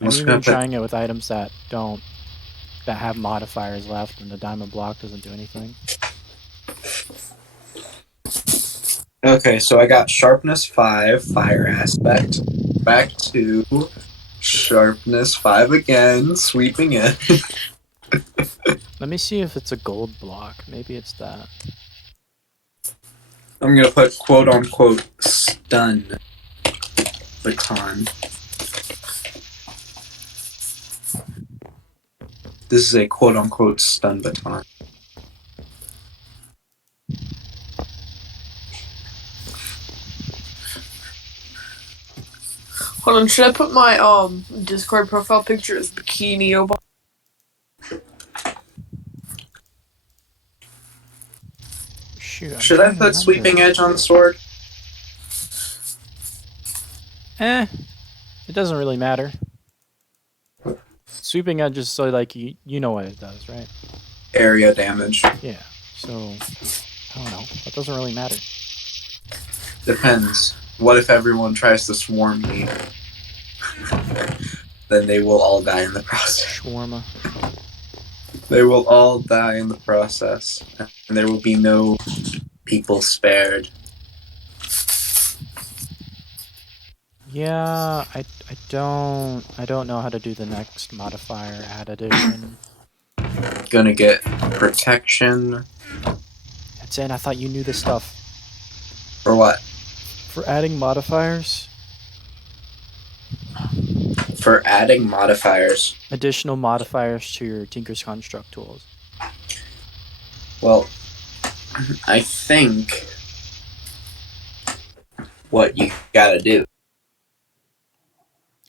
I'm was even gonna put- trying it with items that have modifiers left and the diamond block doesn't do anything. Okay, so I got sharpness 5, fire aspect. Back to sharpness 5 again, sweeping it. Let me see if it's a gold block. Maybe it's that. I'm gonna put quote unquote stun baton. This is a quote unquote stun baton. Hold on, should I put my Discord profile picture as Bikini Obama? Shoot. I'm Should I trying to put remember. sweeping edge on the sword? It doesn't really matter. Sweeping edge is so like you know what it does, right? Area damage. Yeah. So I don't know. That doesn't really matter. Depends. What if everyone tries to swarm me? Then they will all die in the process. Shawarma. They will all die in the process. And there will be no people spared. Yeah, I don't know how to do the next modifier add addition. Gonna get protection. That's it. I thought you knew this stuff. For what? For adding modifiers, For adding modifiers. additional modifiers to your Tinker's Construct tools. Well, I think what you gotta do.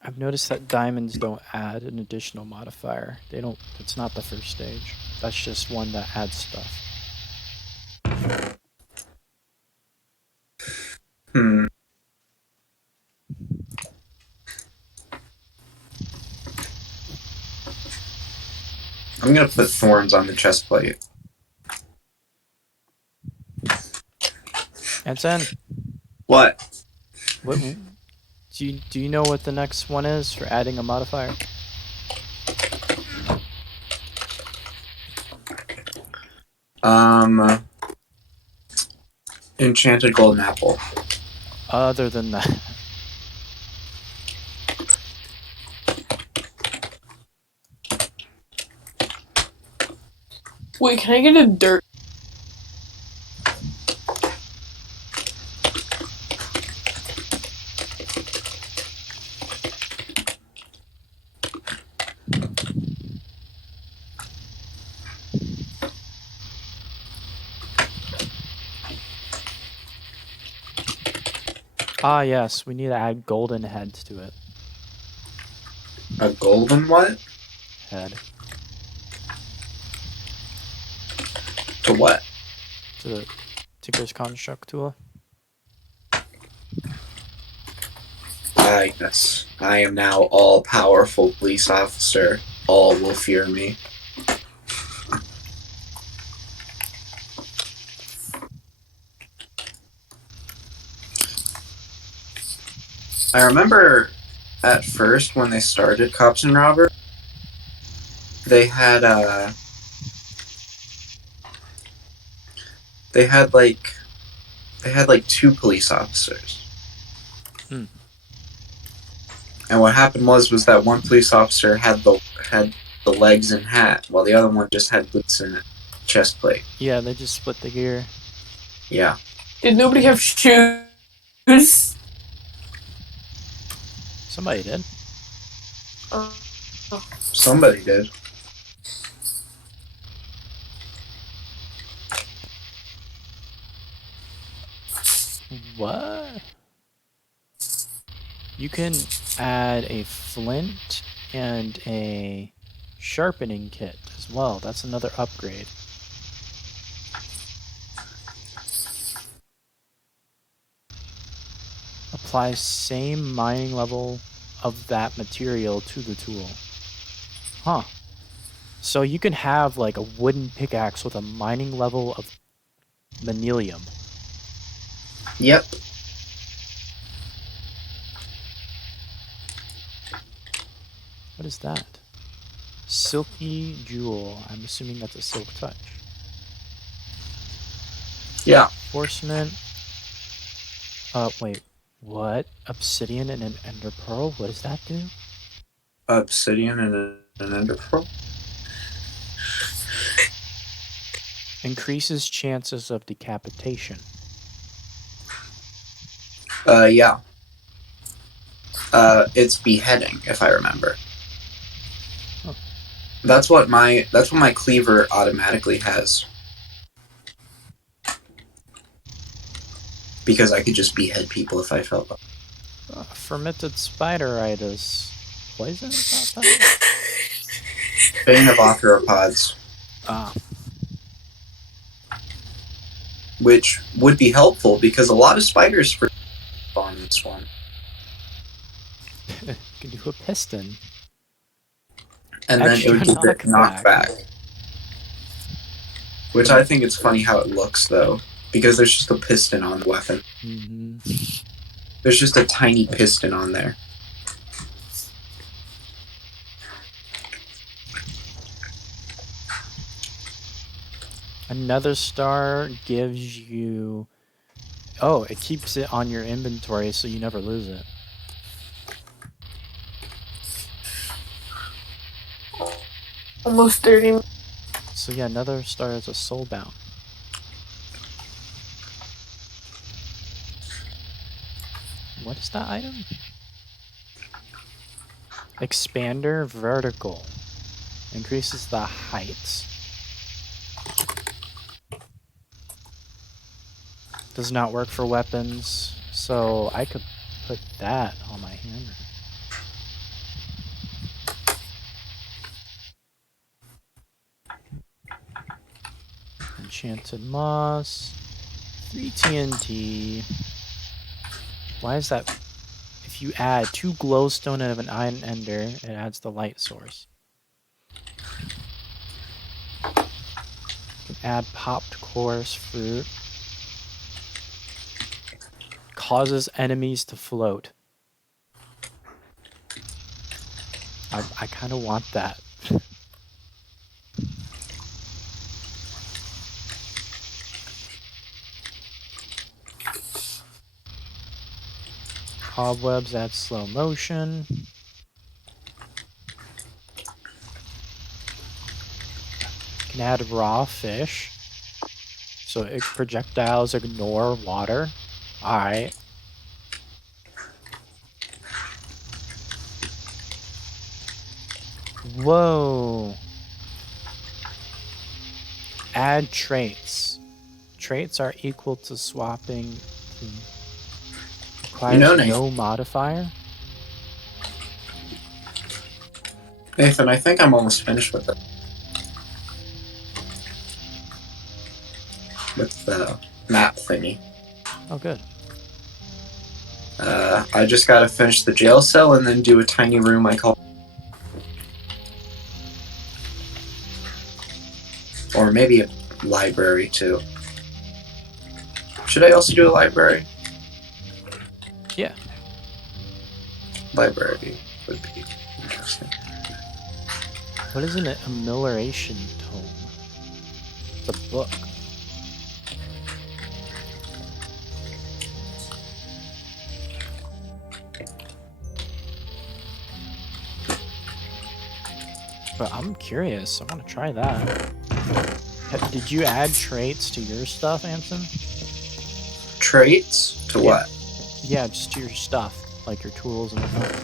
I've noticed that diamonds don't add an additional modifier. They don't. It's not the first stage. That's just one that adds stuff. Hmm. I'm gonna put thorns on the chest plate. Anton, What? what do you know what the next one is for adding a modifier? Enchanted golden apple. Other than that, Wait, can I get a dirt? yes, we need to add golden heads to it. A golden what? Head To what? to the Tinker's Construct tool. Yes. I am now all powerful police officer. All will fear me. I remember at first when they started Cops and Robbers, they had like two police officers. Hmm. And what happened was that one police officer had the legs and hat, while the other one just had boots and chest plate. Yeah, they just split the gear. Yeah. Did nobody have shoes? Somebody did. Somebody did. What? You can add a flint and a sharpening kit as well. That's another upgrade. Apply same mining level of that material to the tool. Huh. So you can have like a wooden pickaxe with a mining level of manilium. Yep. What is that? Silky jewel. I'm assuming that's a silk touch. Yeah. Enforcement. Wait. What? Obsidian and an ender pearl? What does that do? Obsidian and an ender pearl. Increases chances of decapitation. Yeah. It's beheading, if I remember. Oh. That's what my cleaver automatically has. Because I could just behead people if I felt like. Fermented spideritis. Poison? Is that? Bane of arthropods, Ah. which would be helpful because a lot of spiders spawn in this one. You can do a piston. And then it would Extra keep it knocked back. Which I think it's funny how it looks, though. Because there's just a piston on the weapon. Mm-hmm. There's just a tiny piston on there. Another star gives you... Oh, it keeps it on your inventory so you never lose it. Almost 30. So yeah, another star is a soulbound. What is that item? Expander vertical. Increases the height. Does not work for weapons. So I could put that on my hammer. Enchanted moss. 3 TNT. Why is that? If you add 2 glowstone and an iron ender, it adds the light source. You can add popped chorus fruit. Causes enemies to float. I kind of want that. Cobwebs add slow motion. Can add raw fish. So projectiles ignore water. Alright. Whoa. Add traits. Traits are equal to swapping. Requires Nathan. no modifier. Nathan, I think I'm almost finished with it. With the map thingy. Oh, good. I just gotta finish the jail cell and then do a tiny room I call... Or maybe a library, too. Should I also do a library? Yeah. Library would be interesting. What is an amelioration tome? It's a book. But I'm curious. I want to try that. Did you add traits to your stuff, Anson? Traits? To Yeah. what? Yeah, just to your stuff, like your tools and whatnot.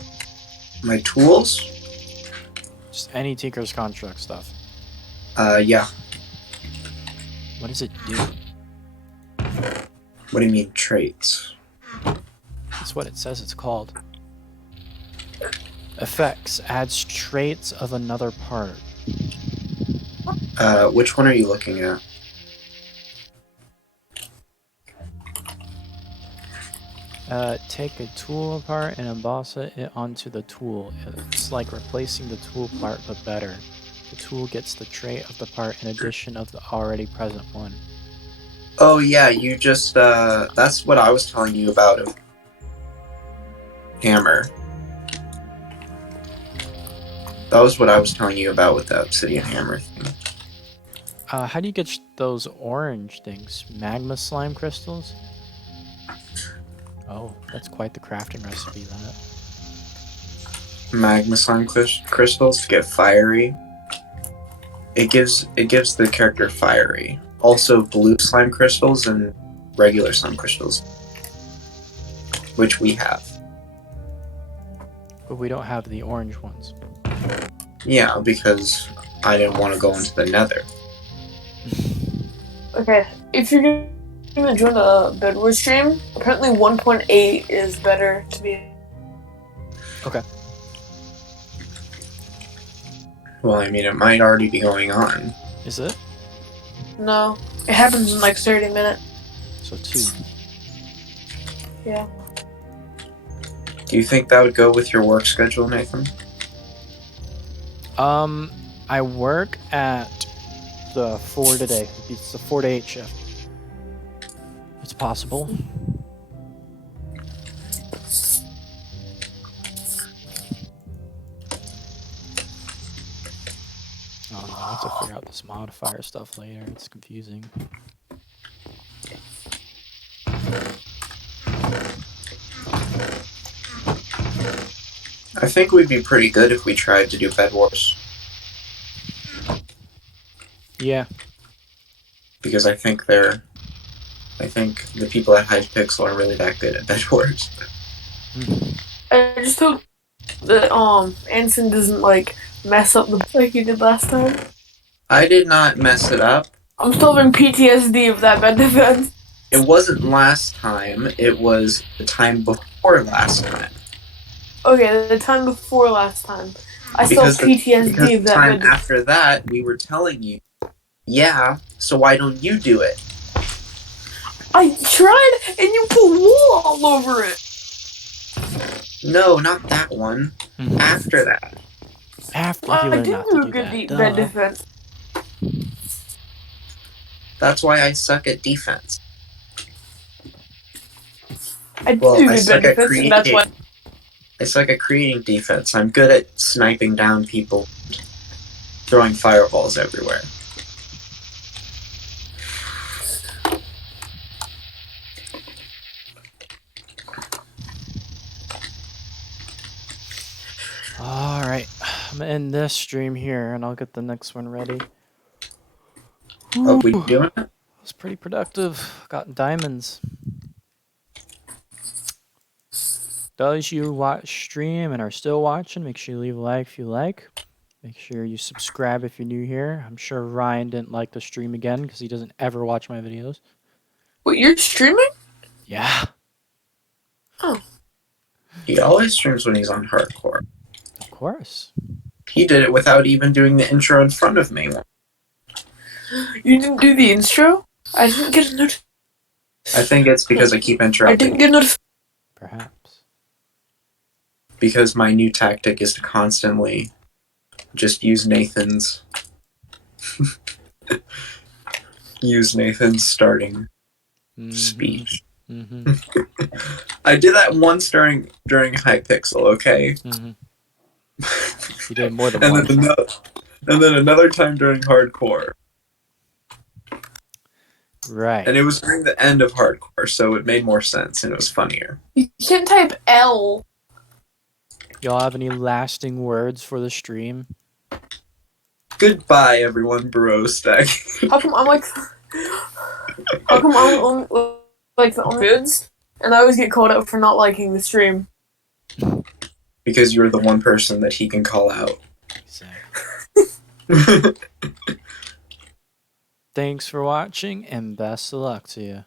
My tools? Just any Tinker's Construct stuff. Yeah. What does it do? What do you mean, traits? That's what it says it's called. Effects. Adds traits of another part. Which one are you looking at? Take a tool apart and emboss it onto the tool. It's like replacing the tool part, but better. The tool gets the trait of the part in addition of the already present one. Oh, yeah, you just, that's what I was telling you about a hammer. That was what I was telling you about with the obsidian hammer thing. How do you get those orange things? Magma slime crystals? Oh, that's quite the crafting recipe, that. Magma slime crystals to get fiery. It gives the character fiery. Also, blue slime crystals and regular slime crystals, which we have. But we don't have the orange ones. Yeah, because I didn't want to go into the nether. Okay, if you're gonna join the Bedwars stream, apparently 1.8 is better to be. Okay. Well, I mean, it might already be going on. Is it? No, it happens in like 30 minutes. So 2. Yeah. Do you think that would go with your work schedule, Nathan? I work at the 4 today. It's the 4 to 8 shift. It's possible. Oh no, I have to figure out this modifier stuff later. It's confusing. I think we'd be pretty good if we tried to do Bed Wars. Yeah. Because I think the people at Hypixel are really that good at Bed Wars. I just hope that Anson doesn't like mess up the like he did last time. I did not mess it up. I'm still having PTSD of that bed defense. It wasn't last time. It was the time before last time. Okay, the time before last time. I still have PTSD because of the that. time But after that, we were telling you, yeah, so why don't you do it? I tried, and you put wool all over it. No, not that one. After that. After I you learn did not do to a do good that. bed Duh. defense. That's why I suck at defense. I did Well, do I good suck bed at defense, and that's why. I suck at creating defense. I'm good at sniping down people, throwing fireballs everywhere. Alright. I'm gonna end this stream here and I'll get the next one ready. Oh, we Whew. doing it? It was pretty productive. Got diamonds. Those you watch stream and are still watching, make sure you leave a like if you like. Make sure you subscribe if you're new here. I'm sure Ryan didn't like the stream again because he doesn't ever watch my videos. Wait, you're streaming? Yeah, He always streams when he's on hardcore. of course. He did it without even doing the intro in front of me. You didn't do the intro? I didn't get a note. I think it's because I keep I interrupting. didn't get a notification. Perhaps. Because my new tactic is to constantly just use Nathan's starting speech. Mm-hmm. I did that once during Hypixel, okay? Mm-hmm. You did more than and once. then another time during hardcore. Right. And it was during the end of hardcore, so it made more sense and it was funnier. You can't type L. Y'all have any lasting words for the stream? Goodbye, everyone, bro stack. How come I'm like? How come I'm like the only goods? And I always get called out for not liking the stream. Because you're the one person that he can call out. Exactly. Thanks for watching and best of luck to you.